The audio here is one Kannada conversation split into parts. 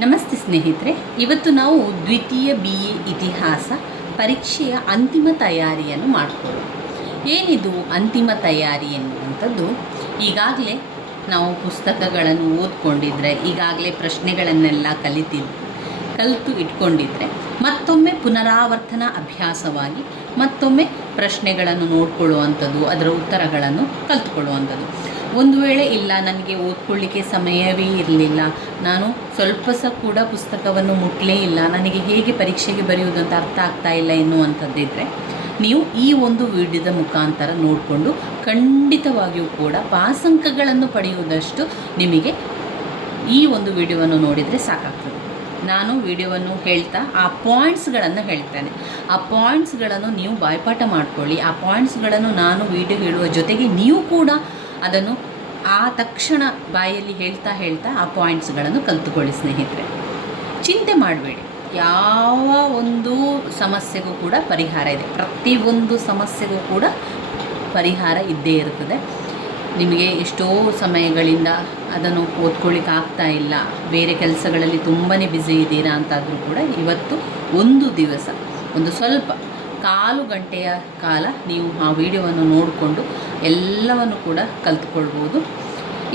ನಮಸ್ತೆ ಸ್ನೇಹಿತರೆ, ಇವತ್ತು ನಾವು ದ್ವಿತೀಯ BA ಇತಿಹಾಸ ಪರೀಕ್ಷೆಯ ಅಂತಿಮ ತಯಾರಿಯನ್ನು ಮಾಡಿಕೊಳ್ಳೋಣ. ಏನಿದು ಅಂತಿಮ ತಯಾರಿ ಎನ್ನುವಂಥದ್ದು? ಈಗಾಗಲೇ ನಾವು ಪುಸ್ತಕಗಳನ್ನು ಓದ್ಕೊಂಡಿದ್ರೆ, ಈಗಾಗಲೇ ಪ್ರಶ್ನೆಗಳನ್ನೆಲ್ಲ ಕಲಿತು ಇಟ್ಕೊಂಡಿದ್ರೆ, ಮತ್ತೊಮ್ಮೆ ಪುನರಾವರ್ತನ ಅಭ್ಯಾಸವಾಗಿ ಮತ್ತೊಮ್ಮೆ ಪ್ರಶ್ನೆಗಳನ್ನು ನೋಡಿಕೊಳ್ಳುವಂಥದ್ದು, ಅದರ ಉತ್ತರಗಳನ್ನು ಕಲಿತುಕೊಳ್ಳುವಂಥದ್ದು. ಒಂದು ವೇಳೆ ಇಲ್ಲ, ನನಗೆ ಓದ್ಕೊಳ್ಳಿಕ್ಕೆ ಸಮಯವೇ ಇರಲಿಲ್ಲ, ನಾನು ಸ್ವಲ್ಪ ಸಹ ಕೂಡ ಪುಸ್ತಕವನ್ನು ಮುಟ್ಟಲೇ ಇಲ್ಲ, ನನಗೆ ಹೇಗೆ ಪರೀಕ್ಷೆಗೆ ಬರೆಯುವುದು ಅಂತ ಅರ್ಥ ಆಗ್ತಾ ಇಲ್ಲ ಎನ್ನುವಂಥದ್ದಿದ್ದರೆ, ನೀವು ಈ ಒಂದು ವಿಡಿಯೋದ ಮುಖಾಂತರ ನೋಡಿಕೊಂಡು ಖಂಡಿತವಾಗಿಯೂ ಕೂಡ ಪಾಸಂಕಗಳನ್ನು ಪಡೆಯುವುದಷ್ಟು ನಿಮಗೆ ಈ ಒಂದು ವಿಡಿಯೋವನ್ನು ನೋಡಿದರೆ ಸಾಕಾಗ್ತದೆ. ನಾನು ವಿಡಿಯೋವನ್ನು ಹೇಳ್ತಾ ಆ ಪಾಯಿಂಟ್ಸ್ಗಳನ್ನು ಹೇಳ್ತೇನೆ. ಆ ಪಾಯಿಂಟ್ಸ್ಗಳನ್ನು ನೀವು ಬಾಯ್ಪಾಠ ಮಾಡಿಕೊಳ್ಳಿ. ಆ ಪಾಯಿಂಟ್ಸ್ಗಳನ್ನು ನಾನು ವಿಡಿಯೋ ಹೇಳುವ ಜೊತೆಗೆ ನೀವು ಕೂಡ ಅದನ್ನು ಆ ತಕ್ಷಣ ಬಾಯಲ್ಲಿ ಹೇಳ್ತಾ ಆ ಪಾಯಿಂಟ್ಸ್ಗಳನ್ನು ಕಲಿತುಕೊಳ್ಳಿ ಸ್ನೇಹಿತರೆ. ಚಿಂತೆ ಮಾಡಬೇಡಿ, ಯಾವ ಒಂದು ಸಮಸ್ಯೆಗೂ ಕೂಡ ಪರಿಹಾರ ಇದೆ. ಪ್ರತಿಯೊಂದು ಸಮಸ್ಯೆಗೂ ಕೂಡ ಪರಿಹಾರ ಇದ್ದೇ ಇರ್ತದೆ. ನಿಮಗೆ ಎಷ್ಟೋ ಸಮಯಗಳಿಂದ ಅದನ್ನು ಓದ್ಕೊಳ್ಳಿಕ್ಕೆ ಆಗ್ತಾ ಇಲ್ಲ, ಬೇರೆ ಕೆಲಸಗಳಲ್ಲಿ ತುಂಬಾ ಬ್ಯುಸಿ ಇದ್ದೀರಾ ಅಂತಾದರೂ ಕೂಡ ಇವತ್ತು ಒಂದು ದಿವಸ ಒಂದು ಸ್ವಲ್ಪ ಕಾಲು ಗಂಟೆಯ ಕಾಲ ನೀವು ಆ ವಿಡಿಯೋವನ್ನು ನೋಡಿಕೊಂಡು ಎಲ್ಲವನ್ನು ಕೂಡ ಕಲಿತುಕೊಳ್ಬೋದು.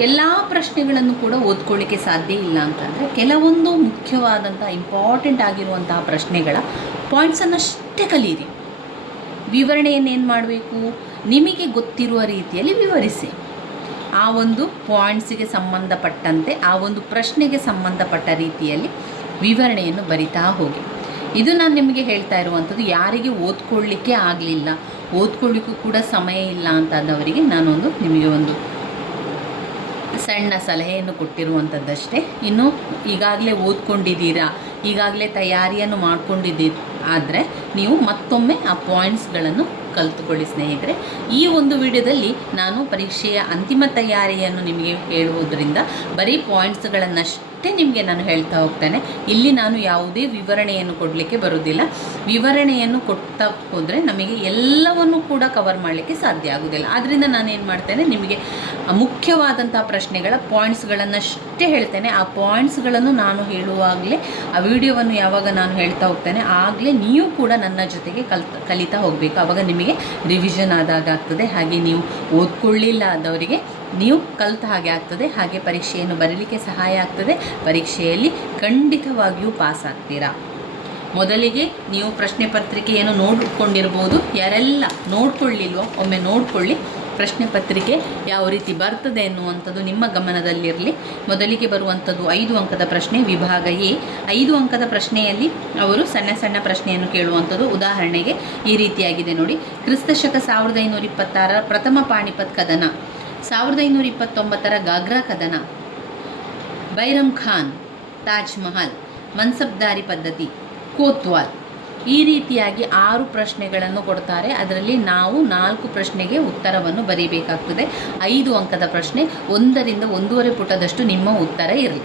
ಎಲ್ಲ ಪ್ರಶ್ನೆಗಳನ್ನು ಕೂಡ ಓದ್ಕೊಳ್ಳಿಕ್ಕೆ ಸಾಧ್ಯ ಇಲ್ಲ ಅಂತಂದರೆ ಕೆಲವೊಂದು ಮುಖ್ಯವಾದಂಥ ಇಂಪಾರ್ಟೆಂಟ್ ಆಗಿರುವಂತಹ ಪ್ರಶ್ನೆಗಳ ಪಾಯಿಂಟ್ಸನ್ನಷ್ಟೇ ಕಲೀರಿ. ವಿವರಣೆಯನ್ನೇನು ಮಾಡಬೇಕು, ನಿಮಗೆ ಗೊತ್ತಿರುವ ರೀತಿಯಲ್ಲಿ ವಿವರಿಸಿ. ಆ ಒಂದು ಪಾಯಿಂಟ್ಸಿಗೆ ಸಂಬಂಧಪಟ್ಟಂತೆ, ಆ ಒಂದು ಪ್ರಶ್ನೆಗೆ ಸಂಬಂಧಪಟ್ಟ ರೀತಿಯಲ್ಲಿ ವಿವರಣೆಯನ್ನು ಬರಿತಾ ಹೋಗಿ. ಇದು ನಾನು ನಿಮಗೆ ಹೇಳ್ತಾ ಇರುವಂಥದ್ದು ಯಾರಿಗೆ ಓದ್ಕೊಳ್ಳಿಕ್ಕೆ ಆಗಲಿಲ್ಲ, ಓದ್ಕೊಳ್ಳಿಕ್ಕೂ ಕೂಡ ಸಮಯ ಇಲ್ಲ ಅಂತಾದವರಿಗೆ ನಾನೊಂದು ನಿಮಗೆ ಒಂದು ಸಣ್ಣ ಸಲಹೆಯನ್ನು ಕೊಟ್ಟಿರುವಂಥದ್ದಷ್ಟೇ. ಇನ್ನು ಈಗಾಗಲೇ ಓದ್ಕೊಂಡಿದ್ದೀರಾ, ಈಗಾಗಲೇ ತಯಾರಿಯನ್ನು ಮಾಡ್ಕೊಂಡಿದ್ದೀರಿ ಆದರೆ ನೀವು ಮತ್ತೊಮ್ಮೆ ಆ ಪಾಯಿಂಟ್ಸ್ಗಳನ್ನು ಕಲಿತುಕೊಳ್ಳಿ ಸ್ನೇಹಿತರೆ. ಈ ಒಂದು ವಿಡಿಯೋದಲ್ಲಿ ನಾನು ಪರೀಕ್ಷೆಯ ಅಂತಿಮ ತಯಾರಿಯನ್ನು ನಿಮಗೆ ಹೇಳುವುದರಿಂದ ಬರೀ ಪಾಯಿಂಟ್ಸ್ಗಳನ್ನಷ್ಟೇ ನಿಮಗೆ ನಾನು ಹೇಳ್ತಾ ಹೋಗ್ತೇನೆ. ಇಲ್ಲಿ ನಾನು ಯಾವುದೇ ವಿವರಣೆಯನ್ನು ಕೊಡಲಿಕ್ಕೆ ಬರೋದಿಲ್ಲ. ವಿವರಣೆಯನ್ನು ಕೊಡ್ತಾ ಹೋದರೆ ನಮಗೆ ಎಲ್ಲವನ್ನು ಕೂಡ ಕವರ್ ಮಾಡಲಿಕ್ಕೆ ಸಾಧ್ಯ ಆಗೋದಿಲ್ಲ. ಆದ್ದರಿಂದ ನಾನೇನು ಮಾಡ್ತೇನೆ, ನಿಮಗೆ ಮುಖ್ಯವಾದಂಥ ಪ್ರಶ್ನೆಗಳ ಪಾಯಿಂಟ್ಸ್ಗಳನ್ನಷ್ಟೇ ಹೇಳ್ತೇನೆ. ಆ ಪಾಯಿಂಟ್ಸ್ಗಳನ್ನು ನಾನು ಹೇಳುವಾಗಲೇ, ಆ ವಿಡಿಯೋವನ್ನು ಯಾವಾಗ ನಾನು ಹೇಳ್ತಾ ಹೋಗ್ತೇನೆ ಆಗಲೇ ನೀವು ಕೂಡ ನನ್ನ ಜೊತೆಗೆ ಕಲಿತಾ ಹೋಗಬೇಕು. ಆವಾಗ ನಿಮಗೆ ರಿವಿಷನ್ ಆದಾಗ ಆಗ್ತದೆ. ಹಾಗೆ ನೀವು ಓದ್ಕೊಳ್ಳಿಲ್ಲ ಆದವರಿಗೆ ನೀವು ಕಲಿತ ಹಾಗೆ ಆಗ್ತದೆ. ಹಾಗೆ ಪರೀಕ್ಷೆಯನ್ನು ಬರೀಲಿಕ್ಕೆ ಸಹಾಯ ಆಗ್ತದೆ. ಪರೀಕ್ಷೆಯಲ್ಲಿ ಖಂಡಿತವಾಗಿಯೂ ಪಾಸ್ ಆಗ್ತೀರಾ. ಮೊದಲಿಗೆ ನೀವು ಪ್ರಶ್ನೆ ಪತ್ರಿಕೆಯನ್ನು ನೋಡಿಕೊಂಡಿರ್ಬೋದು. ಯಾರೆಲ್ಲ ನೋಡ್ಕೊಳ್ಳಿಲ್ವೋ ಒಮ್ಮೆ ನೋಡಿಕೊಳ್ಳಿ. ಪ್ರಶ್ನೆ ಪತ್ರಿಕೆ ಯಾವ ರೀತಿ ಬರ್ತದೆ ಎನ್ನುವಂಥದ್ದು ನಿಮ್ಮ ಗಮನದಲ್ಲಿರಲಿ. ಮೊದಲಿಗೆ ಬರುವಂಥದ್ದು 5 ಅಂಕದ ಪ್ರಶ್ನೆ, ವಿಭಾಗ ಎ. 5 ಅಂಕದ ಪ್ರಶ್ನೆಯಲ್ಲಿ ಅವರು ಸಣ್ಣ ಪ್ರಶ್ನೆಯನ್ನು ಕೇಳುವಂಥದ್ದು. ಉದಾಹರಣೆಗೆ ಈ ರೀತಿಯಾಗಿದೆ ನೋಡಿ. ಕ್ರಿಸ್ತಶಕ 1526 ಪ್ರಥಮ ಪಾಣಿಪತ್ ಕದನ, 1529 ಗಾಗ್ರಾ ಕದನ, ಬೈರಮ್ ಖಾನ್, ತಾಜ್ ಮಹಲ್, ಮನ್ಸಬ್ದಾರಿ ಪದ್ಧತಿ, ಕೋತ್ವಾಲ್. ಈ ರೀತಿಯಾಗಿ 6 ಪ್ರಶ್ನೆಗಳನ್ನು ಕೊಡ್ತಾರೆ. ಅದರಲ್ಲಿ ನಾವು 4 ಪ್ರಶ್ನೆಗೆ ಉತ್ತರವನ್ನು ಬರೀಬೇಕಾಗ್ತದೆ. 5 ಅಂಕದ ಪ್ರಶ್ನೆ, 1 ರಿಂದ 1.5 ಪುಟದಷ್ಟು ನಿಮ್ಮ ಉತ್ತರ ಇರಲಿ.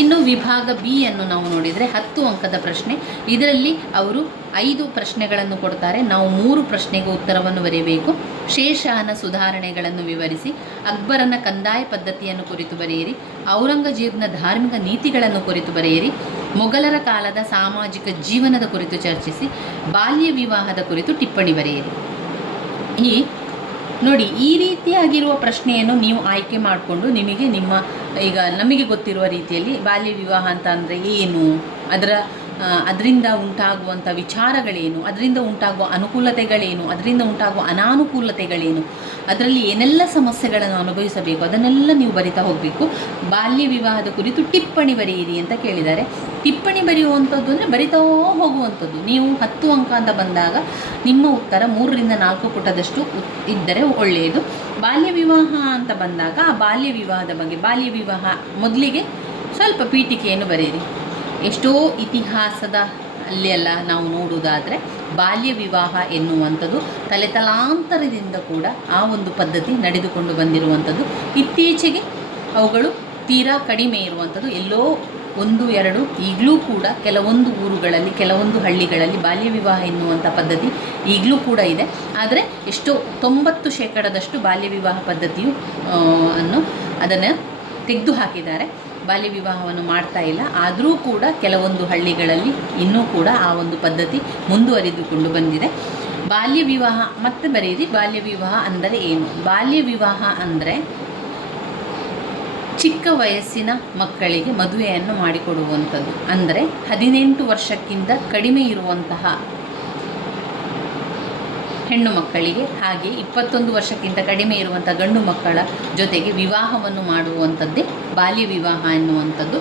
ಇನ್ನು ವಿಭಾಗ ಬಿ ಅನ್ನು ನಾವು ನೋಡಿದರೆ 10 ಅಂಕದ ಪ್ರಶ್ನೆ. ಇದರಲ್ಲಿ ಅವರು 5 ಪ್ರಶ್ನೆಗಳನ್ನು ಕೊಡ್ತಾರೆ. ನಾವು 3 ಪ್ರಶ್ನೆಗೆ ಉತ್ತರವನ್ನು ಬರೆಯಬೇಕು. ಶೇಷಾಹನ ಸುಧಾರಣೆಗಳನ್ನು ವಿವರಿಸಿ, ಅಕ್ಬರನ ಕಂದಾಯ ಪದ್ಧತಿಯನ್ನು ಕುರಿತು ಬರೆಯಿರಿ, ಔರಂಗಜೇಬ್ನ ಧಾರ್ಮಿಕ ನೀತಿಗಳನ್ನು ಕುರಿತು ಬರೆಯಿರಿ, ಮೊಘಲರ ಕಾಲದ ಸಾಮಾಜಿಕ ಜೀವನದ ಕುರಿತು ಚರ್ಚಿಸಿ, ಬಾಲ್ಯ ವಿವಾಹದ ಕುರಿತು ಟಿಪ್ಪಣಿ ಬರೆಯಿರಿ. ನೋಡಿ, ಈ ರೀತಿಯಾಗಿರುವ ಪ್ರಶ್ನೆಯನ್ನು ನೀವು ಆಯ್ಕೆ ಮಾಡಿಕೊಂಡು ನಿಮಗೆ ಈಗ ನಮಗೆ ಗೊತ್ತಿರುವ ರೀತಿಯಲ್ಲಿ ಬಾಲ್ಯ ವಿವಾಹ ಅಂತ ಅಂದರೆ ಏನು, ಅದರಿಂದ ಉಂಟಾಗುವಂಥ ವಿಚಾರಗಳೇನು, ಅದರಿಂದ ಉಂಟಾಗುವ ಅನುಕೂಲತೆಗಳೇನು, ಅದರಿಂದ ಉಂಟಾಗುವ ಅನಾನುಕೂಲತೆಗಳೇನು, ಅದರಲ್ಲಿ ಏನೆಲ್ಲ ಸಮಸ್ಯೆಗಳನ್ನು ಅನುಭವಿಸಬೇಕು ಅದನ್ನೆಲ್ಲ ನೀವು ಬರಿತಾ ಹೋಗಬೇಕು. ಬಾಲ್ಯ ವಿವಾಹದ ಕುರಿತು ಟಿಪ್ಪಣಿ ಬರೆಯಿರಿ ಅಂತ ಕೇಳಿದ್ದಾರೆ. ಟಿಪ್ಪಣಿ ಬರೆಯುವಂಥದ್ದು ಅಂದರೆ ಬರಿತಾ ಹೋಗುವಂಥದ್ದು. ನೀವು 10 ಅಂಕ ಅಂತ ಬಂದಾಗ ನಿಮ್ಮ ಉತ್ತರ 3 ರಿಂದ 4 ಪುಟದಷ್ಟು ಇದ್ದರೆ ಒಳ್ಳೆಯದು. ಬಾಲ್ಯ ವಿವಾಹ ಅಂತ ಬಂದಾಗ ಆ ಬಾಲ್ಯ ವಿವಾಹದ ಬಗ್ಗೆ, ಬಾಲ್ಯ ವಿವಾಹ ಮೊದಲಿಗೆ ಸ್ವಲ್ಪ ಪೀಠಿಕೆಯನ್ನು ಬರೆಯಿರಿ. ಎಷ್ಟೋ ಇತಿಹಾಸದ ಅಲ್ಲೆಲ್ಲ ನಾವು ನೋಡುವುದಾದರೆ ಬಾಲ್ಯ ವಿವಾಹ ಎನ್ನುವಂಥದ್ದು ತಲೆತಲಾಂತರದಿಂದ ಕೂಡ ಆ ಒಂದು ಪದ್ಧತಿ ನಡೆದುಕೊಂಡು ಬಂದಿರುವಂಥದ್ದು. ಇತ್ತೀಚೆಗೆ ಅವುಗಳು ತೀರಾ ಕಡಿಮೆ ಇರುವಂಥದ್ದು. ಎಲ್ಲೋ 1-2 ಈಗಲೂ ಕೂಡ ಕೆಲವೊಂದು ಊರುಗಳಲ್ಲಿ, ಕೆಲವೊಂದು ಹಳ್ಳಿಗಳಲ್ಲಿ ಬಾಲ್ಯ ವಿವಾಹ ಎನ್ನುವಂಥ ಪದ್ಧತಿ ಈಗಲೂ ಕೂಡ ಇದೆ. ಆದರೆ ಎಷ್ಟೋ 90% ಬಾಲ್ಯ ವಿವಾಹ ಪದ್ಧತಿಯು ಅದನ್ನು ತೆಗೆದು ಹಾಕಿದ್ದಾರೆ. ಬಾಲ್ಯ ವಿವಾಹವನ್ನು ಮಾಡ್ತಾ ಇಲ್ಲ. ಆದರೂ ಕೂಡ ಕೆಲವೊಂದು ಹಳ್ಳಿಗಳಲ್ಲಿ ಇನ್ನೂ ಕೂಡ ಆ ಒಂದು ಪದ್ಧತಿ ಮುಂದುವರಿದುಕೊಂಡು ಬಂದಿದೆ. ಬಾಲ್ಯ ವಿವಾಹ ಮತ್ತೆ ಬರೀರಿ. ಬಾಲ್ಯ ವಿವಾಹ ಅಂದರೆ ಏನು? ಬಾಲ್ಯ ವಿವಾಹ ಅಂದರೆ ಚಿಕ್ಕ ವಯಸ್ಸಿನ ಮಕ್ಕಳಿಗೆ ಮದುವೆಯನ್ನು ಮಾಡಿಕೊಡುವಂಥದ್ದು. ಅಂದರೆ 18 ವರ್ಷಕ್ಕಿಂತ ಕಡಿಮೆ ಇರುವಂತಹ ಹೆಣ್ಣು ಮಕ್ಕಳಿಗೆ, ಹಾಗೆ 21 ವರ್ಷಕ್ಕಿಂತ ಕಡಿಮೆ ಇರುವಂಥ ಗಂಡು ಮಕ್ಕಳ ಜೊತೆಗೆ ವಿವಾಹವನ್ನು ಮಾಡುವಂಥದ್ದೇ ಬಾಲ್ಯ ವಿವಾಹ ಎನ್ನುವಂಥದ್ದು.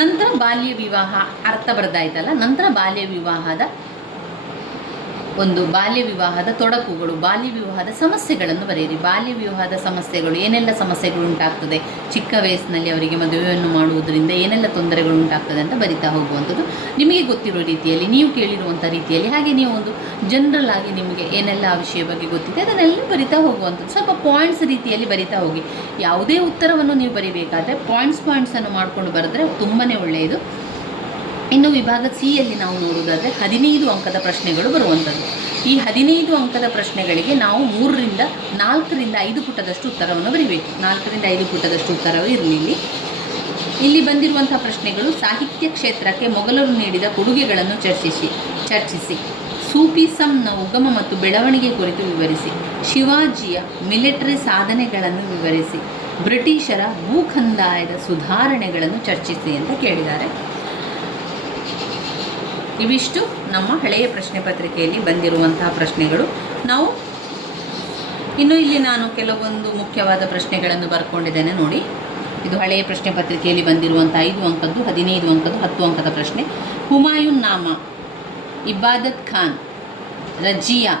ನಂತರ ಬಾಲ್ಯ ವಿವಾಹ ಅರ್ಥ ಬರ್ದಾಯ್ತಲ್ಲ. ನಂತರ ಬಾಲ್ಯ ವಿವಾಹದ ತೊಡಕುಗಳು, ಬಾಲ್ಯ ವಿವಾಹದ ಸಮಸ್ಯೆಗಳನ್ನು ಬರೆಯಿರಿ. ಬಾಲ್ಯ ವಿವಾಹದ ಸಮಸ್ಯೆಗಳು, ಏನೆಲ್ಲ ಸಮಸ್ಯೆಗಳು ಉಂಟಾಗ್ತದೆ, ಚಿಕ್ಕ ವಯಸ್ಸಿನಲ್ಲಿ ಅವರಿಗೆ ಮದುವೆಯನ್ನು ಮಾಡುವುದರಿಂದ ಏನೆಲ್ಲ ತೊಂದರೆಗಳು ಉಂಟಾಗ್ತದೆ ಅಂತ ಬರಿತಾ ಹೋಗುವಂಥದ್ದು. ನಿಮಗೆ ಗೊತ್ತಿರೋ ರೀತಿಯಲ್ಲಿ, ನೀವು ಕೇಳಿರುವಂಥ ರೀತಿಯಲ್ಲಿ, ಹಾಗೆ ನೀವು ಒಂದು ಜನರಲ್ ಆಗಿ ನಿಮಗೆ ಏನೆಲ್ಲ ಆ ವಿಷಯ ಬಗ್ಗೆ ಗೊತ್ತಿದೆ ಅದನ್ನೆಲ್ಲ ಬರಿತಾ ಹೋಗುವಂಥದ್ದು. ಸ್ವಲ್ಪ ಪಾಯಿಂಟ್ಸ್ ರೀತಿಯಲ್ಲಿ ಬರಿತಾ ಹೋಗಿ. ಯಾವುದೇ ಉತ್ತರವನ್ನು ನೀವು ಬರಿಬೇಕಾದ್ರೆ ಪಾಯಿಂಟ್ಸನ್ನು ಮಾಡಿಕೊಂಡು ಬರೆದ್ರೆ ತುಂಬಾ ಒಳ್ಳೆಯದು. ಇನ್ನು ವಿಭಾಗ ಸಿಯಲ್ಲಿ ನಾವು ನೋಡುವುದಾದರೆ 15 ಅಂಕದ ಪ್ರಶ್ನೆಗಳು ಬರುವಂಥದ್ದು. ಈ 15 ಅಂಕದ ಪ್ರಶ್ನೆಗಳಿಗೆ ನಾವು 3ರಿಂದ 4ರಿಂದ 5 ಪುಟದಷ್ಟು ಉತ್ತರವನ್ನು ಬರೀಬೇಕು. 4ರಿಂದ 5 ಪುಟದಷ್ಟು ಉತ್ತರವು ಇರಲಿ. ಇಲ್ಲಿ ಬಂದಿರುವಂಥ ಪ್ರಶ್ನೆಗಳು: ಸಾಹಿತ್ಯ ಕ್ಷೇತ್ರಕ್ಕೆ ಮೊಘಲರು ನೀಡಿದ ಕೊಡುಗೆಗಳನ್ನು ಚರ್ಚಿಸಿ. ಸೂಫಿಸಂನ ಉಗಮ ಮತ್ತು ಬೆಳವಣಿಗೆ ಕುರಿತು ವಿವರಿಸಿ. ಶಿವಾಜಿಯ ಮಿಲಿಟರಿ ಸಾಧನೆಗಳನ್ನು ವಿವರಿಸಿ. ಬ್ರಿಟಿಷರ ಭೂಕಂದಾಯದ ಸುಧಾರಣೆಗಳನ್ನು ಚರ್ಚಿಸಿ ಅಂತ ಕೇಳಿದ್ದಾರೆ. ಇವಿಷ್ಟು ನಮ್ಮ ಹಳೆಯ ಪ್ರಶ್ನೆ ಪತ್ರಿಕೆಯಲ್ಲಿ ಬಂದಿರುವಂತಹ ಪ್ರಶ್ನೆಗಳು. ಇಲ್ಲಿ ನಾನು ಕೆಲವೊಂದು ಮುಖ್ಯವಾದ ಪ್ರಶ್ನೆಗಳನ್ನು ಬರ್ಕೊಂಡಿದ್ದೇನೆ ನೋಡಿ. ಇದು ಹಳೆಯ ಪ್ರಶ್ನೆ ಪತ್ರಿಕೆಯಲ್ಲಿ ಬಂದಿರುವಂಥ 5 ಅಂಕದ್ದು, 15 ಅಂಕದ್ದು, 10 ಅಂಕದ ಪ್ರಶ್ನೆ. ಹುಮಾಯೂನ್ ನಾಮ, ಇಬಾದತ್ ಖಾನ್, ರಜಿಯಾ,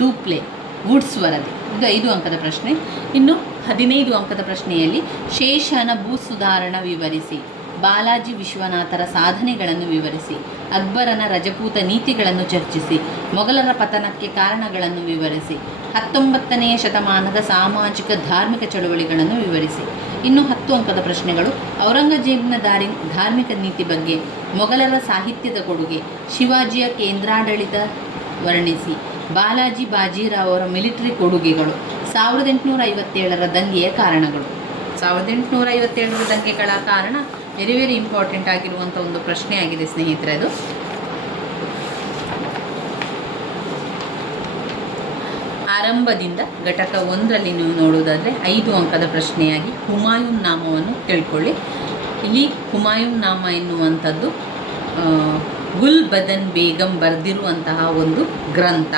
ಡೂಪ್ಲೆ, ವುಡ್ಸ್ ವರದಿ. ಇದು 5 ಅಂಕದ ಪ್ರಶ್ನೆ. ಇನ್ನು 15 ಅಂಕದ ಪ್ರಶ್ನೆಯಲ್ಲಿ ಶೇಷನ ಭೂ ಸುಧಾರಣಾ ವಿವರಿಸಿ. ಬಾಲಾಜಿ ವಿಶ್ವನಾಥರ ಸಾಧನೆಗಳನ್ನು ವಿವರಿಸಿ. ಅಕ್ಬರನ ರಜಪೂತ ನೀತಿಗಳನ್ನು ಚರ್ಚಿಸಿ. ಮೊಘಲರ ಪತನಕ್ಕೆ ಕಾರಣಗಳನ್ನು ವಿವರಿಸಿ. 19ನೇ ಶತಮಾನದ ಸಾಮಾಜಿಕ ಧಾರ್ಮಿಕ ಚಳುವಳಿಗಳನ್ನು ವಿವರಿಸಿ. ಇನ್ನು 10 ಅಂಕದ ಪ್ರಶ್ನೆಗಳು: ಔರಂಗಜೇಬನ ಧಾರ್ಮಿಕ ನೀತಿ ಬಗ್ಗೆ, ಮೊಘಲರ ಸಾಹಿತ್ಯದ ಕೊಡುಗೆ, ಶಿವಾಜಿಯ ಕೇಂದ್ರಾಡಳಿತ ವರ್ಣಿಸಿ. ಬಾಲಾಜಿ ಬಾಜಿರಾವ್ ಅವರ ಮಿಲಿಟರಿ ಕೊಡುಗೆಗಳು. 1857ರ ದಂಗೆಯ ಕಾರಣಗಳು. 1857ರ ದಂಗೆಗಳ ಕಾರಣ ವೆರಿ ವೆರಿ ಇಂಪಾರ್ಟೆಂಟ್ ಆಗಿರುವಂಥ ಒಂದು ಪ್ರಶ್ನೆ ಆಗಿದೆ ಸ್ನೇಹಿತರೆ. ಅದು ಆರಂಭದಿಂದ ಘಟಕ 1ರಲ್ಲಿ ನೀವು ನೋಡುವುದಾದರೆ 5 ಅಂಕದ ಪ್ರಶ್ನೆಯಾಗಿ ಹುಮಾಯೂನ್ ನಾಮವನ್ನು ತಿಳ್ಕೊಳ್ಳಿ. ಇಲ್ಲಿ ಹುಮಾಯೂನ್ ನಾಮ ಎನ್ನುವಂಥದ್ದು ಗುಲ್ ಬದನ್ ಬೇಗಂ ಬರೆದಿರುವಂತಹ ಒಂದು ಗ್ರಂಥ.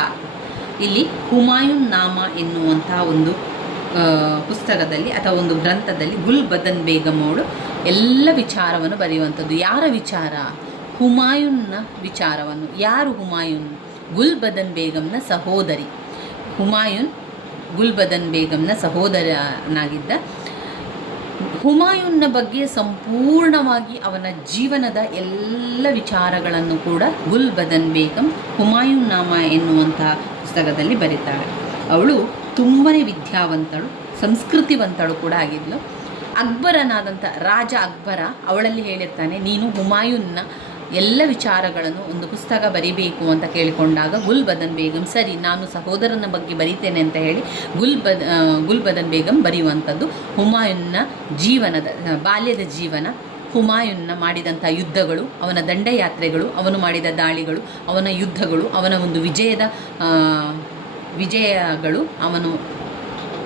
ಇಲ್ಲಿ ಹುಮಾಯೂನ್ ನಾಮ ಎನ್ನುವಂತಹ ಒಂದು ಪುಸ್ತಕದಲ್ಲಿ ಅಥವಾ ಒಂದು ಗ್ರಂಥದಲ್ಲಿ ಗುಲ್ ಬದನ್ ಬೇಗಂ ಅವಳು ಎಲ್ಲ ವಿಚಾರವನ್ನು ಬರೆಯುವಂಥದ್ದು. ಯಾರ ವಿಚಾರ? ಹುಮಾಯೂನ್ನ ವಿಚಾರವನ್ನು. ಯಾರು ಹುಮಾಯೂನ್? ಗುಲ್ ಬದನ್ ಬೇಗಂನ ಸಹೋದರಿ. ಹುಮಾಯೂನ್ ಗುಲ್ ಬದನ್ ಬೇಗಂನ ಸಹೋದರನಾಗಿದ್ದ. ಹುಮಾಯೂನ್ನ ಬಗ್ಗೆ ಸಂಪೂರ್ಣವಾಗಿ ಅವನ ಜೀವನದ ಎಲ್ಲ ವಿಚಾರಗಳನ್ನು ಕೂಡ ಗುಲ್ ಬದನ್ ಬೇಗಂ ಹುಮಾಯೂನ್ ನಾಮ ಎನ್ನುವಂತಹ ಪುಸ್ತಕದಲ್ಲಿ ಬರೀತಾಳೆ. ಅವಳು ತುಂಬಾ ವಿದ್ಯಾವಂತಳು, ಸಂಸ್ಕೃತಿವಂತಳು ಕೂಡ ಆಗಿದ್ಲು. ಅಕ್ಬರನಾದಂಥ ರಾಜ ಅಕ್ಬರ ಅವಳಲ್ಲಿ ಹೇಳಿರ್ತಾನೆ, ನೀನು ಹುಮಾಯೂನ್ನ ಎಲ್ಲ ವಿಚಾರಗಳನ್ನು ಒಂದು ಪುಸ್ತಕ ಬರಿಬೇಕು ಅಂತ ಕೇಳಿಕೊಂಡಾಗ ಗುಲ್ ಬದನ್ ಬೇಗಂ ಸರಿ ನಾನು ಸಹೋದರನ ಬಗ್ಗೆ ಬರಿತೇನೆ ಅಂತ ಹೇಳಿ ಗುಲ್ ಬದನ್ ಬೇಗಂ ಬರೆಯುವಂಥದ್ದು ಹುಮಾಯೂನ್ನ ಬಾಲ್ಯದ ಜೀವನ, ಹುಮಾಯೂನ್ನ ಮಾಡಿದಂಥ ಯುದ್ಧಗಳು, ಅವನ ದಂಡಯಾತ್ರೆಗಳು, ಅವನು ಮಾಡಿದ ದಾಳಿಗಳು, ಅವನ ಯುದ್ಧಗಳು, ಅವನ ಒಂದು ವಿಜಯಗಳು, ಅವನು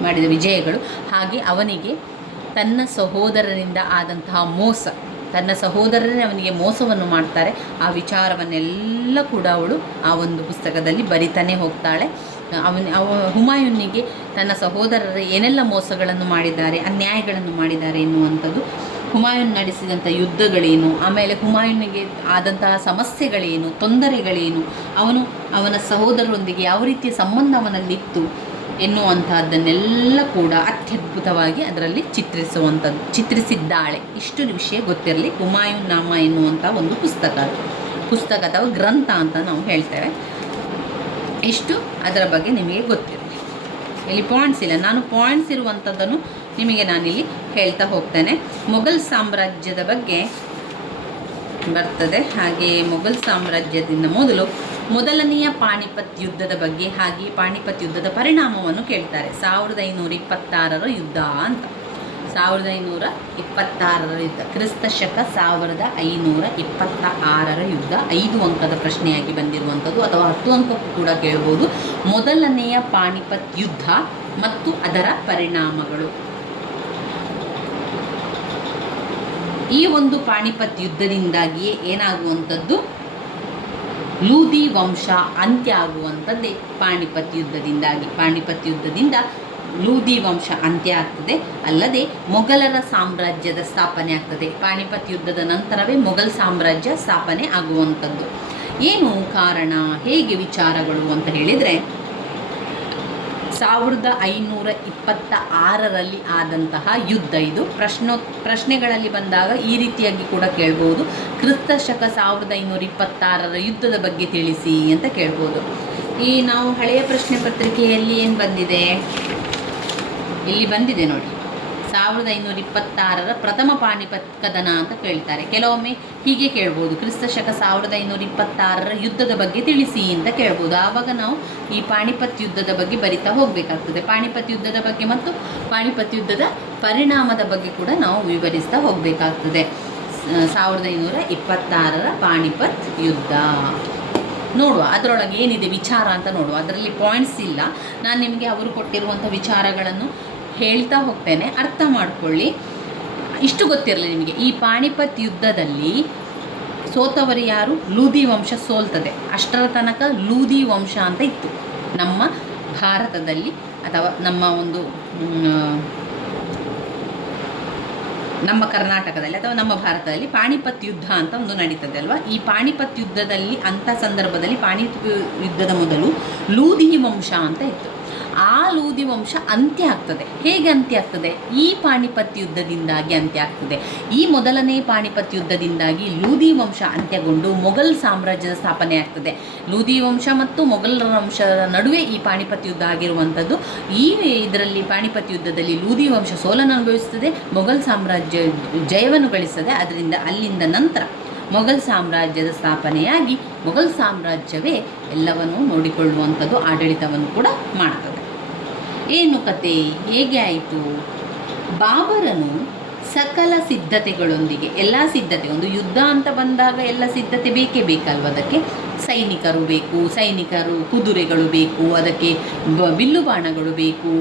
ಮಾಡಿದ ವಿಜಯಗಳು, ಹಾಗೆ ಅವನಿಗೆ ತನ್ನ ಸಹೋದರರಿಂದ ಆದಂತಹ ಮೋಸ, ತನ್ನ ಸಹೋದರರೇ ಅವನಿಗೆ ಮೋಸವನ್ನು ಮಾಡ್ತಾರೆ, ಆ ವಿಚಾರವನ್ನೆಲ್ಲ ಕೂಡ ಅವಳು ಆ ಒಂದು ಪುಸ್ತಕದಲ್ಲಿ ಬರಿತಾನೆ ಹೋಗ್ತಾಳೆ. ಹುಮಾಯೂನ್ನಿಗೆ ತನ್ನ ಸಹೋದರರು ಏನೆಲ್ಲ ಮೋಸಗಳನ್ನು ಮಾಡಿದ್ದಾರೆ, ಅನ್ಯಾಯಗಳನ್ನು ಮಾಡಿದ್ದಾರೆ ಎನ್ನುವಂಥದ್ದು, ಹುಮಾಯೂನ್ ನಡೆಸಿದಂಥ ಯುದ್ಧಗಳೇನು, ಆಮೇಲೆ ಹುಮಾಯೂನ್ನಿಗೆ ಆದಂತಹ ಸಮಸ್ಯೆಗಳೇನು, ತೊಂದರೆಗಳೇನು, ಅವನ ಸಹೋದರರೊಂದಿಗೆ ಯಾವ ರೀತಿಯ ಸಂಬಂಧ ಅವನಲ್ಲಿತ್ತು ಎನ್ನುವಂಥದ್ದನ್ನೆಲ್ಲ ಕೂಡ ಅತ್ಯದ್ಭುತವಾಗಿ ಅದರಲ್ಲಿ ಚಿತ್ರಿಸಿದ್ದಾಳೆ. ಇಷ್ಟು ವಿಷಯ ಗೊತ್ತಿರಲಿ. ಹುಮಾಯೂನ್ ನಾಮ ಎನ್ನುವಂಥ ಒಂದು ಪುಸ್ತಕ ಅಥವಾ ಗ್ರಂಥ ಅಂತ ನಾವು ಹೇಳ್ತೇವೆ. ಇಷ್ಟು ಅದರ ಬಗ್ಗೆ ನಿಮಗೆ ಗೊತ್ತಿರಲಿ. ಇಲ್ಲಿ ಪಾಯಿಂಟ್ಸ್ ಇಲ್ಲ, ನಾನು ಪಾಯಿಂಟ್ಸ್ ಇರುವಂಥದ್ದನ್ನು ನಿಮಗೆ ನಾನಿಲ್ಲಿ ಹೇಳ್ತಾ ಹೋಗ್ತೇನೆ. ಮೊಘಲ್ ಸಾಮ್ರಾಜ್ಯದ ಬಗ್ಗೆ ಬರ್ತದೆ. ಹಾಗೆ ಮೊಘಲ್ ಸಾಮ್ರಾಜ್ಯದಿಂದ ಮೊದಲನೆಯ ಪಾಣಿಪತ್ ಯುದ್ಧದ ಬಗ್ಗೆ, ಹಾಗೆ ಪಾಣಿಪತ್ ಯುದ್ಧದ ಪರಿಣಾಮವನ್ನು ಕೇಳ್ತಾರೆ. 1526ರ ಯುದ್ಧ ಅಂತ. 1526 ಯುದ್ಧ, ಕ್ರಿಸ್ತ ಶಕ 1526 ಯುದ್ಧ 5 ಅಂಕದ ಪ್ರಶ್ನೆಯಾಗಿ ಬಂದಿರುವಂಥದ್ದು, ಅಥವಾ 10 ಅಂಕಕ್ಕೂ ಕೂಡ ಕೇಳ್ಬೋದು. ಮೊದಲನೆಯ ಪಾಣಿಪತ್ ಯುದ್ಧ ಮತ್ತು ಅದರ ಪರಿಣಾಮಗಳು. ಈ ಒಂದು ಪಾಣಿಪತ್ ಯುದ್ಧದಿಂದಾಗಿಯೇ ಏನಾಗುವಂಥದ್ದು, ಲೂದಿ ವಂಶ ಅಂತ್ಯ ಆಗುವಂಥದ್ದೇ ಪಾಣಿಪತ್ ಯುದ್ಧದಿಂದಾಗಿ. ಪಾಣಿಪತ್ ಯುದ್ಧದಿಂದ ಲೂದಿ ವಂಶ ಅಂತ್ಯ ಆಗ್ತದೆ, ಅಲ್ಲದೆ ಮೊಘಲರ ಸಾಮ್ರಾಜ್ಯದ ಸ್ಥಾಪನೆ ಆಗ್ತದೆ. ಪಾಣಿಪತ್ ಯುದ್ಧದ ನಂತರವೇ ಮೊಘಲ್ ಸಾಮ್ರಾಜ್ಯ ಸ್ಥಾಪನೆ ಆಗುವಂಥದ್ದು. ಏನು ಕಾರಣ, ಹೇಗೆ ವಿಚಾರಗಳು ಅಂತ ಹೇಳಿದರೆ, 1526 ಆದಂತಹ ಯುದ್ಧ ಇದು. ಪ್ರಶ್ನೆಗಳಲ್ಲಿ ಬಂದಾಗ ಈ ರೀತಿಯಾಗಿ ಕೂಡ ಕೇಳ್ಬೋದು. ಕ್ರಿಸ್ತ ಶಕ 1526 ಯುದ್ಧದ ಬಗ್ಗೆ ತಿಳಿಸಿ ಅಂತ ಕೇಳ್ಬೋದು. ಈ ನಾವು ಹಳೆಯ ಪ್ರಶ್ನೆ ಪತ್ರಿಕೆಯಲ್ಲಿ ಏನು ಬಂದಿದೆ, ಇಲ್ಲಿ ಬಂದಿದೆ ನೋಡಿ, 1526 ಪ್ರಥಮ ಪಾಣಿಪತ್ ಕದನ ಅಂತ ಕೇಳ್ತಾರೆ. ಕೆಲವೊಮ್ಮೆ ಹೀಗೆ ಕೇಳ್ಬೋದು, ಕ್ರಿಸ್ತ ಶಕ 1526 ಯುದ್ಧದ ಬಗ್ಗೆ ತಿಳಿಸಿ ಅಂತ ಕೇಳ್ಬೋದು. ಆವಾಗ ನಾವು ಈ ಪಾಣಿಪತ್ ಯುದ್ಧದ ಬಗ್ಗೆ ಬರಿತಾ ಹೋಗಬೇಕಾಗ್ತದೆ. ಪಾಣಿಪತ್ ಯುದ್ಧದ ಬಗ್ಗೆ ಮತ್ತು ಪಾಣಿಪತ್ ಯುದ್ಧದ ಪರಿಣಾಮದ ಬಗ್ಗೆ ಕೂಡ ನಾವು ವಿವರಿಸ್ತಾ ಹೋಗಬೇಕಾಗ್ತದೆ. 1526 ಪಾಣಿಪತ್ ಯುದ್ಧ ನೋಡುವ, ಅದರೊಳಗೆ ಏನಿದೆ ವಿಚಾರ ಅಂತ ನೋಡುವ. ಅದರಲ್ಲಿ ಪಾಯಿಂಟ್ಸ್ ಇಲ್ಲ, ನಾನು ನಿಮಗೆ ಅವರು ಕೊಟ್ಟಿರುವಂಥ ವಿಚಾರಗಳನ್ನು ಹೇಳ್ತಾ ಹೋಗ್ತೇನೆ, ಅರ್ಥ ಮಾಡಿಕೊಳ್ಳಿ. ಇಷ್ಟು ಗೊತ್ತಿರಲಿ ನಿಮಗೆ, ಈ ಪಾಣಿಪತ್ ಯುದ್ಧದಲ್ಲಿ ಸೋತವರು ಯಾರು, ಲೂದಿ ವಂಶ ಸೋಲ್ತದೆ. ಅಷ್ಟರ ತನಕ ಲೂದಿ ವಂಶ ಅಂತ ಇತ್ತು ನಮ್ಮ ಭಾರತದಲ್ಲಿ, ಅಥವಾ ನಮ್ಮ ಕರ್ನಾಟಕದಲ್ಲಿ ಅಥವಾ ನಮ್ಮ ಭಾರತದಲ್ಲಿ ಪಾಣಿಪತ್ ಯುದ್ಧ ಅಂತ ಒಂದು ನಡೀತದೆ ಅಲ್ವಾ. ಈ ಪಾಣಿಪತ್ ಯುದ್ಧದಲ್ಲಿ ಅಂಥ ಸಂದರ್ಭದಲ್ಲಿ ಪಾಣಿಪತ್ ಯುದ್ಧದ ಮೊದಲು ಲೂದಿ ವಂಶ ಅಂತ ಇತ್ತು. ಆ ಲೂದಿ ವಂಶ ಅಂತ್ಯ ಆಗ್ತದೆ. ಹೇಗೆ ಅಂತ್ಯ ಆಗ್ತದೆ, ಈ ಪಾಣಿಪತ್ ಯುದ್ಧದಿಂದಾಗಿ ಅಂತ್ಯ ಆಗ್ತದೆ. ಈ ಮೊದಲನೇ ಪಾಣಿಪತ್ ಯುದ್ಧದಿಂದಾಗಿ ಲೂದಿ ವಂಶ ಅಂತ್ಯಗೊಂಡು ಮೊಘಲ್ ಸಾಮ್ರಾಜ್ಯದ ಸ್ಥಾಪನೆ ಆಗ್ತದೆ. ಲೂದಿ ವಂಶ ಮತ್ತು ಮೊಘಲರ ವಂಶದ ನಡುವೆ ಈ ಪಾಣಿಪತ್ ಯುದ್ಧ ಆಗಿರುವಂಥದ್ದು. ಇದರಲ್ಲಿ ಪಾಣಿಪತ್ ಯುದ್ಧದಲ್ಲಿ ಲೂದಿ ವಂಶ ಸೋಲನ್ನು ಅನುಭವಿಸ್ತದೆ, ಮೊಘಲ್ ಸಾಮ್ರಾಜ್ಯ ಜಯವನ್ನು ಗಳಿಸ್ತದೆ. ಅಲ್ಲಿಂದ ನಂತರ ಮೊಘಲ್ ಸಾಮ್ರಾಜ್ಯದ ಸ್ಥಾಪನೆಯಾಗಿ ಮೊಘಲ್ ಸಾಮ್ರಾಜ್ಯವೇ ಎಲ್ಲವನ್ನೂ ನೋಡಿಕೊಳ್ಳುವಂಥದ್ದು, ಆಡಳಿತವನ್ನು ಕೂಡ ಮಾಡ್ತದೆ. ಏನು ಕತೆ, ಹೇಗೆ ಆಯಿತು? ಬಾಬರನು ಸಕಲ ಸಿದ್ಧತೆಗಳೊಂದಿಗೆ, ಎಲ್ಲ ಸಿದ್ಧತೆ, ಒಂದು ಯುದ್ಧ ಅಂತ ಬಂದಾಗ ಎಲ್ಲ ಸಿದ್ಧತೆ ಬೇಕೇ ಬೇಕಲ್ವ. ಅದಕ್ಕೆ ಸೈನಿಕರು ಬೇಕು, ಕುದುರೆಗಳು ಬೇಕು, ಅದಕ್ಕೆ ಬಿಲ್ಲು ಬಾಣಗಳು ಬೇಕು,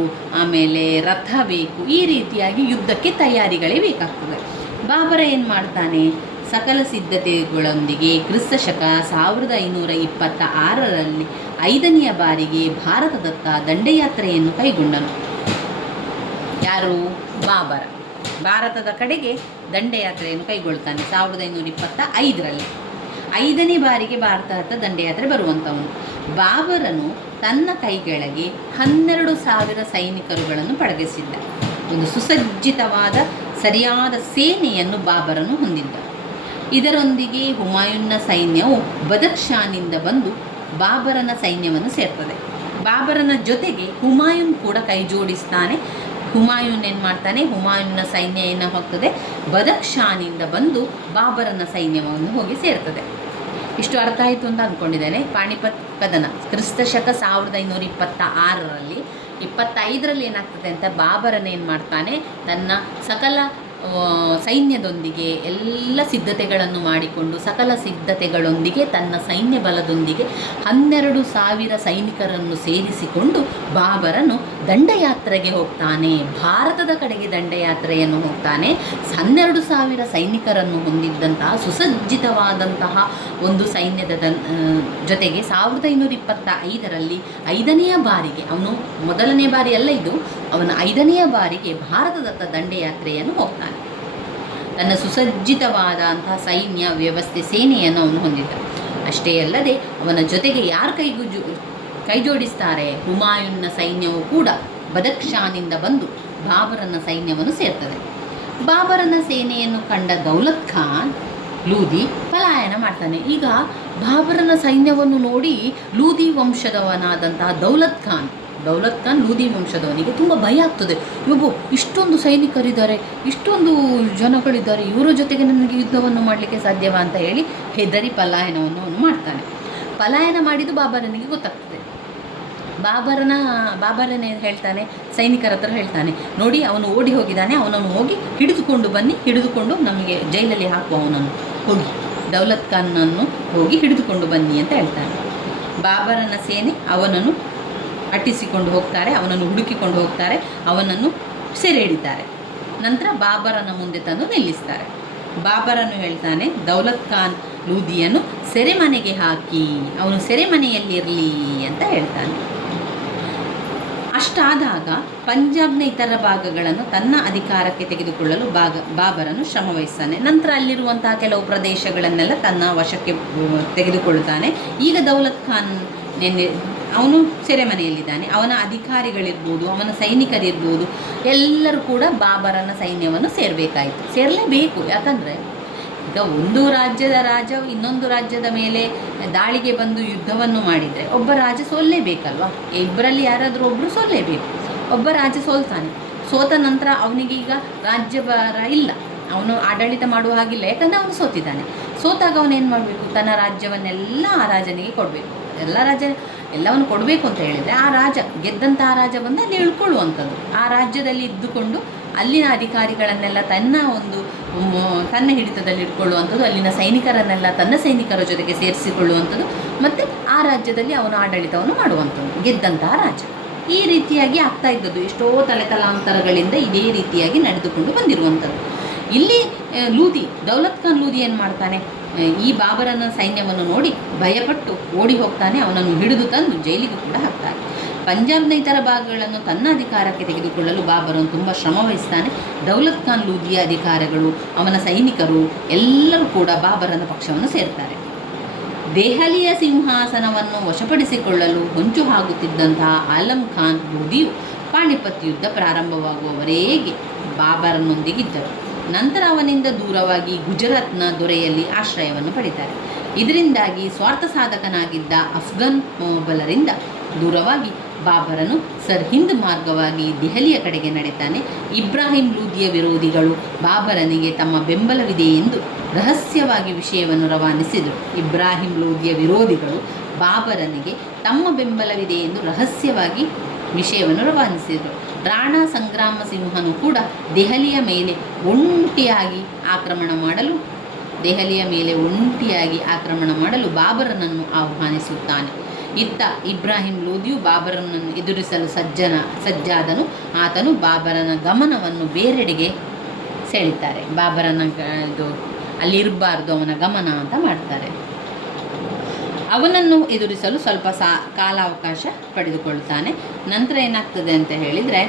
ಆಮೇಲೆ ರಥ ಬೇಕು. ಈ ರೀತಿಯಾಗಿ ಯುದ್ಧಕ್ಕೆ ತಯಾರಿಗಳೇ ಬೇಕಾಗ್ತದೆ. ಬಾಬರ ಏನು ಮಾಡ್ತಾನೆ, ಸಕಲ ಸಿದ್ಧತೆಗಳೊಂದಿಗೆ ಕ್ರಿಸ್ತ ಶಕ 1526 5ನೆಯ ಬಾರಿಗೆ ಭಾರತದತ್ತ ದಂಡಯಾತ್ರೆಯನ್ನು ಕೈಗೊಂಡನು. ಯಾರು? ಬಾಬರ ಭಾರತದ ಕಡೆಗೆ ದಂಡಯಾತ್ರೆಯನ್ನು ಕೈಗೊಳ್ತಾನೆ 1525. 5ನೇ ಬಾರಿಗೆ ಭಾರತದತ್ತ ದಂಡಯಾತ್ರೆ ಬರುವಂಥವನು. ಬಾಬರನು ತನ್ನ ಕೈಗಳಿಗೆ 12,000 ಸೈನಿಕರುಗಳನ್ನು ಪಳಗಿಸಿದ್ದ. ಒಂದು ಸುಸಜ್ಜಿತವಾದ ಸರಿಯಾದ ಸೇನೆಯನ್ನು ಬಾಬರನು ಹೊಂದಿದ್ದ. ಇದರೊಂದಿಗೆ ಹುಮಾಯೂನ್ನ ಸೈನ್ಯವು ಬದಕ್ಷಾನಿಂದ ಬಂದು ಬಾಬರನ ಸೈನ್ಯವನ್ನು ಸೇರ್ತದೆ. ಬಾಬರನ ಜೊತೆಗೆ ಹುಮಾಯೂನ್ ಕೂಡ ಕೈ ಜೋಡಿಸ್ತಾನೆ. ಹುಮಾಯೂನ್ ಏನು ಮಾಡ್ತಾನೆ, ಹುಮಾಯೂನ್ನ ಸೈನ್ಯ ಏನು ಹೋಗ್ತದೆ, ಬದಕ್ಷಾನಿಂದ ಬಂದು ಬಾಬರನ ಸೈನ್ಯವನ್ನು ಹೋಗಿ ಸೇರ್ತದೆ. ಇಷ್ಟು ಅರ್ಥ ಆಯಿತು ಅಂತ ಅಂದ್ಕೊಂಡಿದ್ದೇನೆ. ಪಾಣಿಪತ್ ಕದನ ಕ್ರಿಸ್ತ ಶಕ 1526 25 ಏನಾಗ್ತದೆ ಅಂತ, ಬಾಬರನೇನು ಮಾಡ್ತಾನೆ, ತನ್ನ ಸಕಲ ಸೈನ್ಯದೊಂದಿಗೆ ಎಲ್ಲ ಸಿದ್ಧತೆಗಳನ್ನು ಮಾಡಿಕೊಂಡು, ಸಕಲ ಸಿದ್ಧತೆಗಳೊಂದಿಗೆ ತನ್ನ ಸೈನ್ಯ ಬಲದೊಂದಿಗೆ 12,000 ಸೈನಿಕರನ್ನು ಸೇರಿಸಿಕೊಂಡು ಬಾಬರನು ದಂಡಯಾತ್ರೆಗೆ ಹೋಗ್ತಾನೆ. ಭಾರತದ ಕಡೆಗೆ ದಂಡಯಾತ್ರೆಯನ್ನು ಹೋಗ್ತಾನೆ. 12,000 ಸೈನಿಕರನ್ನು ಹೊಂದಿದ್ದಂತಹ ಸುಸಜ್ಜಿತವಾದಂತಹ ಒಂದು ಸೈನ್ಯದ ಜೊತೆಗೆ 1525 5ನೆಯ ಬಾರಿಗೆ, ಅವನು ಮೊದಲನೇ ಬಾರಿ ಅಲ್ಲ ಇದು, ಅವನ 5ನೆಯ ಬಾರಿಗೆ ಭಾರತದತ್ತ ದಂಡಯಾತ್ರೆಯನ್ನು ಹೋಗ್ತಾನೆ. ತನ್ನ ಸುಸಜ್ಜಿತವಾದಂತಹ ಸೈನ್ಯ ವ್ಯವಸ್ಥೆ, ಸೇನೆಯನ್ನು ಅವನು ಹೊಂದಿದ್ದ. ಅಷ್ಟೇ ಅಲ್ಲದೆ ಅವನ ಜೊತೆಗೆ ಯಾರು ಕೈ ಜೋಡಿಸ್ತಾರೆ, ಹುಮಾಯೂನ್ನ ಸೈನ್ಯವು ಕೂಡ ಬದಕ್ಷಾನಿಂದ ಬಂದು ಬಾಬರನ ಸೈನ್ಯವನ್ನು ಸೇರ್ತದೆ. ಬಾಬರನ ಸೇನೆಯನ್ನು ಕಂಡ ದೌಲತ್ ಖಾನ್ ಲೂದಿ ಪಲಾಯನ ಮಾಡ್ತಾನೆ. ಈಗ ಬಾಬರನ ಸೈನ್ಯವನ್ನು ನೋಡಿ ಲೂದಿ ವಂಶದವನಾದಂತಹ ದೌಲತ್ ಖಾನ್ ಲೂದಿ ವಂಶದವನಿಗೆ ತುಂಬ ಭಯ ಆಗ್ತದೆ. ಇವು ಇಷ್ಟೊಂದು ಸೈನಿಕರಿದ್ದಾರೆ, ಇಷ್ಟೊಂದು ಜನಗಳಿದ್ದಾರೆ, ಇವರ ಜೊತೆಗೆ ನನಗೆ ಯುದ್ಧವನ್ನು ಮಾಡಲಿಕ್ಕೆ ಸಾಧ್ಯವಾ ಅಂತ ಹೇಳಿ ಹೆದರಿ ಪಲಾಯನವನ್ನು ಅವನು ಮಾಡ್ತಾನೆ. ಪಲಾಯನ ಮಾಡಿದ್ದು ಬಾಬರನಿಗೆ ಗೊತ್ತಾಗ್ತದೆ. ಬಾಬರನೇ ಹೇಳ್ತಾನೆ, ಸೈನಿಕರ ಹತ್ರ ಹೇಳ್ತಾನೆ, ನೋಡಿ ಅವನು ಓಡಿ ಹೋಗಿದ್ದಾನೆ, ಅವನನ್ನು ಹೋಗಿ ಹಿಡಿದುಕೊಂಡು ಬನ್ನಿ, ಹಿಡಿದುಕೊಂಡು ನಮಗೆ ಜೈಲಲ್ಲಿ ಹಾಕುವ, ಅವನನ್ನು ಹೋಗಿ ದೌಲತ್ ಖಾನನ್ನು ಹೋಗಿ ಹಿಡಿದುಕೊಂಡು ಬನ್ನಿ ಅಂತ ಹೇಳ್ತಾನೆ. ಬಾಬರನ ಸೇನೆ ಅವನನ್ನು ಅಟ್ಟಿಸಿಕೊಂಡು ಹೋಗ್ತಾರೆ, ಅವನನ್ನು ಹುಡುಕಿಕೊಂಡು ಹೋಗ್ತಾರೆ, ಅವನನ್ನು ಸೆರೆ ಹಿಡಿತಾರೆ. ನಂತರ ಬಾಬರನ ಮುಂದೆ ತಂದು ನಿಲ್ಲಿಸ್ತಾರೆ. ಬಾಬರನ್ನು ಹೇಳ್ತಾನೆ, ದೌಲತ್ ಖಾನ್ ಲೂದಿಯನ್ನು ಸೆರೆಮನೆಗೆ ಹಾಕಿ, ಅವನು ಸೆರೆಮನೆಯಲ್ಲಿರಲಿ ಅಂತ ಹೇಳ್ತಾನೆ. ಅಷ್ಟಾದಾಗ ಪಂಜಾಬ್ನ ಇತರ ಭಾಗಗಳನ್ನು ತನ್ನ ಅಧಿಕಾರಕ್ಕೆ ತೆಗೆದುಕೊಳ್ಳಲು ಬಾಬರನು ಶ್ರಮವಹಿಸ್ತಾನೆ. ನಂತರ ಅಲ್ಲಿರುವಂತಹ ಕೆಲವು ಪ್ರದೇಶಗಳನ್ನೆಲ್ಲ ತನ್ನ ವಶಕ್ಕೆ ತೆಗೆದುಕೊಳ್ಳುತ್ತಾನೆ. ಈಗ ದೌಲತ್ ಖಾನ್ ಅವನು ಸೆರೆಮನೆಯಲ್ಲಿದ್ದಾನೆ. ಅವನ ಅಧಿಕಾರಿಗಳಿರ್ಬೋದು, ಅವನ ಸೈನಿಕರಿರ್ಬೋದು, ಎಲ್ಲರೂ ಕೂಡ ಬಾಬರನ ಸೈನ್ಯವನ್ನು ಸೇರಲೇಬೇಕು. ಯಾಕಂದರೆ ಈಗ ಒಂದು ರಾಜ್ಯದ ರಾಜ ಇನ್ನೊಂದು ರಾಜ್ಯದ ಮೇಲೆ ದಾಳಿಗೆ ಬಂದು ಯುದ್ಧವನ್ನು ಮಾಡಿದರೆ ಒಬ್ಬ ರಾಜ ಸೋಲ್ಲೇಬೇಕಲ್ವ. ಇಬ್ಬರಲ್ಲಿ ಯಾರಾದರೂ ಒಬ್ಬರು ಸೋಲ್ಲೇಬೇಕು. ಒಬ್ಬ ರಾಜ ಸೋಲ್ತಾನೆ. ಸೋತ ನಂತರ ಅವನಿಗೆ ಈಗ ರಾಜ್ಯಭಾರ ಇಲ್ಲ, ಅವನು ಆಡಳಿತ ಮಾಡುವ ಹಾಗಿಲ್ಲ, ಯಾಕಂದರೆ ಅವನು ಸೋತಿದ್ದಾನೆ. ಸೋತಾಗ ಅವನೇನು ಮಾಡಬೇಕು, ತನ್ನ ರಾಜ್ಯವನ್ನೆಲ್ಲ ಆ ರಾಜನಿಗೆ ಕೊಡಬೇಕು. ಎಲ್ಲವನ್ನು ಕೊಡಬೇಕು ಅಂತ ಹೇಳಿದರೆ ಆ ರಾಜ ಗೆದ್ದಂತಹ ರಾಜ ಬಂದು ಅಲ್ಲಿ ಇಳ್ಕೊಳ್ಳುವಂಥದ್ದು, ಆ ರಾಜ್ಯದಲ್ಲಿ ಇದ್ದುಕೊಂಡು ಅಲ್ಲಿನ ಅಧಿಕಾರಿಗಳನ್ನೆಲ್ಲ ತನ್ನ ಹಿಡಿತದಲ್ಲಿ ಇಟ್ಕೊಳ್ಳುವಂಥದ್ದು, ಅಲ್ಲಿನ ಸೈನಿಕರನ್ನೆಲ್ಲ ತನ್ನ ಸೈನಿಕರ ಜೊತೆಗೆ ಸೇರಿಸಿಕೊಳ್ಳುವಂಥದ್ದು, ಮತ್ತು ಆ ರಾಜ್ಯದಲ್ಲಿ ಅವನು ಆಡಳಿತವನ್ನು ಮಾಡುವಂಥದ್ದು ಗೆದ್ದಂತಹ ರಾಜ. ಈ ರೀತಿಯಾಗಿ ಆಗ್ತಾ ಇದ್ದದ್ದು ಎಷ್ಟೋ ತಲೆತಲಾಂತರಗಳಿಂದ ಇದೇ ರೀತಿಯಾಗಿ ನಡೆದುಕೊಂಡು ಬಂದಿರುವಂಥದ್ದು. ಇಲ್ಲಿ ದೌಲತ್ ಖಾನ್ ಲೂದಿ ಏನು ಮಾಡ್ತಾನೆ, ಈ ಬಾಬರನ ಸೈನ್ಯವನ್ನು ನೋಡಿ ಭಯಪಟ್ಟು ಓಡಿ ಹೋಗ್ತಾನೆ. ಅವನನ್ನು ಹಿಡಿದು ತಂದು ಜೈಲಿಗೆ ಕೂಡ ಹಾಕ್ತಾರೆ. ಪಂಜಾಬ್ನ ಇತರ ಭಾಗಗಳನ್ನು ತನ್ನ ಅಧಿಕಾರಕ್ಕೆ ತೆಗೆದುಕೊಳ್ಳಲು ಬಾಬರನು ತುಂಬ ಶ್ರಮವಹಿಸ್ತಾನೆ. ದೌಲತ್ ಖಾನ್ ಲೂದಿಯ ಅಧಿಕಾರಿಗಳು, ಅವನ ಸೈನಿಕರು ಎಲ್ಲರೂ ಕೂಡ ಬಾಬರನ ಪಕ್ಷವನ್ನು ಸೇರ್ತಾರೆ. ದೆಹಲಿಯ ಸಿಂಹಾಸನವನ್ನು ವಶಪಡಿಸಿಕೊಳ್ಳಲು ಹೊಂಚು ಹಾಕುತ್ತಿದ್ದಂತಹ ಆಲಂ ಖಾನ್ ಲೂದಿಯು ಪಾಣಿಪತ್ ಯುದ್ಧ ಪ್ರಾರಂಭವಾಗುವವರೆಗೆ ಬಾಬರನೊಂದಿಗಿದ್ದರು. ನಂತರ ಅವನಿಂದ ದೂರವಾಗಿ ಗುಜರಾತ್ನ ದೊರೆಯಲ್ಲಿ ಆಶ್ರಯವನ್ನು ಪಡಿತಾರೆ. ಇದರಿಂದಾಗಿ ಸ್ವಾರ್ಥ ಸಾಧಕನಾಗಿದ್ದ ಅಫ್ಘನ್ ಮೊಘಲರಿಂದ ದೂರವಾಗಿ ಬಾಬರನು ಸರ್ಹಿಂದ್ ಮಾರ್ಗವಾಗಿ ದೆಹಲಿಯ ಕಡೆಗೆ ನಡೆತಾನೆ. ಇಬ್ರಾಹಿಂ ಲೂದಿಯ ವಿರೋಧಿಗಳು ಬಾಬರನಿಗೆ ತಮ್ಮ ಬೆಂಬಲವಿದೆ ಎಂದು ರಹಸ್ಯವಾಗಿ ವಿಷಯವನ್ನು ರವಾನಿಸಿದರು. ಇಬ್ರಾಹಿಂ ಲೂದಿಯ ವಿರೋಧಿಗಳು ಬಾಬರನಿಗೆ ತಮ್ಮ ಬೆಂಬಲವಿದೆ ಎಂದು ರಹಸ್ಯವಾಗಿ ವಿಷಯವನ್ನು ರವಾನಿಸಿದರು. ರಾಣಾ ಸಂಗ್ರಾಮ ಸಿಂಹನು ಕೂಡ ದೆಹಲಿಯ ಮೇಲೆ ಒಂಟಿಯಾಗಿ ಆಕ್ರಮಣ ಮಾಡಲು ಬಾಬರನನ್ನು ಆಹ್ವಾನಿಸುತ್ತಾನೆ. ಇತ್ತ ಇಬ್ರಾಹಿಂ ಲೂದಿಯು ಬಾಬರನನ್ನು ಎದುರಿಸಲು ಸಜ್ಜಾದನು. ಆತನು ಬಾಬರನ ಗಮನವನ್ನು ಬೇರೆಡೆಗೆ ಸೆಳೀತಾರೆ. ಅಲ್ಲಿರಬಾರ್ದು ಅವನ ಗಮನ ಅಂತ ಮಾಡ್ತಾರೆ. ಅವನನ್ನು ಎದುರಿಸಲು ಸ್ವಲ್ಪ ಕಾಲಾವಕಾಶ ಪಡೆದುಕೊಳ್ತಾನೆ. ನಂತರ ಏನಾಗ್ತದೆ ಅಂತ ಹೇಳಿದರೆ,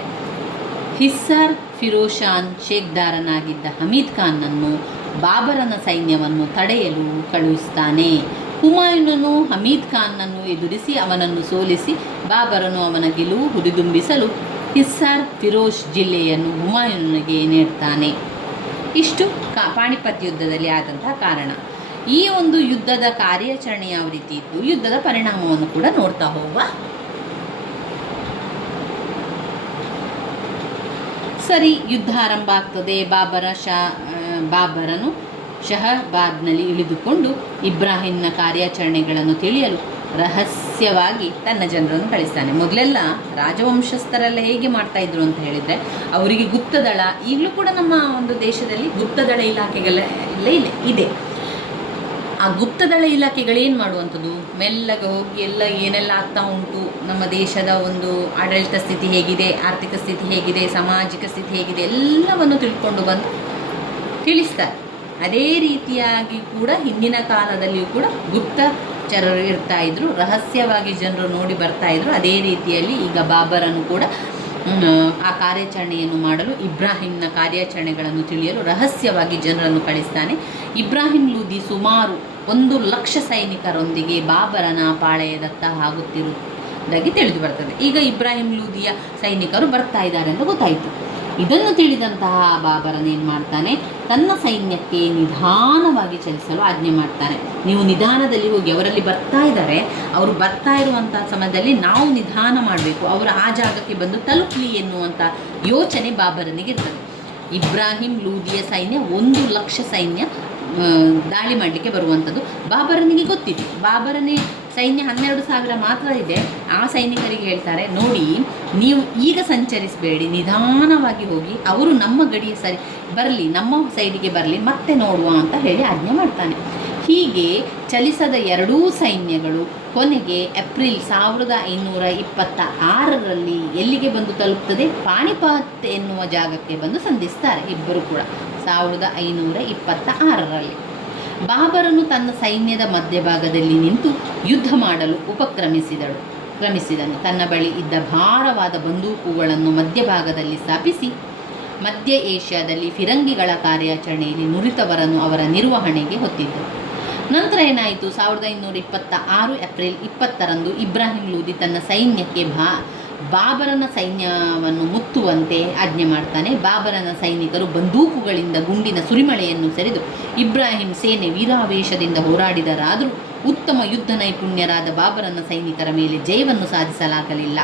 ಹಿಸ್ಸಾರ್ ಫಿರೋಜ್ ಖಾನ್ ಶೇಖ್ದಾರನಾಗಿದ್ದ ಹಮೀದ್ ಖಾನ್ನನ್ನು ಬಾಬರನ ಸೈನ್ಯವನ್ನು ತಡೆಯಲು ಕಳುಹಿಸ್ತಾನೆ. ಹುಮಾಯೂನನು ಹಮೀದ್ ಖಾನ್ನನ್ನು ಎದುರಿಸಿ ಅವನನ್ನು ಸೋಲಿಸಿ ಬಾಬರನು ಅವನ ಗೆಲುವು ಹುರಿದುಂಬಿಸಲು ಹಿಸ್ಸಾರ್ ಫಿರೋಜ್ ಜಿಲ್ಲೆಯನ್ನು ಹುಮಾಯೂನನಿಗೆ ನೀಡ್ತಾನೆ. ಇಷ್ಟು ಪಾಣಿಪತ್ ಯುದ್ಧದಲ್ಲಿ ಆದಂತಹ ಕಾರಣ. ಈ ಒಂದು ಯುದ್ಧದ ಕಾರ್ಯಾಚರಣೆ ಯಾವ ರೀತಿ ಇತ್ತು, ಯುದ್ಧದ ಪರಿಣಾಮವನ್ನು ಕೂಡ ನೋಡ್ತಾ ಹೋಗುವ. ಸರಿ, ಯುದ್ಧ ಆರಂಭ ಆಗ್ತದೆ. ಬಾಬರನು ಶಹಬಾದ್ನಲ್ಲಿ ಇಳಿದುಕೊಂಡು ಇಬ್ರಾಹಿಂನ ಕಾರ್ಯಾಚರಣೆಗಳನ್ನು ತಿಳಿಯಲು ರಹಸ್ಯವಾಗಿ ತನ್ನ ಜನರನ್ನು ಕಳಿಸ್ತಾನೆ. ಮೊದಲೆಲ್ಲ ರಾಜವಂಶಸ್ಥರೆಲ್ಲ ಹೇಗೆ ಮಾಡ್ತಾ ಇದ್ರು ಅಂತ ಹೇಳಿದರೆ, ಅವರಿಗೆ ಗುಪ್ತದಳ, ಈಗಲೂ ಕೂಡ ನಮ್ಮ ಒಂದು ದೇಶದಲ್ಲಿ ಗುಪ್ತದಳ ಇಲಾಖೆಗಳ ಇದೆ. ಆ ಗುಪ್ತದಳ ಇಲಾಖೆಗಳೇನು ಮಾಡುವಂಥದ್ದು, ಮೆಲ್ಲಗೆ ಹೋಗಿ ಏನೆಲ್ಲ ಆಗ್ತಾ ಉಂಟು, ನಮ್ಮ ದೇಶದ ಒಂದು ಆಡಳಿತ ಸ್ಥಿತಿ ಹೇಗಿದೆ, ಆರ್ಥಿಕ ಸ್ಥಿತಿ ಹೇಗಿದೆ, ಸಾಮಾಜಿಕ ಸ್ಥಿತಿ ಹೇಗಿದೆ, ಎಲ್ಲವನ್ನು ತಿಳ್ಕೊಂಡು ಬಂದು ತಿಳಿಸ್ತಾರೆ. ಅದೇ ರೀತಿಯಾಗಿ ಕೂಡ ಹಿಂದಿನ ಕಾಲದಲ್ಲಿಯೂ ಕೂಡ ಗುಪ್ತಚರರು ಇರ್ತಾಯಿದ್ರು, ರಹಸ್ಯವಾಗಿ ಜನರು ನೋಡಿ ಬರ್ತಾಯಿದ್ರು. ಅದೇ ರೀತಿಯಲ್ಲಿ ಈಗ ಬಾಬರನು ಕೂಡ ಆ ಕಾರ್ಯಾಚರಣೆಯನ್ನು ಮಾಡಲು, ಇಬ್ರಾಹಿಂನ ಕಾರ್ಯಾಚರಣೆಗಳನ್ನು ತಿಳಿಯಲು ರಹಸ್ಯವಾಗಿ ಜನರನ್ನು ಕಳಿಸ್ತಾನೆ. ಇಬ್ರಾಹಿಂ ಲೂದಿ ಸುಮಾರು 1,00,000 ಸೈನಿಕರೊಂದಿಗೆ ಬಾಬರನ ಪಾಳೆಯದತ್ತ ಆಗುತ್ತಿರುವುದಾಗಿ ತಿಳಿದು ಬರ್ತದೆ. ಈಗ ಇಬ್ರಾಹಿಂ ಲೂದಿಯ ಸೈನಿಕರು ಬರ್ತಾ ಇದ್ದಾರೆ ಅಂತ ಗೊತ್ತಾಯಿತು. ಇದನ್ನು ತಿಳಿದಂತಹ ಬಾಬರನೇನು ಮಾಡ್ತಾನೆ, ತನ್ನ ಸೈನ್ಯಕ್ಕೆ ನಿಧಾನವಾಗಿ ಚಲಿಸಲು ಆಜ್ಞೆ ಮಾಡ್ತಾನೆ. ನೀವು ನಿಧಾನದಲ್ಲಿ ಹೋಗಿ, ಅವರಲ್ಲಿ ಬರ್ತಾ ಇದ್ದಾರೆ, ಅವರು ಬರ್ತಾ ಇರುವಂಥ ಸಮಯದಲ್ಲಿ ನಾವು ನಿಧಾನ ಮಾಡಬೇಕು, ಅವರು ಆ ಜಾಗಕ್ಕೆ ಬಂದು ತಲುಪಲಿ ಎನ್ನುವಂಥ ಯೋಚನೆ ಬಾಬರನಿಗೆ ಇರ್ತದೆ. ಇಬ್ರಾಹಿಂ ಲೂದಿಯ ಸೈನ್ಯ 1,00,000 ಸೈನ್ಯ ದಾಳಿ ಮಾಡಲಿಕ್ಕೆ ಬರುವಂಥದ್ದು ಬಾಬರನಿಗೆ ಗೊತ್ತಿತ್ತು. ಬಾಬರನೇ ಸೈನ್ಯ 12,000 ಮಾತ್ರ ಇದೆ. ಆ ಸೈನಿಕರಿಗೆ ಹೇಳ್ತಾರೆ, ನೋಡಿ ನೀವು ಈಗ ಸಂಚರಿಸಬೇಡಿ, ನಿಧಾನವಾಗಿ ಹೋಗಿ, ಅವರು ನಮ್ಮ ಗಡಿಯ ಬರಲಿ, ನಮ್ಮ ಸೈಡಿಗೆ ಬರಲಿ, ಮತ್ತೆ ನೋಡುವ ಅಂತ ಹೇಳಿ ಆಜ್ಞೆ ಮಾಡ್ತಾನೆ. ಹೀಗೆ ಚಲಿಸದ ಎರಡೂ ಸೈನ್ಯಗಳು ಕೊನೆಗೆ ಏಪ್ರಿಲ್ 1526ರಲ್ಲಿ ಎಲ್ಲಿಗೆ ಬಂದು ತಲುಪ್ತದೆ? ಪಾಣಿಪತ್ ಎನ್ನುವ ಜಾಗಕ್ಕೆ ಬಂದು ಸಂಧಿಸ್ತಾರೆ ಇಬ್ಬರು ಕೂಡ 1526ರಲ್ಲಿ. ಬಾಬರನು ತನ್ನ ಸೈನ್ಯದ ಮಧ್ಯಭಾಗದಲ್ಲಿ ನಿಂತು ಯುದ್ಧ ಮಾಡಲು ಕ್ರಮಿಸಿದನು. ತನ್ನ ಬಳಿ ಇದ್ದ ಭಾರವಾದ ಬಂದೂಕುಗಳನ್ನು ಮಧ್ಯಭಾಗದಲ್ಲಿ ಸ್ಥಾಪಿಸಿ ಮಧ್ಯ ಏಷ್ಯಾದಲ್ಲಿ ಫಿರಂಗಿಗಳ ಕಾರ್ಯಾಚರಣೆಯಲ್ಲಿ ನುರಿತವರನ್ನು ಅವರ ನಿರ್ವಹಣೆಗೆ ಹೊತ್ತಿದ್ದರು. ನಂತರ ಏನಾಯಿತು? 1526 ಏಪ್ರಿಲ್ 20ರಂದು ಇಬ್ರಾಹಿಂ ಲೂದಿ ತನ್ನ ಸೈನ್ಯಕ್ಕೆ ಬಾಬರನ ಸೈನ್ಯವನ್ನು ಮುತ್ತುವಂತೆ ಆಜ್ಞೆ ಮಾಡ್ತಾನೆ. ಬಾಬರನ ಸೈನಿಕರು ಬಂದೂಕುಗಳಿಂದ ಗುಂಡಿನ ಸುರಿಮಳೆಯನ್ನು ಸೆರೆದು ಇಬ್ರಾಹಿಂ ಸೇನೆ ವೀರಾವೇಶದಿಂದ ಹೋರಾಡಿದರಾದರೂ ಉತ್ತಮ ಯುದ್ಧ ನೈಪುಣ್ಯರಾದ ಬಾಬರನ ಸೈನಿಕರ ಮೇಲೆ ಜಯವನ್ನು ಸಾಧಿಸಲಾಗಲಿಲ್ಲ.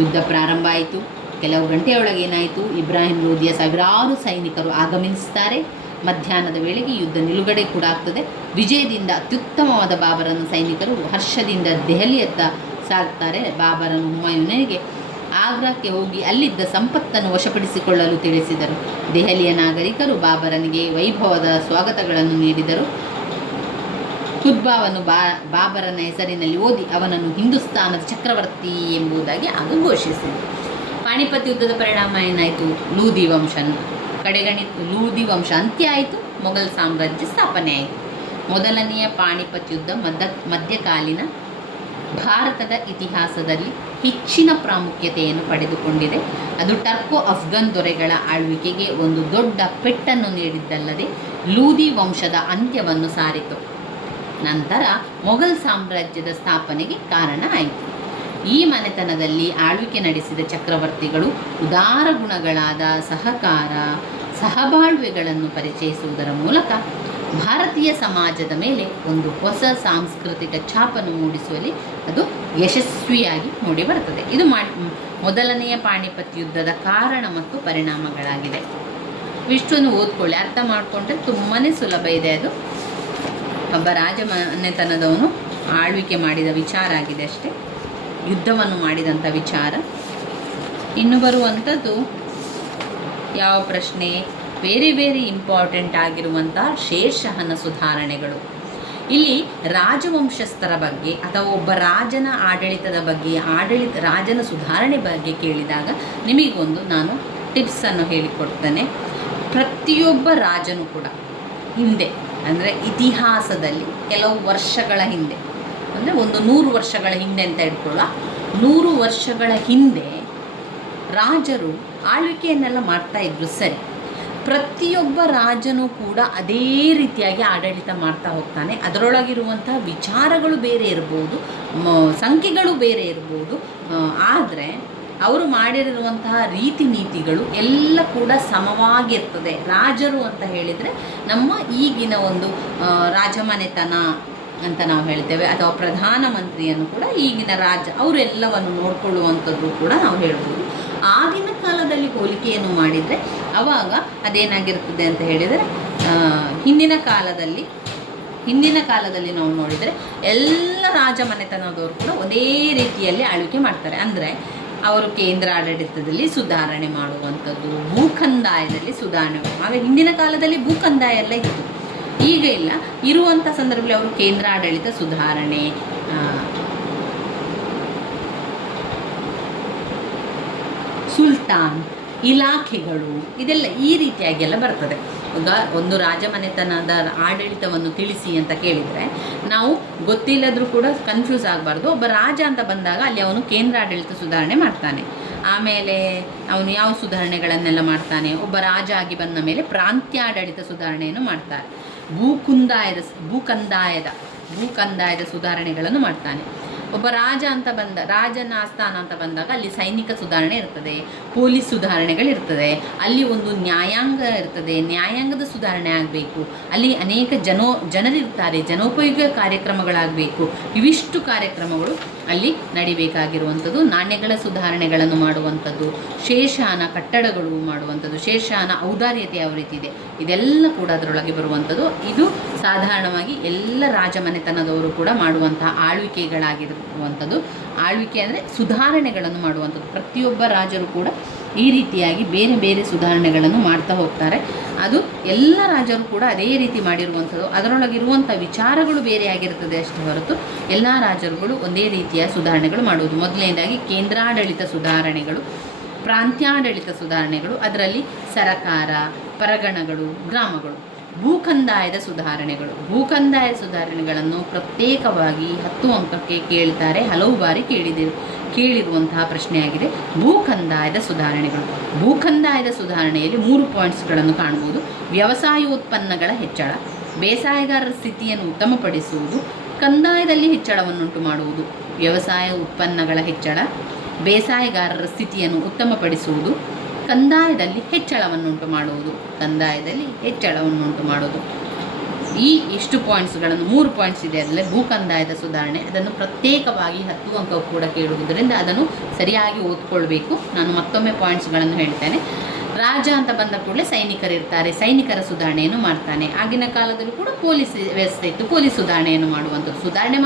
ಯುದ್ಧ ಪ್ರಾರಂಭ ಆಯಿತು. ಕೆಲವು ಗಂಟೆಯೊಳಗೆ ಏನಾಯಿತು? ಇಬ್ರಾಹಿಂ ಲೋದಿಯ ಸಾವಿರಾರು ಸೈನಿಕರು ಆಗಮಿಸುತ್ತಾರೆ. ಮಧ್ಯಾಹ್ನದ ವೇಳೆಗೆ ಯುದ್ಧ ನಿಲುಗಡೆ ಕೂಡ ಆಗ್ತದೆ. ವಿಜಯದಿಂದ ಅತ್ಯುತ್ತಮವಾದ ಬಾಬರನ ಸೈನಿಕರು ಹರ್ಷದಿಂದ ದೆಹಲಿಯತ್ತ ಸಾಗ್ತಾರೆ. ಬಾಬರನು ಹುಮಾಯೂನನಿಗೆ ಆಗ್ರಾಕ್ಕೆ ಹೋಗಿ ಅಲ್ಲಿದ್ದ ಸಂಪತ್ತನ್ನು ವಶಪಡಿಸಿಕೊಳ್ಳಲು ತಿಳಿಸಿದರು. ದೆಹಲಿಯ ನಾಗರಿಕರು ಬಾಬರನಿಗೆ ವೈಭವದ ಸ್ವಾಗತಗಳನ್ನು ನೀಡಿದರು. ಖುತ್ಬಾವನ್ನು ಬಾಬರನ ಹೆಸರಿನಲ್ಲಿ ಓದಿ ಅವನನ್ನು ಹಿಂದೂಸ್ತಾನದ ಚಕ್ರವರ್ತಿ ಎಂಬುದಾಗಿ ಆಗ ಘೋಷಿಸಿದರು. ಪಾಣಿಪತ್ ಯುದ್ಧದ ಪರಿಣಾಮ ಏನಾಯಿತು? ಲೂದಿ ವಂಶ ಅಂತ್ಯ ಆಯಿತು. ಮೊಘಲ್ ಸಾಮ್ರಾಜ್ಯ ಸ್ಥಾಪನೆ ಆಯಿತು. ಮೊದಲನೆಯ ಪಾಣಿಪತ್ ಯುದ್ಧ ಮಧ್ಯಕಾಲೀನ ಭಾರತದ ಇತಿಹಾಸದಲ್ಲಿ ಹೆಚ್ಚಿನ ಪ್ರಾಮುಖ್ಯತೆಯನ್ನು ಪಡೆದುಕೊಂಡಿದೆ. ಅದು ಟರ್ಕೋ ಅಫ್ಘನ್ ದೊರೆಗಳ ಆಳ್ವಿಕೆಗೆ ಒಂದು ದೊಡ್ಡ ಪೆಟ್ಟನ್ನು ನೀಡಿದ್ದಲ್ಲದೆ ಲೂದಿ ವಂಶದ ಅಂತ್ಯವನ್ನು ಸಾರಿತು. ನಂತರ ಮೊಘಲ್ ಸಾಮ್ರಾಜ್ಯದ ಸ್ಥಾಪನೆಗೆ ಕಾರಣ ಆಯಿತು. ಈ ಮನೆತನದಲ್ಲಿ ಆಳ್ವಿಕೆ ನಡೆಸಿದ ಚಕ್ರವರ್ತಿಗಳು ಉದಾರ ಗುಣಗಳಾದ ಸಹಕಾರ, ಸಹಬಾಳ್ವೆಗಳನ್ನು ಪರಿಚಯಿಸುವುದರ ಮೂಲಕ ಭಾರತೀಯ ಸಮಾಜದ ಮೇಲೆ ಒಂದು ಹೊಸ ಸಾಂಸ್ಕೃತಿಕ ಛಾಪನ್ನು ಮೂಡಿಸುವಲ್ಲಿ ಅದು ಯಶಸ್ವಿಯಾಗಿ ಮೂಡಿಬರುತ್ತದೆ. ಇದು ಮೊದಲನೆಯ ಪಾಣಿಪತ್ ಯುದ್ಧದ ಕಾರಣ ಮತ್ತು ಪರಿಣಾಮಗಳಾಗಿದೆ. ಇಷ್ಟನ್ನು ಓದ್ಕೊಳ್ಳಿ, ಅರ್ಥ ಮಾಡಿಕೊಂಡ್ರೆ ತುಂಬಾ ಸುಲಭ ಇದೆ. ಅದು ಒಬ್ಬ ರಾಜಮನೆತನದವನು ಆಳ್ವಿಕೆ ಮಾಡಿದ ವಿಚಾರ ಆಗಿದೆ ಅಷ್ಟೇ, ಯುದ್ಧವನ್ನು ಮಾಡಿದಂಥ ವಿಚಾರ. ಇನ್ನು ಬರುವಂಥದ್ದು ಯಾವ ಪ್ರಶ್ನೆ? ವೇರಿ ಇಂಪಾರ್ಟೆಂಟ್ ಆಗಿರುವಂಥ ಶೇರ್ ಶಹನ ಸುಧಾರಣೆಗಳು. ಇಲ್ಲಿ ರಾಜವಂಶಸ್ಥರ ಬಗ್ಗೆ ಅಥವಾ ಒಬ್ಬ ರಾಜನ ಆಡಳಿತದ ಬಗ್ಗೆ, ರಾಜನ ಸುಧಾರಣೆ ಬಗ್ಗೆ ಕೇಳಿದಾಗ ನಿಮಗೊಂದು ನಾನು ಟಿಪ್ಸನ್ನು ಹೇಳಿಕೊಡ್ತೇನೆ. ಪ್ರತಿಯೊಬ್ಬ ರಾಜನು ಕೂಡ ಹಿಂದೆ, ಅಂದರೆ ಇತಿಹಾಸದಲ್ಲಿ ಕೆಲವು ವರ್ಷಗಳ ಹಿಂದೆ, ಅಂದರೆ ಒಂದು 100 ವರ್ಷಗಳ ಹಿಂದೆ ಅಂತ ಇಟ್ಕೊಳ್ಳ, 100 ವರ್ಷಗಳ ಹಿಂದೆ ರಾಜರು ಆಳ್ವಿಕೆಯನ್ನೆಲ್ಲ ಮಾಡ್ತಾಯಿದ್ರು. ಸರಿ, ಪ್ರತಿಯೊಬ್ಬ ರಾಜನೂ ಕೂಡ ಅದೇ ರೀತಿಯಾಗಿ ಆಡಳಿತ ಮಾಡ್ತಾ ಹೋಗ್ತಾನೆ. ಅದರೊಳಗಿರುವಂತಹ ವಿಚಾರಗಳು ಬೇರೆ ಇರ್ಬೋದು, ಸಂಖ್ಯೆಗಳು ಬೇರೆ ಇರ್ಬೋದು, ಆದರೆ ಅವರು ಮಾಡಿರುವಂತಹ ರೀತಿ ನೀತಿಗಳು ಎಲ್ಲ ಕೂಡ ಸಮವಾಗಿರ್ತದೆ. ರಾಜರು ಅಂತ ಹೇಳಿದರೆ ನಮ್ಮ ಈಗಿನ ಒಂದು ರಾಜಮನೆತನ ಅಂತ ನಾವು ಹೇಳ್ತೇವೆ, ಅಥವಾ ಪ್ರಧಾನಮಂತ್ರಿಯನ್ನು ಕೂಡ ಈಗಿನ ರಾಜ ಅವರೆಲ್ಲವನ್ನು ನೋಡಿಕೊಳ್ಳುವಂಥದ್ದು ಕೂಡ ನಾವು ಹೇಳ್ಬೋದು. ಆಗಿನ ಕಾಲದಲ್ಲಿ ಹೋಲಿಕೆಯನ್ನು ಮಾಡಿದರೆ ಆವಾಗ ಅದೇನಾಗಿರ್ತದೆ ಅಂತ ಹೇಳಿದರೆ, ಹಿಂದಿನ ಕಾಲದಲ್ಲಿ ನಾವು ನೋಡಿದರೆ ಎಲ್ಲ ರಾಜಮನೆತನದವರು ಕೂಡ ಒಂದೇ ರೀತಿಯಲ್ಲಿ ಆಳ್ವಿಕೆ ಮಾಡ್ತಾರೆ. ಅಂದರೆ ಅವರು ಕೇಂದ್ರ ಆಡಳಿತದಲ್ಲಿ ಸುಧಾರಣೆ ಮಾಡುವಂಥದ್ದು, ಭೂಕಂದಾಯದಲ್ಲಿ ಸುಧಾರಣೆ. ಆಗ ಹಿಂದಿನ ಕಾಲದಲ್ಲಿ ಭೂಕಂದಾಯ ಎಲ್ಲ ಇತ್ತು, ಈಗ ಇಲ್ಲ. ಇರುವಂಥ ಸಂದರ್ಭದಲ್ಲಿ ಅವರು ಕೇಂದ್ರ ಆಡಳಿತ ಸುಧಾರಣೆ, ಸುಲ್ತಾನ್, ಇಲಾಖೆಗಳು, ಇದೆಲ್ಲ ಈ ರೀತಿಯಾಗೆಲ್ಲ ಬರ್ತದೆ. ಈಗ ಒಂದು ರಾಜಮನೆತನದ ಆಡಳಿತವನ್ನು ತಿಳಿಸಿ ಅಂತ ಕೇಳಿದರೆ ನಾವು ಗೊತ್ತಿಲ್ಲದರೂ ಕೂಡ ಕನ್ಫ್ಯೂಸ್ ಆಗಬಾರ್ದು. ಒಬ್ಬ ರಾಜ ಅಂತ ಬಂದಾಗ ಅಲ್ಲಿ ಅವನು ಕೇಂದ್ರ ಆಡಳಿತ ಸುಧಾರಣೆ ಮಾಡ್ತಾನೆ. ಆಮೇಲೆ ಅವನು ಯಾವ ಸುಧಾರಣೆಗಳನ್ನೆಲ್ಲ ಮಾಡ್ತಾನೆ? ಒಬ್ಬ ರಾಜ ಆಗಿ ಬಂದ ಮೇಲೆ ಪ್ರಾಂತ್ಯಾಡಳಿತ ಸುಧಾರಣೆಯನ್ನು ಮಾಡ್ತಾರೆ. ಭೂಕಂದಾಯದ ಸುಧಾರಣೆಗಳನ್ನು ಮಾಡ್ತಾನೆ. ಒಬ್ಬ ರಾಜನ ಆಸ್ಥಾನ ಅಂತ ಬಂದಾಗ ಅಲ್ಲಿ ಸೈನಿಕ ಸುಧಾರಣೆ ಇರ್ತದೆ, ಪೊಲೀಸ್ ಸುಧಾರಣೆಗಳಿರ್ತದೆ, ಅಲ್ಲಿ ಒಂದು ನ್ಯಾಯಾಂಗ ಇರ್ತದೆ, ನ್ಯಾಯಾಂಗದ ಸುಧಾರಣೆ ಆಗಬೇಕು, ಅಲ್ಲಿ ಅನೇಕ ಜನರಿರ್ತಾರೆ, ಜನೋಪಯೋಗಿ ಕಾರ್ಯಕ್ರಮಗಳಾಗಬೇಕು. ಇವಿಷ್ಟು ಕಾರ್ಯಕ್ರಮಗಳು ಅಲ್ಲಿ ನಡಿಬೇಕಾಗಿರುವಂಥದ್ದು. ನಾಣ್ಯಗಳ ಸುಧಾರಣೆಗಳನ್ನು ಮಾಡುವಂಥದ್ದು, ಶೇಷಾನ ಕಟ್ಟಡಗಳು ಮಾಡುವಂಥದ್ದು, ಶೇಷಾನ ಔದಾರ್ಯತೆ ಯಾವ ರೀತಿ ಇದೆ ಇದೆಲ್ಲ ಕೂಡ ಅದರೊಳಗೆ ಬರುವಂಥದ್ದು. ಇದು ಸಾಧಾರಣವಾಗಿ ಎಲ್ಲ ರಾಜಮನೆತನದವರು ಕೂಡ ಮಾಡುವಂತಹ ಆಳ್ವಿಕೆಗಳಾಗಿರುವಂಥದ್ದು. ಆಳ್ವಿಕೆ ಅಂದರೆ ಸುಧಾರಣೆಗಳನ್ನು ಮಾಡುವಂಥದ್ದು. ಪ್ರತಿಯೊಬ್ಬ ರಾಜರು ಕೂಡ ಈ ರೀತಿಯಾಗಿ ಬೇರೆ ಬೇರೆ ಸುಧಾರಣೆಗಳನ್ನು ಮಾಡ್ತಾ ಹೋಗ್ತಾರೆ. ಅದು ಎಲ್ಲ ರಾಜರು ಕೂಡ ಅದೇ ರೀತಿ ಮಾಡಿರುವಂಥದ್ದು. ಅದರೊಳಗಿರುವಂಥ ವಿಚಾರಗಳು ಬೇರೆಯಾಗಿರ್ತದೆ ಅಷ್ಟೇ ಹೊರತು ಎಲ್ಲ ರಾಜರುಗಳು ಒಂದೇ ರೀತಿಯ ಸುಧಾರಣೆಗಳು ಮಾಡುವುದು. ಮೊದಲನೇದಾಗಿ ಕೇಂದ್ರಾಡಳಿತ ಸುಧಾರಣೆಗಳು, ಪ್ರಾಂತ್ಯಾಡಳಿತ ಸುಧಾರಣೆಗಳು, ಅದರಲ್ಲಿ ಸರಕಾರ, ಪರಗಣಗಳು, ಗ್ರಾಮಗಳು. ಭೂಕಂದಾಯದ ಸುಧಾರಣೆಗಳನ್ನು ಪ್ರತ್ಯೇಕವಾಗಿ 10 ಅಂಕಕ್ಕೆ ಕೇಳ್ತಾರೆ. ಹಲವು ಬಾರಿ ಕೇಳಿರುವಂತಹ ಪ್ರಶ್ನೆಯಾಗಿದೆ. ಭೂಕಂದಾಯದ ಸುಧಾರಣೆಯಲ್ಲಿ 3 ಪಾಯಿಂಟ್ಸ್ಗಳನ್ನು ಕಾಣಬಹುದು. ವ್ಯವಸಾಯೋತ್ಪನ್ನಗಳ ಹೆಚ್ಚಳ, ಬೇಸಾಯಗಾರರ ಸ್ಥಿತಿಯನ್ನು ಉತ್ತಮಪಡಿಸುವುದು, ಕಂದಾಯದಲ್ಲಿ ಹೆಚ್ಚಳವನ್ನುಂಟು ಮಾಡುವುದು. ವ್ಯವಸಾಯ ಉತ್ಪನ್ನಗಳ ಹೆಚ್ಚಳ, ಬೇಸಾಯಗಾರರ ಸ್ಥಿತಿಯನ್ನು ಉತ್ತಮಪಡಿಸುವುದು, ಕಂದಾಯದಲ್ಲಿ ಹೆಚ್ಚಳವನ್ನುಂಟು ಮಾಡುವುದು. ಈ ಎಷ್ಟು ಪಾಯಿಂಟ್ಸ್ಗಳನ್ನು 3 ಪಾಯಿಂಟ್ಸ್ ಇದೆ. ಅದರಲ್ಲಿ ಭೂಕಂದಾಯದ ಸುಧಾರಣೆ ಅದನ್ನು ಪ್ರತ್ಯೇಕವಾಗಿ 10 ಅಂಕ ಕೂಡ ಕೇಳುವುದರಿಂದ ಅದನ್ನು ಸರಿಯಾಗಿ ಓದ್ಕೊಳ್ಬೇಕು. ನಾನು ಮತ್ತೊಮ್ಮೆ ಪಾಯಿಂಟ್ಸ್ಗಳನ್ನು ಹೇಳ್ತೇನೆ. ರಾಜ ಅಂತ ಬಂದ ಕೂಡಲೇ ಸೈನಿಕರಿರ್ತಾರೆ, ಸೈನಿಕರ ಸುಧಾರಣೆಯನ್ನು ಮಾಡ್ತಾನೆ. ಆಗಿನ ಕಾಲದಲ್ಲೂ ಕೂಡ ಪೊಲೀಸ್ ವ್ಯವಸ್ಥೆ ಇತ್ತು, ಪೊಲೀಸ್ ಸುಧಾರಣೆಯನ್ನು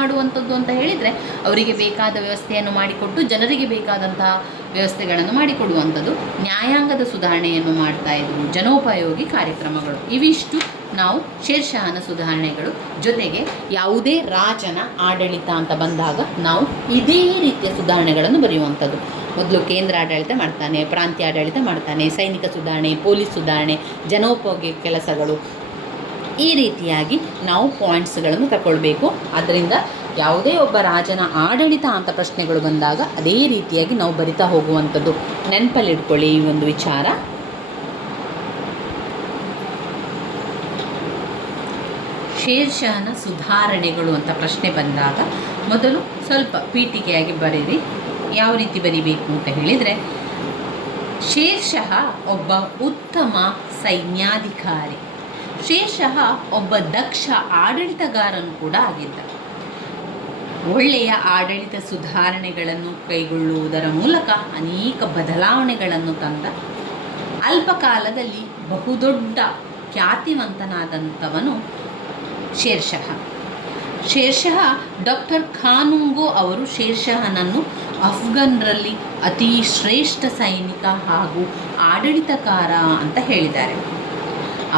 ಮಾಡುವಂಥದ್ದು ಅಂತ ಹೇಳಿದರೆ ಅವರಿಗೆ ಬೇಕಾದ ವ್ಯವಸ್ಥೆಯನ್ನು ಮಾಡಿಕೊಟ್ಟು ಜನರಿಗೆ ಬೇಕಾದಂತಹ ವ್ಯವಸ್ಥೆಗಳನ್ನು ಮಾಡಿಕೊಡುವಂಥದ್ದು. ನ್ಯಾಯಾಂಗದ ಸುಧಾರಣೆಯನ್ನು ಮಾಡ್ತಾ ಇದ್ದರು, ಜನೋಪಯೋಗಿ ಕಾರ್ಯಕ್ರಮಗಳು. ಇವಿಷ್ಟು ನಾವು ಶೇರ್ಷಾಹನ ಸುಧಾರಣೆಗಳು. ಜೊತೆಗೆ ಯಾವುದೇ ರಾಜನ ಆಡಳಿತ ಅಂತ ಬಂದಾಗ ನಾವು ಇದೇ ರೀತಿಯ ಸುಧಾರಣೆಗಳನ್ನು ಬರೆಯುವಂಥದ್ದು. ಮೊದಲು ಕೇಂದ್ರ ಆಡಳಿತ ಮಾಡ್ತಾನೆ, ಪ್ರಾಂತ್ಯ ಆಡಳಿತ ಮಾಡ್ತಾನೆ, ಸೈನಿಕ ಸುಧಾರಣೆ, ಪೊಲೀಸ್ ಸುಧಾರಣೆ, ಜನೋಪಯೋಗಿ ಕೆಲಸಗಳು. ಈ ರೀತಿಯಾಗಿ ನಾವು ಪಾಯಿಂಟ್ಸ್ಗಳನ್ನು ತಗೊಳ್ಬೇಕು. ಅದರಿಂದ ಯಾವುದೇ ಒಬ್ಬ ರಾಜನ ಆಡಳಿತ ಅಂತ ಪ್ರಶ್ನೆಗಳು ಬಂದಾಗ ಅದೇ ರೀತಿಯಾಗಿ ನಾವು ಬರಿತಾ ಹೋಗುವಂಥದ್ದು. ನೆನಪಲ್ಲಿಟ್ಕೊಳ್ಳಿ ಈ ಒಂದು ವಿಚಾರ. ಶೇರ್ಷಾಹನ ಸುಧಾರಣೆಗಳು ಅಂತ ಪ್ರಶ್ನೆ ಬಂದಾಗ ಮೊದಲು ಸ್ವಲ್ಪ ಪೀಠಿಕೆಯಾಗಿ ಬರೀರಿ. ಯಾವ ರೀತಿ ಬರಿಬೇಕು ಅಂತ ಹೇಳಿದರೆ, ಶೇರ್ಷಾಹ ಒಬ್ಬ ಉತ್ತಮ ಸೈನ್ಯಾಧಿಕಾರಿ, ಶೇರ್ಷಾಹ ಒಬ್ಬ ದಕ್ಷ ಆಡಳಿತಗಾರನು ಕೂಡ ಆಗಿದ್ದ. ಒಳ್ಳೆಯ ಆಡಳಿತ ಸುಧಾರಣೆಗಳನ್ನು ಕೈಗೊಳ್ಳುವುದರ ಮೂಲಕ ಅನೇಕ ಬದಲಾವಣೆಗಳನ್ನು ತಂದ. ಅಲ್ಪಕಾಲದಲ್ಲಿ ಬಹುದೊಡ್ಡ ಖ್ಯಾತಿವಂತನಾದಂಥವನು ಶೇರ್ಷಾಹ. ಡಾಕ್ಟರ್ ಖಾನುಂಗೋ ಅವರು ಶೇರ್ಷಾಹನನ್ನು ಅಫ್ಘನ್ರಲ್ಲಿ ಅತಿ ಶ್ರೇಷ್ಠ ಸೈನಿಕ ಹಾಗೂ ಆಡಳಿತಕಾರ ಅಂತ ಹೇಳಿದ್ದಾರೆ.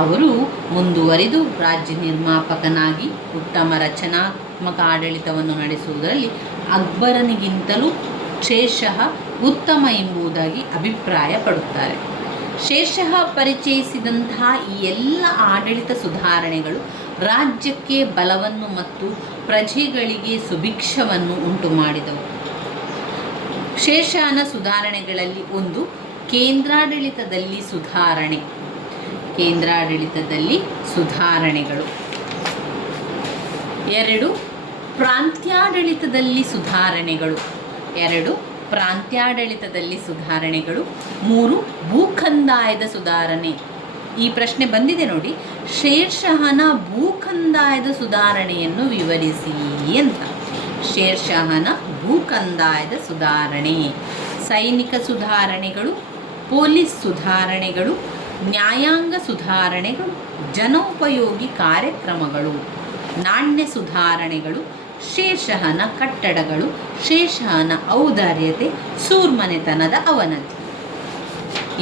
ಅವರು ಮುಂದುವರಿದು ರಾಜ್ಯ ನಿರ್ಮಾಪಕನಾಗಿ ಉತ್ತಮ ರಚನಾತ್ಮಕ ಆಡಳಿತವನ್ನು ನಡೆಸುವುದರಲ್ಲಿ ಅಕ್ಬರನಿಗಿಂತಲೂ ಶೇರ್ಷಾಹ ಉತ್ತಮ ಎಂಬುದಾಗಿ ಅಭಿಪ್ರಾಯಪಡುತ್ತಾರೆ. ಶೇರ್ಷಾಹ ಪರಿಚಯಿಸಿದಂತಹ ಈ ಎಲ್ಲ ಆಡಳಿತ ಸುಧಾರಣೆಗಳು ರಾಜ್ಯಕ್ಕೆ ಬಲವನ್ನು ಮತ್ತು ಪ್ರಜೆಗಳಿಗೆ ಸುಭಿಕ್ಷವನ್ನು ಉಂಟು ಮಾಡಿದವು. ಶೇರ್ಷಾಹನ ಸುಧಾರಣೆಗಳಲ್ಲಿ ಒಂದು ಕೇಂದ್ರಾಡಳಿತದಲ್ಲಿ ಸುಧಾರಣೆಗಳು. 2 ಪ್ರಾಂತ್ಯಾಡಳಿತದಲ್ಲಿ ಸುಧಾರಣೆಗಳು. 3 ಭೂಕಂದಾಯದ ಸುಧಾರಣೆ. ಈ ಪ್ರಶ್ನೆ ಬಂದಿದೆ ನೋಡಿ, ಶೇರ್ಷಾಹನ ಭೂಕಂದಾಯದ ಸುಧಾರಣೆಯನ್ನು ವಿವರಿಸಿ ಅಂತ. ಶೇರ್ಷಾಹನ ಭೂಕಂದಾಯದ ಸುಧಾರಣೆ, ಸೈನಿಕ ಸುಧಾರಣೆಗಳು, ಪೊಲೀಸ್ ಸುಧಾರಣೆಗಳು, ನ್ಯಾಯಾಂಗ ಸುಧಾರಣೆಗಳು, ಜನೋಪಯೋಗಿ ಕಾರ್ಯಕ್ರಮಗಳು, ನಾಣ್ಯ ಸುಧಾರಣೆಗಳು, ಶೇರ್ಷಾಹನ ಕಟ್ಟಡಗಳು, ಶೇರ್ಷಾಹನ ಔದಾರ್ಯತೆ, ಸೂರ್ಮನೆತನದ ಅವನತಿ.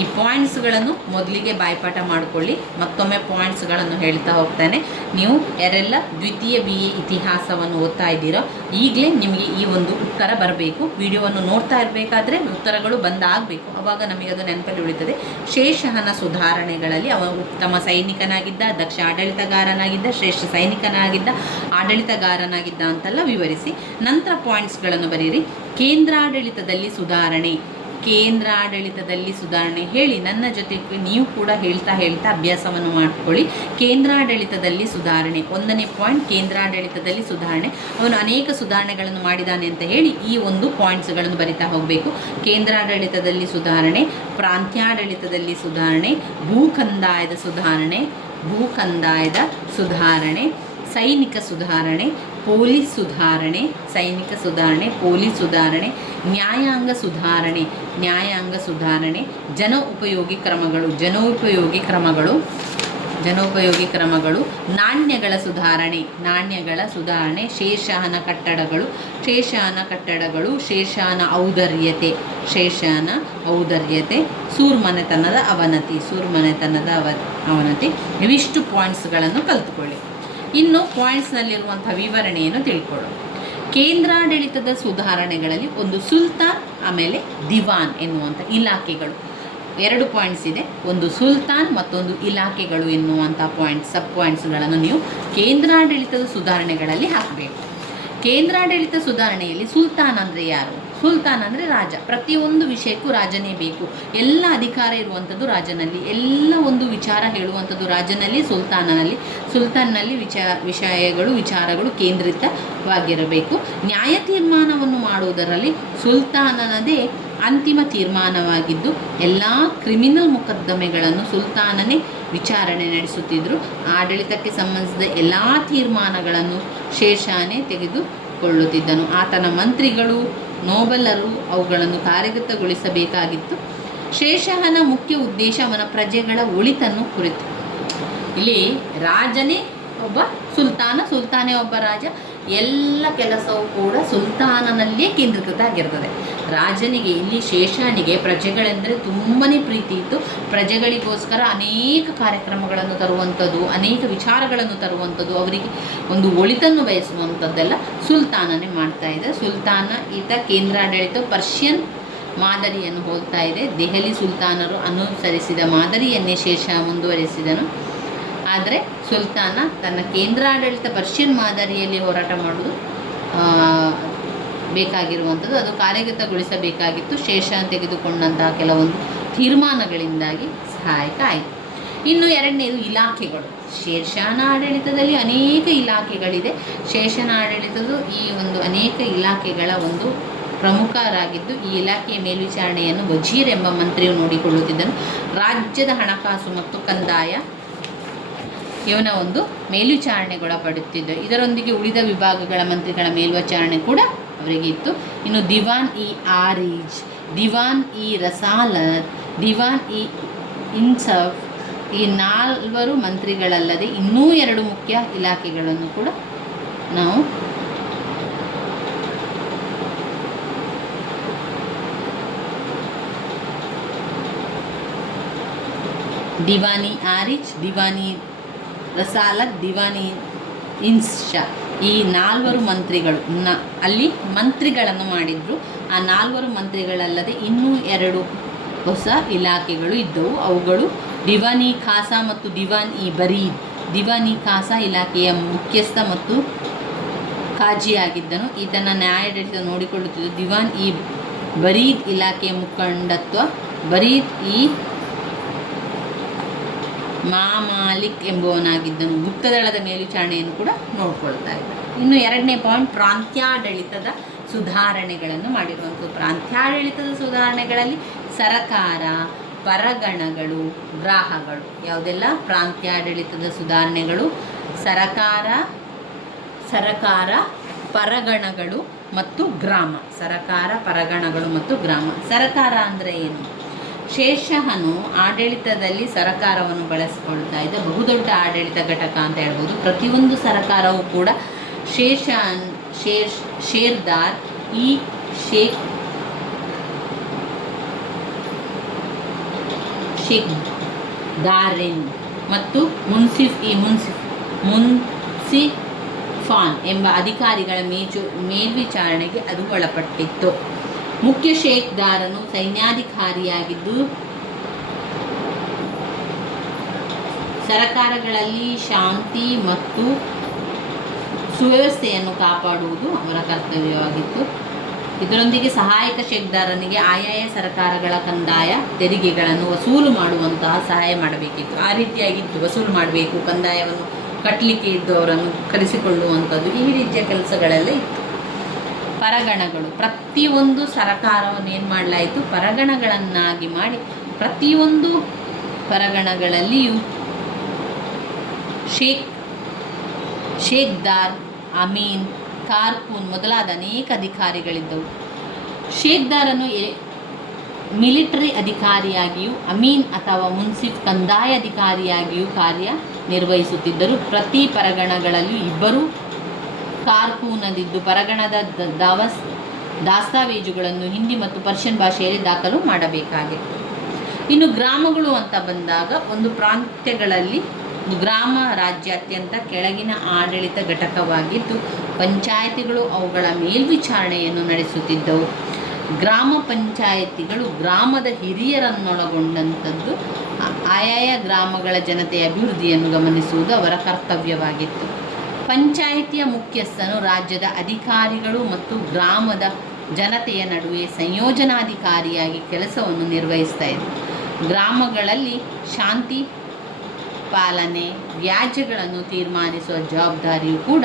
ಈ ಪಾಯಿಂಟ್ಸ್ಗಳನ್ನು ಮೊದಲಿಗೆ ಬಾಯ್ಪಾಠ ಮಾಡಿಕೊಳ್ಳಿ. ಮತ್ತೊಮ್ಮೆ ಪಾಯಿಂಟ್ಸ್ಗಳನ್ನು ಹೇಳ್ತಾ ಹೋಗ್ತಾನೆ. ನೀವು ಯಾರೆಲ್ಲ ದ್ವಿತೀಯ BA ಇತಿಹಾಸವನ್ನು ಓದ್ತಾ ಇದ್ದೀರೋ ಈಗಲೇ ನಿಮಗೆ ಈ ಒಂದು ಉತ್ತರ ಬರಬೇಕು. ವಿಡಿಯೋವನ್ನು ನೋಡ್ತಾ ಇರಬೇಕಾದ್ರೆ ಉತ್ತರಗಳು ಬಂದಾಗಬೇಕು, ಆವಾಗ ನಮಗೆ ಅದು ನೆನಪಲ್ಲಿ ಉಳಿತದೆ. ಶೇರ್ಷಾಹನ ಸುಧಾರಣೆಗಳಲ್ಲಿ ಅವ ಉತ್ತಮ ಸೈನಿಕನಾಗಿದ್ದ, ದಕ್ಷ ಆಡಳಿತಗಾರನಾಗಿದ್ದ, ಶ್ರೇಷ್ಠ ಸೈನಿಕನಾಗಿದ್ದ, ಆಡಳಿತಗಾರನಾಗಿದ್ದ ಅಂತೆಲ್ಲ ವಿವರಿಸಿ ನಂತರ ಪಾಯಿಂಟ್ಸ್ಗಳನ್ನು ಬರೀರಿ. ಕೇಂದ್ರಾಡಳಿತದಲ್ಲಿ ಸುಧಾರಣೆ, ಕೇಂದ್ರಾಡಳಿತದಲ್ಲಿ ಸುಧಾರಣೆ ಹೇಳಿ ನನ್ನ ಜೊತೆಗೆ ನೀವು ಕೂಡ ಹೇಳ್ತಾ ಅಭ್ಯಾಸವನ್ನು ಮಾಡಿಕೊಳ್ಳಿ. ಕೇಂದ್ರಾಡಳಿತದಲ್ಲಿ ಸುಧಾರಣೆ 1ನೇ ಪಾಯಿಂಟ್, ಕೇಂದ್ರಾಡಳಿತದಲ್ಲಿ ಸುಧಾರಣೆ. ಅವನು ಅನೇಕ ಸುಧಾರಣೆಗಳನ್ನು ಮಾಡಿದ್ದಾನೆ ಅಂತ ಹೇಳಿ ಈ ಒಂದು ಪಾಯಿಂಟ್ಸ್ಗಳನ್ನು ಬರಿತಾ ಹೋಗಬೇಕು. ಕೇಂದ್ರಾಡಳಿತದಲ್ಲಿ ಸುಧಾರಣೆ, ಪ್ರಾಂತ್ಯಾಡಳಿತದಲ್ಲಿ ಸುಧಾರಣೆ, ಭೂಕಂದಾಯದ ಸುಧಾರಣೆ, ಸೈನಿಕ ಸುಧಾರಣೆ, ಪೊಲೀಸ್ ಸುಧಾರಣೆ, ನ್ಯಾಯಾಂಗ ಸುಧಾರಣೆ, ಜನೋಪಯೋಗಿ ಕ್ರಮಗಳು, ನಾಣ್ಯಗಳ ಸುಧಾರಣೆ, ಶೇಷಾನ ಕಟ್ಟಡಗಳು, ಶೇಷಾನ ಔದಾರ್ಯತೆ, ಸೂರ್ಮನೆತನದ ಅವನತಿ. ಇವಿಷ್ಟು ಪಾಯಿಂಟ್ಸ್ಗಳನ್ನು ಕಲಿತುಕೊಳ್ಳಿ. ಇನ್ನು ಪಾಯಿಂಟ್ಸ್ನಲ್ಲಿರುವಂಥ ವಿವರಣೆಯನ್ನು ತಿಳ್ಕೊಳ್ಳೋಣ. ಕೇಂದ್ರಾಡಳಿತದ ಸುಧಾರಣೆಗಳಲ್ಲಿ ಒಂದು ಸುಲ್ತಾನ್, ಆಮೇಲೆ ದಿವಾನ್ ಎನ್ನುವಂಥ ಇಲಾಖೆಗಳು 2 ಪಾಯಿಂಟ್ಸ್ ಇದೆ. ಒಂದು ಸುಲ್ತಾನ್ ಮತ್ತೊಂದು ಇಲಾಖೆಗಳು ಎನ್ನುವಂಥ ಸಬ್ ಪಾಯಿಂಟ್ಸ್ಗಳನ್ನು ನೀವು ಕೇಂದ್ರಾಡಳಿತದ ಸುಧಾರಣೆಗಳಲ್ಲಿ ಹಾಕಬೇಕು. ಕೇಂದ್ರಾಡಳಿತ ಸುಧಾರಣೆಯಲ್ಲಿ ಸುಲ್ತಾನ್ ಅಂದರೆ ಯಾರು? ಸುಲ್ತಾನ್ ಅಂದರೆ ರಾಜ. ಪ್ರತಿಯೊಂದು ವಿಷಯಕ್ಕೂ ರಾಜನೇ ಬೇಕು. ಎಲ್ಲ ಅಧಿಕಾರ ಇರುವಂಥದ್ದು ರಾಜನಲ್ಲಿ, ಎಲ್ಲ ಒಂದು ವಿಚಾರ ಹೇಳುವಂಥದ್ದು ರಾಜನಲ್ಲಿ. ಸುಲ್ತಾನ್ನಲ್ಲಿ ವಿಚಾರಗಳು ಕೇಂದ್ರಿತವಾಗಿರಬೇಕು. ನ್ಯಾಯ ತೀರ್ಮಾನವನ್ನು ಮಾಡುವುದರಲ್ಲಿ ಸುಲ್ತಾನನದೇ ಅಂತಿಮ ತೀರ್ಮಾನವಾಗಿದ್ದು ಎಲ್ಲ ಕ್ರಿಮಿನಲ್ ಮೊಕದ್ದಮೆಗಳನ್ನು ಸುಲ್ತಾನನೇ ವಿಚಾರಣೆ ನಡೆಸುತ್ತಿದ್ದರು. ಆಡಳಿತಕ್ಕೆ ಸಂಬಂಧಿಸಿದ ಎಲ್ಲ ತೀರ್ಮಾನಗಳನ್ನು ಶೇಷಾನೇ ತೆಗೆದುಕೊಳ್ಳುತ್ತಿದ್ದನು. ಆತನ ಮಂತ್ರಿಗಳು, ನೋಬಲರು ಅವುಗಳನ್ನು ಕಾರ್ಯಗತಗೊಳಿಸಬೇಕಾಗಿತ್ತು. ಶೇಷಾಹನ ಮುಖ್ಯ ಉದ್ದೇಶ ಅವನ ಪ್ರಜೆಗಳ ಒಳಿತನ್ನು ಕುರಿತು. ಇಲ್ಲಿ ರಾಜನೇ ಒಬ್ಬ ಸುಲ್ತಾನೇ ಒಬ್ಬ ರಾಜ. ಎಲ್ಲ ಕೆಲಸವೂ ಕೂಡ ಸುಲ್ತಾನನಲ್ಲೇ ಕೇಂದ್ರೀಕೃತ ಆಗಿರ್ತದೆ. ರಾಜನಿಗೆ, ಇಲ್ಲಿ ಶೇಷಾನಿಗೆ ಪ್ರಜೆಗಳೆಂದರೆ ತುಂಬಾ ಪ್ರೀತಿ ಇತ್ತು. ಪ್ರಜೆಗಳಿಗೋಸ್ಕರ ಅನೇಕ ಕಾರ್ಯಕ್ರಮಗಳನ್ನು ತರುವಂಥದ್ದು, ಅನೇಕ ವಿಚಾರಗಳನ್ನು ತರುವಂಥದ್ದು, ಅವರಿಗೆ ಒಂದು ಒಳಿತನ್ನು ಬಯಸುವಂಥದ್ದೆಲ್ಲ ಸುಲ್ತಾನನೇ ಮಾಡ್ತಾ ಇದೆ. ಈತ ಕೇಂದ್ರಾಡಳಿತ ಪರ್ಷಿಯನ್ ಮಾದರಿಯನ್ನು ಹೋಲ್ತಾ ಇದೆ. ದೆಹಲಿ ಸುಲ್ತಾನರು ಅನುಸರಿಸಿದ ಮಾದರಿಯನ್ನೇ ಶೇಷ ಮುಂದುವರಿಸಿದನು. ಆದರೆ ಸುಲ್ತಾನ ತನ್ನ ಕೇಂದ್ರಾಡಳಿತ ಪರ್ಷಿಯನ್ ಮಾದರಿಯಲ್ಲಿ ಹೋರಾಟ ಮಾಡುವುದು ಬೇಕಾಗಿರುವಂಥದ್ದು, ಅದು ಕಾರ್ಯಗತಗೊಳಿಸಬೇಕಾಗಿತ್ತು. ಶೇಷಾನ್ ತೆಗೆದುಕೊಂಡಂತಹ ಕೆಲವೊಂದು ತೀರ್ಮಾನಗಳಿಂದಾಗಿ ಸಹಾಯಕ ಆಯಿತು. ಇನ್ನು 2ನೇದು ಇಲಾಖೆಗಳು. ಶೇಷಾನ ಆಡಳಿತದಲ್ಲಿ ಅನೇಕ ಇಲಾಖೆಗಳಿದೆ. ಶೇಷನ ಆಡಳಿತದ ಈ ಒಂದು ಅನೇಕ ಇಲಾಖೆಗಳ ಒಂದು ಪ್ರಮುಖರಾಗಿದ್ದು, ಈ ಇಲಾಖೆಯ ಮೇಲ್ವಿಚಾರಣೆಯನ್ನು ವಜೀರ್ ಎಂಬ ಮಂತ್ರಿಯು ನೋಡಿಕೊಳ್ಳುತ್ತಿದ್ದನು. ರಾಜ್ಯದ ಹಣಕಾಸು ಮತ್ತು ಕಂದಾಯ ಇವನ ಒಂದು ಮೇಲ್ವಿಚಾರಣೆಗೊಳಪಡುತ್ತಿದ್ದರು. ಇದರೊಂದಿಗೆ ಉಳಿದ ವಿಭಾಗಗಳ ಮಂತ್ರಿಗಳ ಮೇಲ್ವಿಚಾರಣೆ ಕೂಡ ಅವರಿಗೆ ಇತ್ತು. ಇನ್ನು ದಿವಾನ್ ಇ ಆರಿಜ್, ದಿವಾನ್ ಇ ರಸಾಲತ್, ದಿವಾನ್ ಇ ಇನ್ಸಫ್, ಈ 4 ಮಂತ್ರಿಗಳಲ್ಲದೆ ಇನ್ನೂ 2 ಮುಖ್ಯ ಇಲಾಖೆಗಳನ್ನು ಕೂಡ ನಾವು ದಿವಾನಿ ಆರಿಜ್, ದಿವಾನಿ ರಸಾಲತ್, ದಿವಾನಿ ಇನ್ಶಾ, ಈ 4 ಮಂತ್ರಿಗಳು ಅಲ್ಲಿ ಮಂತ್ರಿಗಳನ್ನು ಮಾಡಿದ್ರು. ಆ 4 ಮಂತ್ರಿಗಳಲ್ಲದೆ ಇನ್ನೂ 2 ಹೊಸ ಇಲಾಖೆಗಳು ಇದ್ದವು. ಅವುಗಳು ದಿವಾನಿ ಖಾಸಾ ಮತ್ತು ದಿವಾನ್ ಇ ಬರೀದ್. ದಿವಾನಿ ಖಾಸಾ ಇಲಾಖೆಯ ಮುಖ್ಯಸ್ಥ ಮತ್ತು ಕಾಜಿಯಾಗಿದ್ದನು. ಈತನ ನ್ಯಾಯಾಡಳಿತ ನೋಡಿಕೊಳ್ಳುತ್ತಿದ್ದ ದಿವಾನ್ ಇ ಬರೀದ್ ಇಲಾಖೆಯ ಮುಖಂಡತ್ವ ಬರೀದ್ ಇ ಮಾಮಾಲಿಕ್ ಎಂಬುವನಾಗಿದ್ದನು. ಗುಪ್ತದಳದ ಮೇಲ್ವಿಚಾರಣೆಯನ್ನು ಕೂಡ ನೋಡ್ಕೊಳ್ತಾ ಇದ್ದ. ಇನ್ನು 2ನೇ ಪಾಯಿಂಟ್, ಪ್ರಾಂತ್ಯಾಡಳಿತದ ಸುಧಾರಣೆಗಳನ್ನು ಮಾಡಿರುವಂಥದ್ದು. ಪ್ರಾಂತ್ಯಾಡಳಿತದ ಸುಧಾರಣೆಗಳಲ್ಲಿ ಸರಕಾರ, ಪರಗಣಗಳು, ಗ್ರಾಹಗಳು. ಯಾವುದೆಲ್ಲ ಪ್ರಾಂತ್ಯಾಡಳಿತದ ಸುಧಾರಣೆಗಳು? ಸರಕಾರ, ಪರಗಣಗಳು ಮತ್ತು ಗ್ರಾಮ. ಸರಕಾರ ಅಂದರೆ ಏನು? ಶೇಷಾಹನು ಆಡಳಿತದಲ್ಲಿ ಸರಕಾರವನ್ನು ಬಳಸಿಕೊಳ್ತಾ ಇದ್ದ ಬಹುದೊಡ್ಡ ಆಡಳಿತ ಘಟಕ ಅಂತ ಹೇಳ್ಬೋದು. ಪ್ರತಿಯೊಂದು ಸರಕಾರವೂ ಕೂಡ ಶೇರ್ದಾರ್ ಇ ಶೇಖ್ ದಾರೆನ್ ಮತ್ತು ಮುನ್ಸಿಫಾನ್ ಎಂಬ ಅಧಿಕಾರಿಗಳ ಮೇಲ್ವಿಚಾರಣೆಗೆ ಅದು ಒಳಪಟ್ಟಿತ್ತು. ಮುಖ್ಯ ಶೇಖ್ದಾರನು ಸೈನ್ಯಾಧಿಕಾರಿಯಾಗಿದ್ದು ಸರಕಾರಗಳಲ್ಲಿ ಶಾಂತಿ ಮತ್ತು ಸುವ್ಯವಸ್ಥೆಯನ್ನು ಕಾಪಾಡುವುದು ಅವರ ಕರ್ತವ್ಯವಾಗಿತ್ತು. ಇದರೊಂದಿಗೆ ಸಹಾಯಕ ಶೇಕ್ದಾರನಿಗೆ ಆಯಾಯ ಸರ್ಕಾರಗಳ ಕಂದಾಯ ತೆರಿಗೆಗಳನ್ನು ವಸೂಲು ಮಾಡುವಂತಹ ಸಹಾಯ ಮಾಡಬೇಕಿತ್ತು. ಆ ರೀತಿಯಾಗಿತ್ತು, ವಸೂಲು ಮಾಡಬೇಕು, ಕಂದಾಯವನ್ನು ಕಟ್ಟಲಿಕ್ಕೆ ಇದ್ದವರನ್ನು ಕರೆಸಿಕೊಳ್ಳುವಂಥದ್ದು, ಈ ರೀತಿಯ ಕೆಲಸಗಳೆಲ್ಲ ಇತ್ತು. ಪರಗಣಗಳು, ಪ್ರತಿಯೊಂದು ಸರಕಾರವನ್ನು ಏನು ಮಾಡಲಾಯಿತು, ಪರಗಣಗಳನ್ನಾಗಿ ಮಾಡಿ ಪ್ರತಿಯೊಂದು ಪರಗಣಗಳಲ್ಲಿಯೂ ಶೇಕ್ದಾರ್, ಅಮೀನ್, ಕಾರ್ಕೂನ್ ಮೊದಲಾದ ಅನೇಕ ಅಧಿಕಾರಿಗಳಿದ್ದವು. ಶೇಕ್ದಾರನು ಮಿಲಿಟರಿ ಅಧಿಕಾರಿಯಾಗಿಯೂ, ಅಮೀನ್ ಅಥವಾ ಮುನ್ಸಿಫ್ ಕಂದಾಯ ಅಧಿಕಾರಿಯಾಗಿಯೂ ಕಾರ್ಯ ನಿರ್ವಹಿಸುತ್ತಿದ್ದರು. ಪ್ರತಿ ಪರಗಣಗಳಲ್ಲಿಯೂ ಇಬ್ಬರು ಕಾರ್ಕೂನದಿದ್ದು ಪರಗಣದ ದಾಸ್ತಾವೇಜುಗಳನ್ನು ಹಿಂದಿ ಮತ್ತು ಪರ್ಷಿಯನ್ ಭಾಷೆಯಲ್ಲಿ ದಾಖಲು ಮಾಡಬೇಕಾಗಿತ್ತು. ಇನ್ನು ಗ್ರಾಮಗಳು ಅಂತ ಬಂದಾಗ, ಒಂದು ಪ್ರಾಂತ್ಯಗಳಲ್ಲಿ ಗ್ರಾಮ ರಾಜ್ಯ ಅತ್ಯಂತ ಕೆಳಗಿನ ಆಡಳಿತ ಘಟಕವಾಗಿದ್ದು ಪಂಚಾಯತಿಗಳು ಅವುಗಳ ಮೇಲ್ವಿಚಾರಣೆಯನ್ನು ನಡೆಸುತ್ತಿದ್ದವು. ಗ್ರಾಮ ಪಂಚಾಯತಿಗಳು ಗ್ರಾಮದ ಹಿರಿಯರನ್ನೊಳಗೊಂಡಂಥದ್ದು. ಆಯಾಯ ಗ್ರಾಮಗಳ ಜನತೆಯ ಅಭಿವೃದ್ಧಿಯನ್ನು ಗಮನಿಸುವುದು ಅವರ ಕರ್ತವ್ಯವಾಗಿತ್ತು. ಪಂಚಾಯಿತಿಯ ಮುಖ್ಯಸ್ಥನು ರಾಜ್ಯದ ಅಧಿಕಾರಿಗಳು ಮತ್ತು ಗ್ರಾಮದ ಜನತೆಯ ನಡುವೆ ಸಂಯೋಜನಾಧಿಕಾರಿಯಾಗಿ ಕೆಲಸವನ್ನು ನಿರ್ವಹಿಸ್ತಾ ಇದ್ದರು. ಗ್ರಾಮಗಳಲ್ಲಿ ಶಾಂತಿ ಪಾಲನೆ, ವ್ಯಾಜ್ಯಗಳನ್ನು ತೀರ್ಮಾನಿಸುವ ಜವಾಬ್ದಾರಿಯೂ ಕೂಡ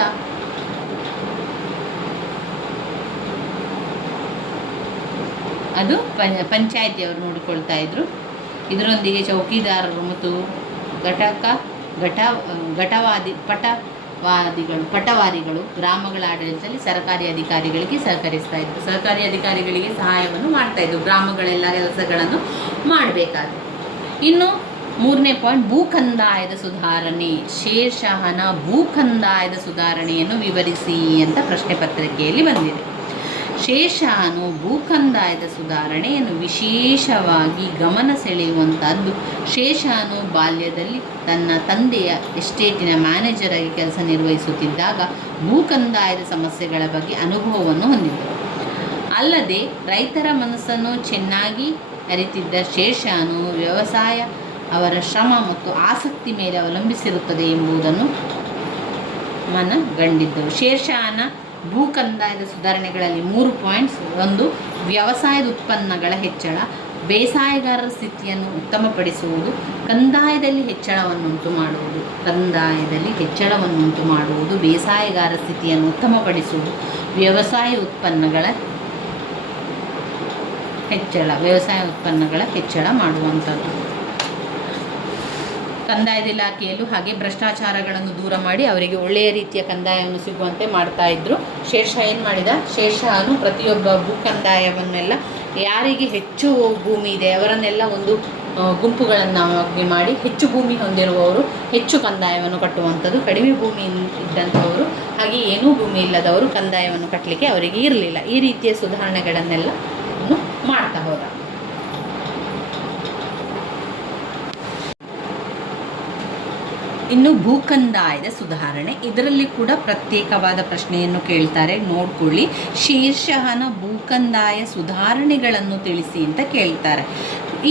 ಅದು ಪಂಚಾಯಿತಿಯವರು ನೋಡಿಕೊಳ್ತಾ ಇದ್ದರು. ಇದರೊಂದಿಗೆ ಚೌಕಿದಾರರು ಮತ್ತು ಪಟವಾರಿಗಳು ಗ್ರಾಮಗಳ ಆಡಳಿತದಲ್ಲಿ ಸರ್ಕಾರಿ ಅಧಿಕಾರಿಗಳಿಗೆ ಸಹಕರಿಸ್ತಾ ಇದ್ದರು. ಸರ್ಕಾರಿ ಅಧಿಕಾರಿಗಳಿಗೆ ಸಹಾಯವನ್ನು ಮಾಡ್ತಾಯಿದ್ರು ಗ್ರಾಮಗಳೆಲ್ಲ ಕೆಲಸಗಳನ್ನು ಮಾಡಬೇಕಾದ್ರೆ. ಇನ್ನು 3ನೇ ಪಾಯಿಂಟ್, ಭೂಕಂದಾಯದ ಸುಧಾರಣೆ. ಶೇರ್ ಶಹನ ಭೂಕಂದಾಯದ ಸುಧಾರಣೆಯನ್ನು ವಿವರಿಸಿ ಅಂತ ಪ್ರಶ್ನೆ ಪತ್ರಿಕೆಯಲ್ಲಿ ಬಂದಿದೆ. ಶೇರ್ ಶಹನು ಭೂಕಂದಾಯದ ಸುಧಾರಣೆಯನ್ನು ವಿಶೇಷವಾಗಿ ಗಮನ ಸೆಳೆಯುವಂಥದ್ದು. ಶೇರ್ ಶಹನು ಬಾಲ್ಯದಲ್ಲಿ ತನ್ನ ತಂದೆಯ ಎಸ್ಟೇಟಿನ ಮ್ಯಾನೇಜರ್ ಆಗಿ ಕೆಲಸ ನಿರ್ವಹಿಸುತ್ತಿದ್ದಾಗ ಭೂಕಂದಾಯದ ಸಮಸ್ಯೆಗಳ ಬಗ್ಗೆ ಅನುಭವವನ್ನು ಹೊಂದಿದ್ದರು. ಅಲ್ಲದೆ ರೈತರ ಮನಸ್ಸನ್ನು ಚೆನ್ನಾಗಿ ಅರಿತಿದ್ದ ಶೇರ್ ಶಹನು ವ್ಯವಸಾಯ ಅವರ ಶ್ರಮ ಮತ್ತು ಆಸಕ್ತಿ ಮೇಲೆ ಅವಲಂಬಿಸಿರುತ್ತದೆ ಎಂಬುದನ್ನು ಮನಗಂಡಿದ್ದರು. ಶೇರ್ ಶಹನ ಭೂಕಂದಾಯದ ಸುಧಾರಣೆಗಳಲ್ಲಿ 3 ಪಾಯಿಂಟ್ಸ್. 1, ವ್ಯವಸಾಯದ ಉತ್ಪನ್ನಗಳ ಹೆಚ್ಚಳ, ಬೇಸಾಯಗಾರರ ಸ್ಥಿತಿಯನ್ನು ಉತ್ತಮಪಡಿಸುವುದು, ಕಂದಾಯದಲ್ಲಿ ಹೆಚ್ಚಳವನ್ನುಂಟು ಮಾಡುವುದು, ಬೇಸಾಯಗಾರರ ಸ್ಥಿತಿಯನ್ನು ಉತ್ತಮಪಡಿಸುವುದು, ವ್ಯವಸಾಯ ಉತ್ಪನ್ನಗಳ ಹೆಚ್ಚಳ ಮಾಡುವಂಥದ್ದು. ಕಂದಾಯದ ಇಲಾಖೆಯಲ್ಲೂ ಹಾಗೆ ಭ್ರಷ್ಟಾಚಾರಗಳನ್ನು ದೂರ ಮಾಡಿ ಅವರಿಗೆ ಒಳ್ಳೆಯ ರೀತಿಯ ಕಂದಾಯವನ್ನು ಸಿಗುವಂತೆ ಮಾಡ್ತಾ ಇದ್ದರು. ಶೇರ್ ಶಹ ಏನು ಮಾಡಿದ, ಶೇರ್ ಶಹನು ಪ್ರತಿಯೊಬ್ಬ ಭೂ ಕಂದಾಯವನ್ನೆಲ್ಲ ಯಾರಿಗೆ ಹೆಚ್ಚು ಭೂಮಿ ಇದೆ ಅವರನ್ನೆಲ್ಲ ಒಂದು ಗುಂಪುಗಳನ್ನು ಮಾಡಿ ಹೆಚ್ಚು ಭೂಮಿ ಹೊಂದಿರುವವರು ಹೆಚ್ಚು ಕಂದಾಯವನ್ನು ಕಟ್ಟುವಂಥದ್ದು, ಕಡಿಮೆ ಭೂಮಿ ಇದ್ದಂಥವರು ಹಾಗೆ ಏನೂ ಭೂಮಿ ಇಲ್ಲದವರು ಕಂದಾಯವನ್ನು ಕಟ್ಟಲಿಕ್ಕೆ ಅವರಿಗೆ ಇರಲಿಲ್ಲ. ಈ ರೀತಿಯ ಸುಧಾರಣೆಗಳನ್ನೆಲ್ಲ ಮಾಡ್ತಾ ಹೋದ. ಇನ್ನು ಭೂಕಂದಾಯದ ಸುಧಾರಣೆ, ಇದರಲ್ಲಿ ಕೂಡ ಪ್ರತ್ಯೇಕವಾದ ಪ್ರಶ್ನೆಯನ್ನು ಕೇಳ್ತಾರೆ, ನೋಡ್ಕೊಳ್ಳಿ. ಶೇರ್ ಶಹನ ಭೂಕಂದಾಯ ಸುಧಾರಣೆಗಳನ್ನು ತಿಳಿಸಿ ಅಂತ ಕೇಳ್ತಾರೆ.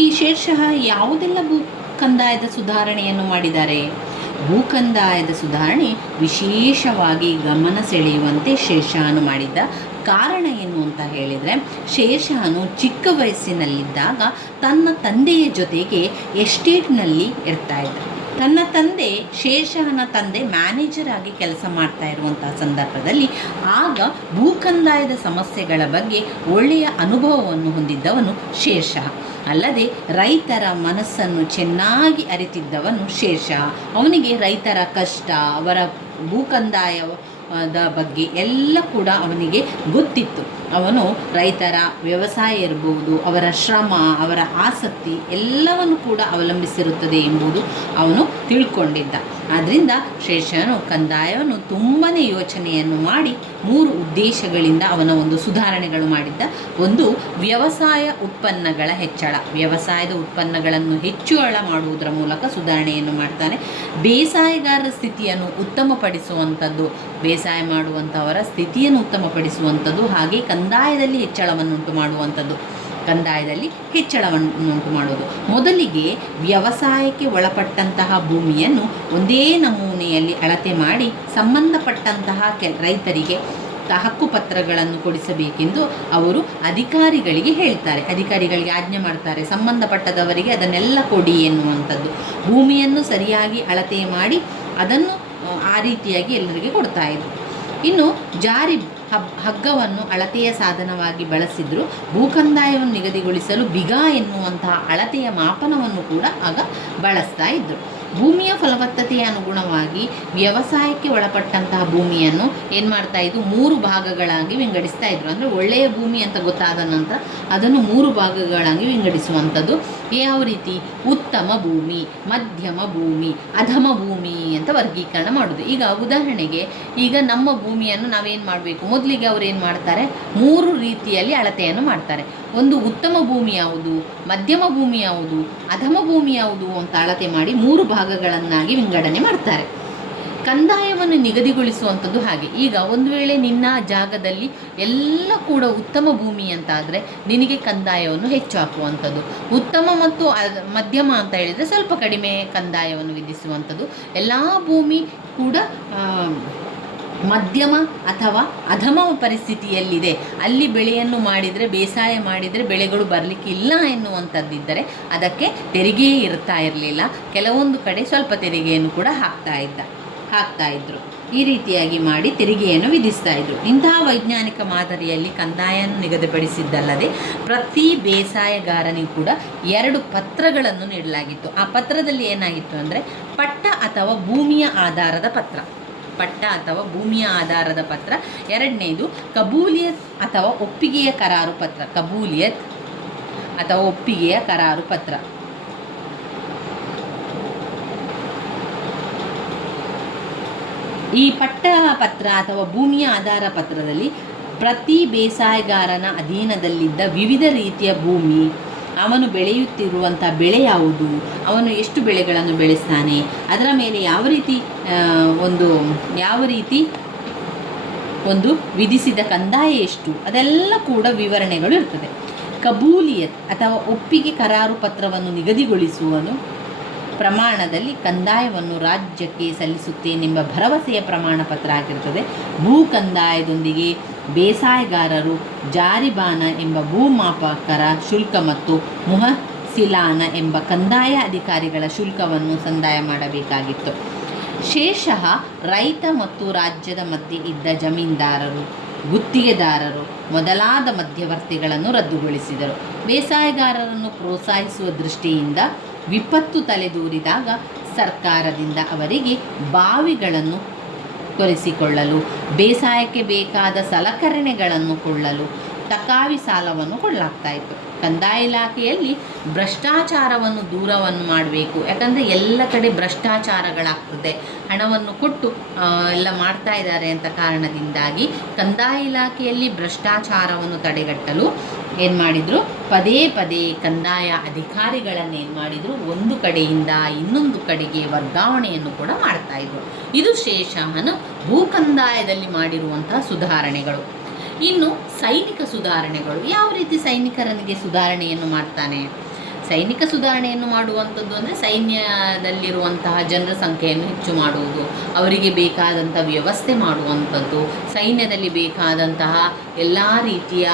ಈ ಶೇರ್ ಶಹ ಯಾವುದೆಲ್ಲ ಭೂಕಂದಾಯದ ಸುಧಾರಣೆಯನ್ನು ಮಾಡಿದ್ದಾರೆ? ಭೂಕಂದಾಯದ ಸುಧಾರಣೆ ವಿಶೇಷವಾಗಿ ಗಮನ ಸೆಳೆಯುವಂತೆ ಶೇರ್ ಶಹನು ಮಾಡಿದ್ದ. ಕಾರಣ ಏನು ಅಂತ ಹೇಳಿದರೆ, ಶೇರ್ ಶಹನು ಚಿಕ್ಕ ವಯಸ್ಸಿನಲ್ಲಿದ್ದಾಗ ತನ್ನ ತಂದೆಯ ಜೊತೆಗೆ ಎಸ್ಟೇಟ್ನಲ್ಲಿ ಇರ್ತಾ ಇದ್ದ. ತನ್ನ ತಂದೆ, ಶೇರ್ ಶಹನ ತಂದೆ ಮ್ಯಾನೇಜರ್ ಆಗಿ ಕೆಲಸ ಮಾಡ್ತಾ ಇರುವಂತಹ ಸಂದರ್ಭದಲ್ಲಿ ಆಗ ಭೂಕಂದಾಯದ ಸಮಸ್ಯೆಗಳ ಬಗ್ಗೆ ಒಳ್ಳೆಯ ಅನುಭವವನ್ನು ಹೊಂದಿದ್ದವನು ಶೇರ್ ಶಹ. ಅಲ್ಲದೆ ರೈತರ ಮನಸ್ಸನ್ನು ಚೆನ್ನಾಗಿ ಅರಿತಿದ್ದವನು ಶೇರ್ ಶಹ. ಅವನಿಗೆ ರೈತರ ಕಷ್ಟ, ಅವರ ಭೂಕಂದಾಯದ ಬಗ್ಗೆ ಎಲ್ಲ ಕೂಡ ಅವನಿಗೆ ಗೊತ್ತಿತ್ತು. ಅವನು ರೈತರ ವ್ಯವಸಾಯ ಇರಬಹುದು, ಅವರ ಶ್ರಮ, ಅವರ ಆಸಕ್ತಿ ಎಲ್ಲವನ್ನು ಕೂಡ ಅವಲಂಬಿಸಿರುತ್ತದೆ ಎಂಬುದು ಅವನು ತಿಳ್ಕೊಂಡಿದ್ದ. ಆದ್ದರಿಂದ ಶೇರ್ ಶಹನು ಕಂದಾಯವನ್ನು ತುಂಬಾ ಯೋಚನೆಯನ್ನು ಮಾಡಿ 3 ಉದ್ದೇಶಗಳಿಂದ ಅವನ ಒಂದು ಸುಧಾರಣೆಗಳು ಮಾಡಿದ್ದ. 1, ವ್ಯವಸಾಯ ಉತ್ಪನ್ನಗಳ ಹೆಚ್ಚಳ. ವ್ಯವಸಾಯದ ಉತ್ಪನ್ನಗಳನ್ನು ಹೆಚ್ಚಳ ಮಾಡುವುದರ ಮೂಲಕ ಸುಧಾರಣೆಯನ್ನು ಮಾಡ್ತಾನೆ. ಬೇಸಾಯಗಾರರ ಸ್ಥಿತಿಯನ್ನು ಉತ್ತಮಪಡಿಸುವಂಥದ್ದು, ಬೇಸಾಯ ಮಾಡುವಂಥವರ ಸ್ಥಿತಿಯನ್ನು ಉತ್ತಮಪಡಿಸುವಂಥದ್ದು, ಹಾಗೆ ಕಂದಾಯದಲ್ಲಿ ಹೆಚ್ಚಳವನ್ನುಂಟು ಮಾಡುವುದು. ಮೊದಲಿಗೆ ವ್ಯವಸಾಯಕ್ಕೆ ಒಳಪಟ್ಟಂತಹ ಭೂಮಿಯನ್ನು ಒಂದೇ ನಮೂನೆಯಲ್ಲಿ ಅಳತೆ ಮಾಡಿ ಸಂಬಂಧಪಟ್ಟಂತಹ ರೈತರಿಗೆ ಹಕ್ಕುಪತ್ರಗಳನ್ನು ಕೊಡಿಸಬೇಕೆಂದು ಅವರು ಅಧಿಕಾರಿಗಳಿಗೆ ಹೇಳ್ತಾರೆ. ಅಧಿಕಾರಿಗಳಿಗೆ ಆಜ್ಞೆ ಮಾಡ್ತಾರೆ, ಸಂಬಂಧಪಟ್ಟದವರಿಗೆ ಅದನ್ನೆಲ್ಲ ಕೊಡಿ ಎನ್ನುವಂಥದ್ದು. ಭೂಮಿಯನ್ನು ಸರಿಯಾಗಿ ಅಳತೆ ಮಾಡಿ ಅದನ್ನು ಆ ರೀತಿಯಾಗಿ ಎಲ್ಲರಿಗೆ ಕೊಡ್ತಾಯಿದ್ರು. ಇನ್ನು ಜಾರಿ ಹಗ್ಗವನ್ನು ಅಳತೆಯ ಸಾಧನವಾಗಿ ಬಳಸಿದ್ರು. ಭೂಕಂದಾಯವನ್ನು ನಿಗದಿಗೊಳಿಸಲು ಬಿಗ ಎನ್ನುವಂತಹ ಅಳತೆಯ ಮಾಪನವನ್ನು ಕೂಡ ಆಗ ಬಳಸ್ತಾ ಇದ್ದರು. ಭೂಮಿಯ ಫಲವತ್ತತೆಯ ಅನುಗುಣವಾಗಿ ವ್ಯವಸಾಯಕ್ಕೆ ಒಳಪಟ್ಟಂತಹ ಭೂಮಿಯನ್ನು ಏನು ಮಾಡ್ತಾಯಿದ್ರು, 3 ಭಾಗಗಳಾಗಿ ವಿಂಗಡಿಸ್ತಾ ಇದ್ರು. ಅಂದರೆ ಒಳ್ಳೆಯ ಭೂಮಿ ಅಂತ ಗೊತ್ತಾದ ನಂತರ ಅದನ್ನು 3 ಭಾಗಗಳಾಗಿ ವಿಂಗಡಿಸುವಂಥದ್ದು. ಯಾವ ರೀತಿ? ಉತ್ತಮ ಭೂಮಿ, ಮಧ್ಯಮ ಭೂಮಿ, ಅಧಮ ಭೂಮಿ ಅಂತ ವರ್ಗೀಕರಣ ಮಾಡೋದು. ಈಗ ಉದಾಹರಣೆಗೆ, ಈಗ ನಮ್ಮ ಭೂಮಿಯನ್ನು ನಾವೇನು ಮಾಡಬೇಕು, ಮೊದಲಿಗೆ ಅವ್ರು ಏನು ಮಾಡ್ತಾರೆ, 3 ರೀತಿಯಲ್ಲಿ ಅಳತೆಯನ್ನು ಮಾಡ್ತಾರೆ. ಒಂದು ಉತ್ತಮ ಭೂಮಿ ಯಾವುದು, ಮಧ್ಯಮ ಭೂಮಿ ಯಾವುದು, ಅಧಮ ಭೂಮಿ ಯಾವುದು ಅಂತ ಅಳತೆ ಮಾಡಿ 3 ಭಾಗಗಳನ್ನಾಗಿ ವಿಂಗಡಣೆ ಮಾಡ್ತಾರೆ. ಕಂದಾಯವನ್ನು ನಿಗದಿಗೊಳಿಸುವಂಥದ್ದು ಹಾಗೆ. ಈಗ ಒಂದು ವೇಳೆ ನಿನ್ನ ಜಾಗದಲ್ಲಿ ಎಲ್ಲ ಕೂಡ ಉತ್ತಮ ಭೂಮಿ ಅಂತ ಆದರೆ ನಿನಗೆ ಕಂದಾಯವನ್ನು ಹೆಚ್ಚು ಹಾಕುವಂಥದ್ದು. ಉತ್ತಮ ಮತ್ತು ಮಧ್ಯಮ ಅಂತ ಹೇಳಿದರೆ ಸ್ವಲ್ಪ ಕಡಿಮೆ ಕಂದಾಯವನ್ನು ವಿಧಿಸುವಂಥದ್ದು. ಎಲ್ಲ ಭೂಮಿ ಕೂಡ ಮಧ್ಯಮ ಅಥವಾ ಅಧಮ ಪರಿಸ್ಥಿತಿಯಲ್ಲಿದೆ, ಅಲ್ಲಿ ಬೆಳೆಯನ್ನು ಮಾಡಿದರೆ, ಬೇಸಾಯ ಮಾಡಿದರೆ ಬೆಳೆಗಳು ಬರಲಿಕ್ಕಿಲ್ಲ ಎನ್ನುವಂಥದ್ದಿದ್ದರೆ ಅದಕ್ಕೆ ತೆರಿಗೆಯೇ ಇರ್ತಾ ಇರಲಿಲ್ಲ. ಕೆಲವೊಂದು ಕಡೆ ಸ್ವಲ್ಪ ತೆರಿಗೆಯನ್ನು ಕೂಡ ಹಾಕ್ತಾ ಇದ್ದರು. ಈ ರೀತಿಯಾಗಿ ಮಾಡಿ ತೆರಿಗೆಯನ್ನು ವಿಧಿಸ್ತಾ ಇದ್ದರು. ಇಂತಹ ವೈಜ್ಞಾನಿಕ ಮಾದರಿಯಲ್ಲಿ ಕಂದಾಯವನ್ನು ನಿಗದಿಪಡಿಸಿದ್ದಲ್ಲದೆ ಪ್ರತಿ ಬೇಸಾಯಗಾರನಿಗೂ ಕೂಡ 2 ಪತ್ರಗಳನ್ನು ನೀಡಲಾಗಿತ್ತು. ಆ ಪತ್ರದಲ್ಲಿ ಏನಾಗಿತ್ತು ಅಂದರೆ ಪಟ್ಟ ಅಥವಾ ಭೂಮಿಯ ಆಧಾರದ ಪತ್ರ. ಎರಡನೇದು ಕಬೂಲಿಯತ್ ಅಥವಾ ಒಪ್ಪಿಗೆಯ ಕರಾರು ಪತ್ರ. ಈ ಪಟ್ಟ-ಪತ್ರ ಅಥವಾ ಭೂಮಿಯ ಆಧಾರ ಪತ್ರದಲ್ಲಿ ಪ್ರತಿ ಬೇಸಾಯಗಾರನ ಅಧೀನದಲ್ಲಿದ್ದ ವಿವಿಧ ರೀತಿಯ ಭೂಮಿ, ಅವನು ಬೆಳೆಯುತ್ತಿರುವಂಥ ಬೆಳೆ ಯಾವುದು, ಅವನು ಎಷ್ಟು ಬೆಳೆಗಳನ್ನು ಬೆಳೆಸ್ತಾನೆ, ಅದರ ಮೇಲೆ ಯಾವ ರೀತಿ ಒಂದು ವಿಧಿಸಿದ ಕಂದಾಯ ಎಷ್ಟು, ಅದೆಲ್ಲ ಕೂಡ ವಿವರಣೆಗಳು ಇರ್ತದೆ. ಕಬೂಲಿಯತ್ ಅಥವಾ ಒಪ್ಪಿಗೆ ಕರಾರು ಪತ್ರವನ್ನು ನಿಗದಿಗೊಳಿಸುವನು ಪ್ರಮಾಣದಲ್ಲಿ ಕಂದಾಯವನ್ನು ರಾಜ್ಯಕ್ಕೆ ಸಲ್ಲಿಸುತ್ತೇನೆಂಬ ಭರವಸೆಯ ಪ್ರಮಾಣ ಪತ್ರ ಆಗಿರ್ತದೆ. ಭೂ ಕಂದಾಯದೊಂದಿಗೆ ಬೇಸಾಯಗಾರರು ಜಾರಿಬಾನ ಎಂಬ ಭೂಮಾಪಕರ ಶುಲ್ಕ ಮತ್ತು ಮುಹಸಿಲಾನ ಎಂಬ ಕಂದಾಯ ಅಧಿಕಾರಿಗಳ ಶುಲ್ಕವನ್ನು ಸಂದಾಯ ಮಾಡಬೇಕಾಗಿತ್ತು. ಶೇಷಃ ರೈತ ಮತ್ತು ರಾಜ್ಯದ ಮಧ್ಯೆ ಇದ್ದ ಜಮೀನ್ದಾರರು, ಗುತ್ತಿಗೆದಾರರು ಮೊದಲಾದ ಮಧ್ಯವರ್ತಿಗಳನ್ನು ರದ್ದುಗೊಳಿಸಿದರು. ಬೇಸಾಯಗಾರರನ್ನು ಪ್ರೋತ್ಸಾಹಿಸುವ ದೃಷ್ಟಿಯಿಂದ ವಿಪತ್ತು ತಲೆದೂರಿದಾಗ ಸರ್ಕಾರದಿಂದ ಅವರಿಗೆ ಬಾವಿಗಳನ್ನು ಕೊರೆಸಿಕೊಳ್ಳಲು, ಬೇಸಾಯಕ್ಕೆ ಬೇಕಾದ ಸಲಕರಣೆಗಳನ್ನು ಕೊಳ್ಳಲು ತಕಾವಿ ಸಾಲವನ್ನು ಕೊಡಲಾಗ್ತಾಯಿತ್ತು. ಕಂದಾಯ ಇಲಾಖೆಯಲ್ಲಿ ಭ್ರಷ್ಟಾಚಾರವನ್ನು ದೂರವನ್ನು ಮಾಡಬೇಕು. ಯಾಕಂದರೆ ಎಲ್ಲ ಕಡೆ ಭ್ರಷ್ಟಾಚಾರಗಳಾಗ್ತದೆ, ಹಣವನ್ನು ಕೊಟ್ಟು ಎಲ್ಲ ಮಾಡ್ತಾ ಇದ್ದಾರೆ ಅಂತ ಕಾರಣದಿಂದಾಗಿ ಕಂದಾಯ ಇಲಾಖೆಯಲ್ಲಿ ಭ್ರಷ್ಟಾಚಾರವನ್ನು ತಡೆಗಟ್ಟಲು ಏನು ಮಾಡಿದರು, ಪದೇ ಕಂದಾಯ ಅಧಿಕಾರಿಗಳನ್ನು ಏನು ಮಾಡಿದರು, ಒಂದು ಕಡೆಯಿಂದ ಇನ್ನೊಂದು ಕಡೆಗೆ ವರ್ಗಾವಣೆಯನ್ನು ಕೂಡ ಮಾಡ್ತಾಯಿದ್ರು. ಇದು ಶೇಷಾಹನು ಭೂಕಂದಾಯದಲ್ಲಿ ಮಾಡಿರುವಂತಹ ಸುಧಾರಣೆಗಳು. ಇನ್ನು ಸೈನಿಕ ಸುಧಾರಣೆಗಳು. ಯಾವ ರೀತಿ ಸೈನಿಕರನಿಗೆ ಸುಧಾರಣೆಯನ್ನು ಮಾಡ್ತಾನೆ? ಸೈನಿಕ ಸುಧಾರಣೆಯನ್ನು ಮಾಡುವಂಥದ್ದು ಅಂದರೆ ಸೈನ್ಯದಲ್ಲಿರುವಂತಹ ಜನರ ಸಂಖ್ಯೆಯನ್ನು ಹೆಚ್ಚು ಮಾಡುವುದು, ಅವರಿಗೆ ಬೇಕಾದಂಥ ವ್ಯವಸ್ಥೆ ಮಾಡುವಂಥದ್ದು, ಸೈನ್ಯದಲ್ಲಿ ಬೇಕಾದಂತಹ ಎಲ್ಲ ರೀತಿಯ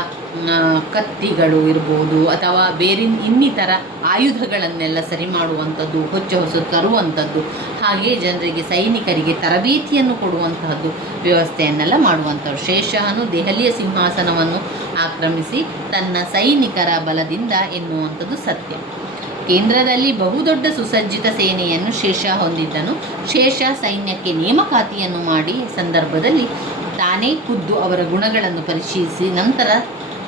ಕತ್ತಿಗಳು ಇರ್ಬೋದು ಅಥವಾ ಬೇರೆ ಇನ್ನಿತರ ಆಯುಧಗಳನ್ನೆಲ್ಲ ಸರಿ ಮಾಡುವಂಥದ್ದು, ಹೊಸ ತರುವಂಥದ್ದು, ಹಾಗೆ ಜನರಿಗೆ ಸೈನಿಕರಿಗೆ ತರಬೇತಿಯನ್ನು ಕೊಡುವಂತಹದ್ದು ವ್ಯವಸ್ಥೆಯನ್ನೆಲ್ಲ ಮಾಡುವಂಥವ್ರು. ಶೇಷಾಹನು ದೆಹಲಿಯ ಸಿಂಹಾಸನವನ್ನು ಆಕ್ರಮಿಸಿ ತನ್ನ ಸೈನಿಕರ ಬಲದಿಂದ ಎನ್ನುವಂಥದ್ದು ಸತ್ಯ. ಕೇಂದ್ರದಲ್ಲಿ ಬಹುದೊಡ್ಡ ಸುಸಜ್ಜಿತ ಸೇನೆಯನ್ನು ಶೇಷ ಹೊಂದಿದ್ದನು. ಶೇಷ ಸೈನ್ಯಕ್ಕೆ ನೇಮಕಾತಿಯನ್ನು ಮಾಡಿ ಸಂದರ್ಭದಲ್ಲಿ ತಾನೇ ಖುದ್ದು ಅವರ ಗುಣಗಳನ್ನು ಪರಿಶೀಲಿಸಿ ನಂತರ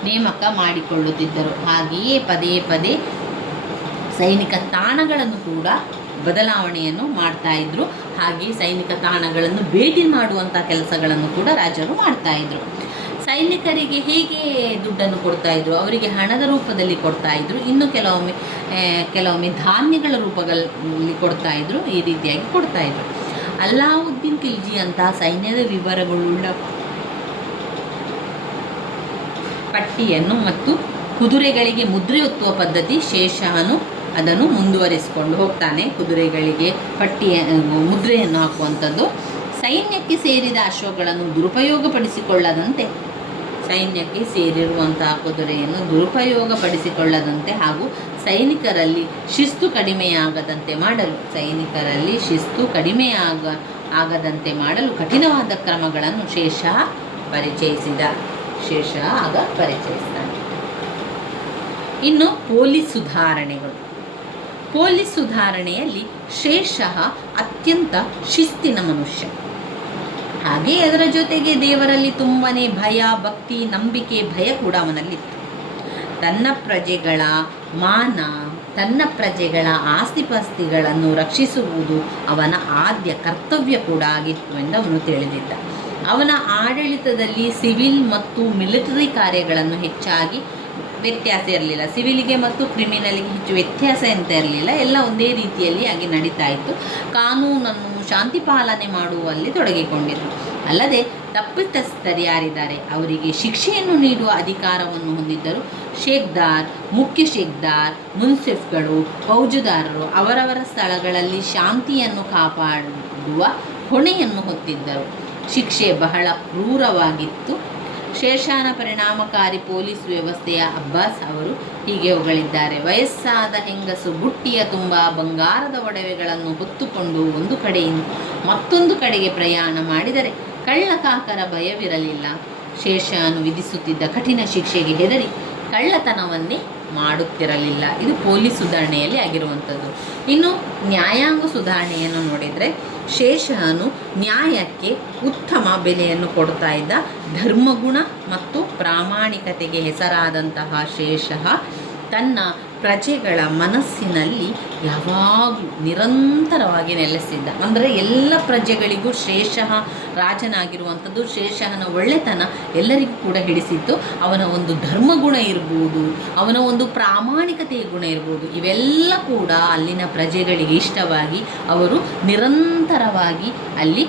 ನೇಮಕ ಮಾಡಿಕೊಳ್ಳುತ್ತಿದ್ದರು. ಹಾಗೆಯೇ ಪದೇ ಸೈನಿಕ ತಾಣಗಳನ್ನು ಕೂಡ ಬದಲಾವಣೆಯನ್ನು ಮಾಡ್ತಾಯಿದ್ರು. ಹಾಗೆ ಸೈನಿಕ ತಾಣಗಳನ್ನು ಭೇಟಿ ಮಾಡುವಂಥ ಕೆಲಸಗಳನ್ನು ಕೂಡ ರಾಜರು ಮಾಡ್ತಾಯಿದ್ರು. ಸೈನಿಕರಿಗೆ ಹೇಗೆ ದುಡ್ಡನ್ನು ಕೊಡ್ತಾಯಿದ್ರು? ಅವರಿಗೆ ಹಣದ ರೂಪದಲ್ಲಿ ಕೊಡ್ತಾಯಿದ್ರು, ಇನ್ನು ಕೆಲವೊಮ್ಮೆ ಧಾನ್ಯಗಳ ರೂಪಗಳಲ್ಲಿ ಕೊಡ್ತಾಯಿದ್ರು. ಈ ರೀತಿಯಾಗಿ ಕೊಡ್ತಾಯಿದ್ರು. ಅಲ್ಲಾವುದ್ದೀನ್ ಖಿಲ್ಜಿ ಅಂತಹ ಸೈನ್ಯದ ವಿವರಗಳುಳ್ಳ ಪಟ್ಟಿಯನ್ನು ಮತ್ತು ಕುದುರೆಗಳಿಗೆ ಮುದ್ರೆ ಒತ್ತುವ ಪದ್ಧತಿ ಶೇಷಾಹನು ಅದನ್ನು ಮುಂದುವರಿಸಿಕೊಂಡು ಹೋಗ್ತಾನೆ. ಕುದುರೆಗಳಿಗೆ ಮುದ್ರೆಯನ್ನು ಹಾಕುವಂಥದ್ದು. ಸೈನ್ಯಕ್ಕೆ ಸೇರಿದ ಅಶ್ವಗಳನ್ನು ದುರುಪಯೋಗಪಡಿಸಿಕೊಳ್ಳದಂತೆ, ಸೈನ್ಯಕ್ಕೆ ಸೇರಿರುವಂತಹ ಕುದುರೆಯನ್ನು ದುರುಪಯೋಗಪಡಿಸಿಕೊಳ್ಳದಂತೆ ಹಾಗೂ ಸೈನಿಕರಲ್ಲಿ ಶಿಸ್ತು ಆಗದಂತೆ ಮಾಡಲು ಕಠಿಣವಾದ ಕ್ರಮಗಳನ್ನು ಶೇಷಃ ಪರಿಚಯಿಸಿದ್ದಾನೆ. ಇನ್ನು ಪೊಲೀಸ್ ಸುಧಾರಣೆಗಳು. ಪೊಲೀಸ್ ಸುಧಾರಣೆಯಲ್ಲಿ ಶೇಷಃ ಅತ್ಯಂತ ಶಿಸ್ತಿನ ಮನುಷ್ಯ. ಹಾಗೆ ಅದರ ಜೊತೆಗೆ ದೇವರಲ್ಲಿ ತುಂಬನೇ ಭಯ, ಭಕ್ತಿ, ನಂಬಿಕೆ, ಭಯ ಕೂಡ ಅವನಲ್ಲಿತ್ತು. ತನ್ನ ಪ್ರಜೆಗಳ ಮಾನ, ತನ್ನ ಪ್ರಜೆಗಳ ಆಸ್ತಿಪಾಸ್ತಿಗಳನ್ನು ರಕ್ಷಿಸುವುದು ಅವನ ಆದ್ಯ ಕರ್ತವ್ಯ ಕೂಡ ಆಗಿತ್ತು ಎಂದು ಅವನು ತಿಳಿದಿದ್ದ. ಅವನ ಆಡಳಿತದಲ್ಲಿ ಸಿವಿಲ್ ಮತ್ತು ಮಿಲಿಟರಿ ಕಾರ್ಯಗಳನ್ನು ಹೆಚ್ಚಾಗಿ ವ್ಯತ್ಯಾಸ ಇರಲಿಲ್ಲ. ಸಿವಿಲಿಗೆ ಮತ್ತು ಕ್ರಿಮಿನಲ್ಗೆ ಹೆಚ್ಚು ವ್ಯತ್ಯಾಸ ಅಂತ ಇರಲಿಲ್ಲ. ಎಲ್ಲ ಒಂದೇ ರೀತಿಯಲ್ಲಿ ಆಗಿ ನಡೀತಾ ಇತ್ತು. ಕಾನೂನನ್ನು ಶಾಂತಿ ಪಾಲನೆ ಮಾಡುವಲ್ಲಿ ತೊಡಗಿಕೊಂಡಿದ್ದರು. ಅಲ್ಲದೆ ತಪ್ಪಿತಸ್ಥರು ಯಾರಿದ್ದಾರೆ ಅವರಿಗೆ ಶಿಕ್ಷೆಯನ್ನು ನೀಡುವ ಅಧಿಕಾರವನ್ನು ಹೊಂದಿದ್ದರು. ಶೇಖ್ದಾರ್, ಮುಖ್ಯ ಶೇಖ್ದಾರ್, ಮುನ್ಸಿಫ್ಗಳು, ಫೌಜದಾರರು ಅವರವರ ಸ್ಥಳಗಳಲ್ಲಿ ಶಾಂತಿಯನ್ನು ಕಾಪಾಡುವ ಹೊಣೆಯನ್ನು ಹೊತ್ತಿದ್ದರು. ಶಿಕ್ಷೆ ಬಹಳ ಕ್ರೂರವಾಗಿತ್ತು. ಶೇಷಾನ ಪರಿಣಾಮಕಾರಿ ಪೊಲೀಸ್ ವ್ಯವಸ್ಥೆಯ ಅಬ್ಬಾಸ್ ಅವರು ಹೀಗೆ ಹೊಗಳಿದ್ದಾರೆ: ವಯಸ್ಸಾದ ಹೆಂಗಸು ಬುಟ್ಟಿಯ ತುಂಬ ಬಂಗಾರದ ಒಡವೆಗಳನ್ನು ಹೊತ್ತುಕೊಂಡು ಒಂದು ಕಡೆಯಿಂದ ಮತ್ತೊಂದು ಕಡೆಗೆ ಪ್ರಯಾಣ ಮಾಡಿದರೆ ಕಳ್ಳಕಾಕರ ಭಯವಿರಲಿಲ್ಲ. ಶೇಷಾನು ವಿಧಿಸುತ್ತಿದ್ದ ಕಠಿಣ ಶಿಕ್ಷೆಗೆ ಹೆದರಿ ಕಳ್ಳತನವನ್ನೇ ಮಾಡುತ್ತಿರಲಿಲ್ಲ. ಇದು ಪೊಲೀಸ್ ಸುಧಾರಣೆಯಲ್ಲಿ ಆಗಿರುವಂಥದ್ದು. ಇನ್ನು ನ್ಯಾಯಾಂಗ ಸುಧಾರಣೆಯನ್ನು ನೋಡಿದರೆ, ಶೇಷನು ನ್ಯಾಯಕ್ಕೆ ಉತ್ತಮ ಬೆಲೆಯನ್ನು ಕೊಡ್ತಾ ಇದ್ದ. ಧರ್ಮಗುಣ ಮತ್ತು ಪ್ರಾಮಾಣಿಕತೆಗೆ ಹೆಸರಾದಂತಹ ಶೇಷಃ ತನ್ನ ಪ್ರಜೆಗಳ ಮನಸ್ಸಿನಲ್ಲಿ ಯಾವಾಗಲೂ ನಿರಂತರವಾಗಿ ನೆಲೆಸಿದ್ದ. ಅಂದರೆ ಎಲ್ಲ ಪ್ರಜೆಗಳಿಗೂ ಶೇಷಃ ರಾಜನಾಗಿರುವಂಥದ್ದು, ಶೇಷಃನ ಒಳ್ಳೆತನ ಎಲ್ಲರಿಗೂ ಕೂಡ ಹಿಡಿಸಿತ್ತು. ಅವನ ಒಂದು ಧರ್ಮಗುಣ ಇರ್ಬೋದು, ಅವನ ಒಂದು ಪ್ರಾಮಾಣಿಕತೆಯ ಗುಣ ಇರ್ಬೋದು, ಇವೆಲ್ಲ ಕೂಡ ಅಲ್ಲಿನ ಪ್ರಜೆಗಳಿಗೆ ಇಷ್ಟವಾಗಿ ಅವರು ನಿರಂತರವಾಗಿ ಅಲ್ಲಿ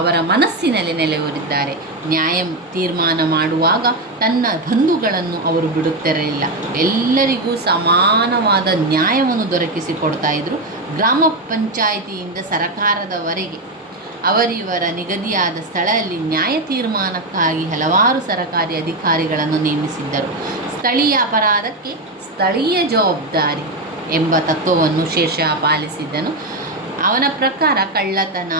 ಅವರ ಮನಸ್ಸಿನಲ್ಲಿ ನೆಲೆಯೂರಿದ್ದಾರೆ. ನ್ಯಾಯ ತೀರ್ಮಾನ ಮಾಡುವಾಗ ತನ್ನ ಬಂಧುಗಳನ್ನು ಅವರು ಬಿಡುತ್ತಿರಲಿಲ್ಲ. ಎಲ್ಲರಿಗೂ ಸಮಾನವಾದ ನ್ಯಾಯವನ್ನು ದೊರಕಿಸಿಕೊಡ್ತಾ ಇದ್ದರು. ಗ್ರಾಮ ಪಂಚಾಯಿತಿಯಿಂದ ಸರಕಾರದವರೆಗೆ ಅವರಿವರ ನಿಗದಿಯಾದ ಸ್ಥಳದಲ್ಲಿ ನ್ಯಾಯ ತೀರ್ಮಾನಕ್ಕಾಗಿ ಹಲವಾರು ಸರಕಾರಿ ಅಧಿಕಾರಿಗಳನ್ನು ನೇಮಿಸಿದ್ದರು. ಸ್ಥಳೀಯ ಅಪರಾಧಕ್ಕೆ ಸ್ಥಳೀಯ ಜವಾಬ್ದಾರಿ ಎಂಬ ತತ್ವವನ್ನು ಶೇಷಃ ಪಾಲಿಸಿದ್ದನು. ಅವನ ಪ್ರಕಾರ ಕಳ್ಳತನ,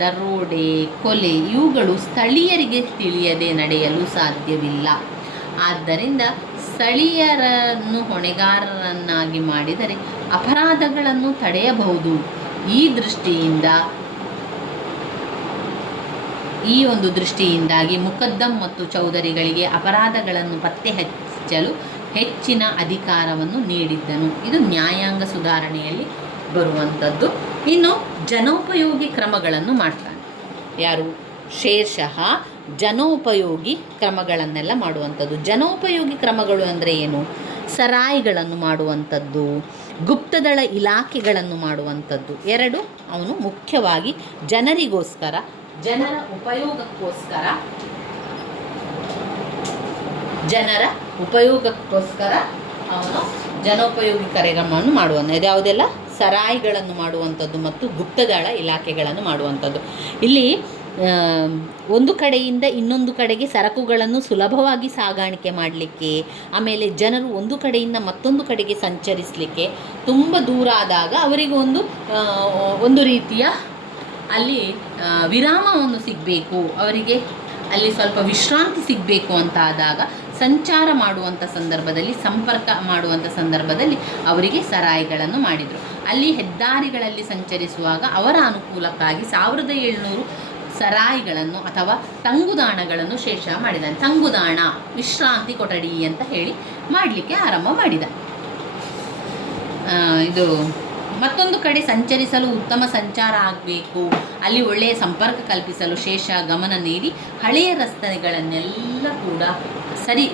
ದರೋಡೆ, ಕೊಲೆ ಇವುಗಳು ಸ್ಥಳೀಯರಿಗೆ ತಿಳಿಯದೆ ನಡೆಯಲು ಸಾಧ್ಯವಿಲ್ಲ. ಆದ್ದರಿಂದ ಸ್ಥಳೀಯರನ್ನು ಹೊಣೆಗಾರರನ್ನಾಗಿ ಮಾಡಿದರೆ ಅಪರಾಧಗಳನ್ನು ತಡೆಯಬಹುದು. ಈ ಒಂದು ದೃಷ್ಟಿಯಿಂದಾಗಿ ಮುಕದ್ದಮ್ ಮತ್ತು ಚೌಧರಿಗಳಿಗೆ ಅಪರಾಧಗಳನ್ನು ಪತ್ತೆ ಹಚ್ಚಲು ಹೆಚ್ಚಿನ ಅಧಿಕಾರವನ್ನು ನೀಡಿದ್ದನು. ಇದು ನ್ಯಾಯಾಂಗ ಸುಧಾರಣೆಯಲ್ಲಿ ಬರುವಂಥದ್ದು. ಇನ್ನು ಜನೋಪಯೋಗಿ ಕ್ರಮಗಳನ್ನು ಮಾಡ್ತಾನೆ. ಯಾರು? ಶೇಷಃ ಜನೋಪಯೋಗಿ ಕ್ರಮಗಳನ್ನೆಲ್ಲ ಮಾಡುವಂಥದ್ದು. ಜನೋಪಯೋಗಿ ಕ್ರಮಗಳು ಅಂದರೆ ಏನು? ಸರಾಯಿಗಳನ್ನು ಮಾಡುವಂಥದ್ದು, ಗುಪ್ತದಳ ಇಲಾಖೆಗಳನ್ನು ಮಾಡುವಂಥದ್ದು. ಎರಡು, ಅವನು ಮುಖ್ಯವಾಗಿ ಜನರ ಉಪಯೋಗಕ್ಕೋಸ್ಕರ ಅವನು ಜನೋಪಯೋಗಿ ಕಾರ್ಯಕ್ರಮವನ್ನು ಮಾಡುವಂಥದ್ದು. ಯಾವುದೆಲ್ಲ? ಸರಾಯಿಗಳನ್ನು ಮಾಡುವಂಥದ್ದು ಮತ್ತು ಗುಪ್ತದಳ ಇಲಾಖೆಗಳನ್ನು ಮಾಡುವಂಥದ್ದು. ಇಲ್ಲಿ ಒಂದು ಕಡೆಯಿಂದ ಇನ್ನೊಂದು ಕಡೆಗೆ ಸರಕುಗಳನ್ನು ಸುಲಭವಾಗಿ ಸಾಗಾಣಿಕೆ ಮಾಡಲಿಕ್ಕೆ, ಆಮೇಲೆ ಜನರು ಒಂದು ಕಡೆಯಿಂದ ಮತ್ತೊಂದು ಕಡೆಗೆ ಸಂಚರಿಸಲಿಕ್ಕೆ ತುಂಬ ದೂರ ಆದಾಗ ಅವರಿಗೆ ಒಂದು ರೀತಿಯ ಅಲ್ಲಿ ವಿರಾಮವನ್ನು ಸಿಗಬೇಕು, ಅವರಿಗೆ ಅಲ್ಲಿ ಸ್ವಲ್ಪ ವಿಶ್ರಾಂತಿ ಸಿಗಬೇಕು ಅಂತ ಆದಾಗ ಸಂಚಾರ ಮಾಡುವಂಥ ಸಂದರ್ಭದಲ್ಲಿ, ಸಂಪರ್ಕ ಮಾಡುವಂಥ ಸಂದರ್ಭದಲ್ಲಿ ಅವರಿಗೆ ಸರಾಯಿಗಳನ್ನು ಮಾಡಿದರು. ಅಲ್ಲಿ ಹೆದ್ದಾರಿಗಳಲ್ಲಿ ಸಂಚರಿಸುವಾಗ ಅವರ ಅನುಕೂಲಕ್ಕಾಗಿ 1700 ಸರಾಯಿಗಳನ್ನು ಅಥವಾ ತಂಗುದಾಣಗಳನ್ನು ಶೇಷ ಮಾಡಿದ್ದಾನೆ. ತಂಗುದಾಣ, ವಿಶ್ರಾಂತಿ ಕೊಠಡಿ ಅಂತ ಹೇಳಿ ಮಾಡಲಿಕ್ಕೆ ಆರಂಭ ಮಾಡಿದ. ಇದು ಮತ್ತೊಂದು ಕಡೆ ಸಂಚರಿಸಲು ಉತ್ತಮ ಸಂಚಾರ ಆಗಬೇಕು, ಅಲ್ಲಿ ಒಳ್ಳೆಯ ಸಂಪರ್ಕ ಕಲ್ಪಿಸಲು ಶೇಷ ಗಮನ ನೀಡಿ ಹಳೆಯ ರಸ್ತೆಗಳನ್ನೆಲ್ಲ ಕೂಡ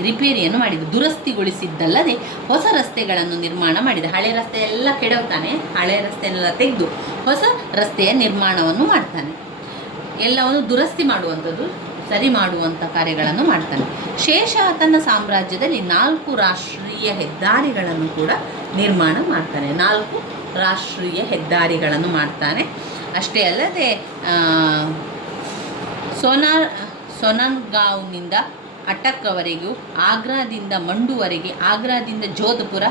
ರಿಪೇರಿಯನ್ನು ಮಾಡಿದ. ದುರಸ್ತಿಗೊಳಿಸಿದ್ದಲ್ಲದೆ ಹೊಸ ರಸ್ತೆಗಳನ್ನು ನಿರ್ಮಾಣ ಮಾಡಿದ. ಹಳೆ ರಸ್ತೆ ಎಲ್ಲ ಕೆಡವ್ತಾನೆ, ಹಳೆಯ ರಸ್ತೆಯನ್ನೆಲ್ಲ ತೆಗೆದು ಹೊಸ ರಸ್ತೆಯ ನಿರ್ಮಾಣವನ್ನು ಮಾಡ್ತಾನೆ. ಎಲ್ಲವನ್ನು ದುರಸ್ತಿ ಮಾಡುವಂಥದ್ದು, ಸರಿ ಮಾಡುವಂಥ ಕಾರ್ಯಗಳನ್ನು ಮಾಡ್ತಾನೆ. ಶೇಷ ತನ್ನ ಸಾಮ್ರಾಜ್ಯದಲ್ಲಿ 4 ರಾಷ್ಟ್ರೀಯ ಹೆದ್ದಾರಿಗಳನ್ನು ಕೂಡ ನಿರ್ಮಾಣ ಮಾಡ್ತಾನೆ. 4 ರಾಷ್ಟ್ರೀಯ ಹೆದ್ದಾರಿಗಳನ್ನು ಮಾಡ್ತಾನೆ. ಅಷ್ಟೇ ಅಲ್ಲದೆ ಸೊನನ್ಗಾವ್ನಿಂದ ಅಟಕ್ವರೆಗೂ, ಆಗ್ರಾದಿಂದ ಮಂಡುವರೆಗೆ, ಆಗ್ರಾದಿಂದ ಜೋಧಪುರ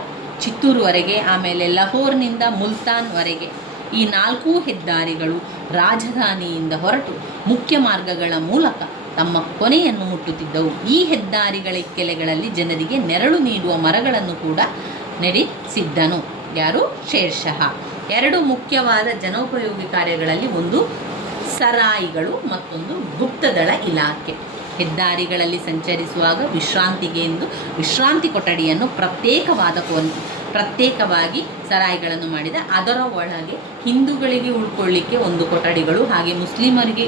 ಚಿತ್ತೂರುವರೆಗೆ, ಆಮೇಲೆ ಲಾಹೋರ್ನಿಂದ ಮುಲ್ತಾನ್ವರೆಗೆ ಈ 4 ಹೆದ್ದಾರಿಗಳು ರಾಜಧಾನಿಯಿಂದ ಹೊರಟು ಮುಖ್ಯ ಮಾರ್ಗಗಳ ಮೂಲಕ ತಮ್ಮ ಕೊನೆಯನ್ನು ಮುಟ್ಟುತ್ತಿದ್ದವು. ಈ ಹೆದ್ದಾರಿಗಳ ಕೆಲೆಗಳಲ್ಲಿ ಜನರಿಗೆ ನೆರಳು ನೀಡುವ ಮರಗಳನ್ನು ಕೂಡ ನೆಡೆಸಿದ್ದನು. ಯಾರು? ಶೇರ್ ಶಹ. 2 ಮುಖ್ಯವಾದ ಜನೋಪಯೋಗಿ ಕಾರ್ಯಗಳಲ್ಲಿ ಒಂದು ಸರಾಯಿಗಳು, ಮತ್ತೊಂದು ಗುಪ್ತದಳ ಇಲಾಖೆ. ಹೆದ್ದಾರಿಗಳಲ್ಲಿ ಸಂಚರಿಸುವಾಗ ವಿಶ್ರಾಂತಿಗೆ ಎಂದು ವಿಶ್ರಾಂತಿ ಕೊಠಡಿಯನ್ನು ಪ್ರತ್ಯೇಕವಾಗಿ ಸರಾಯಿಗಳನ್ನು ಮಾಡಿದ. ಅದರ ಒಳಗೆ ಹಿಂದೂಗಳಿಗೆ ಉಳ್ಕೊಳ್ಳಿಕ್ಕೆ ಒಂದು ಕೊಠಡಿಗಳು, ಹಾಗೆ ಮುಸ್ಲಿಮರಿಗೆ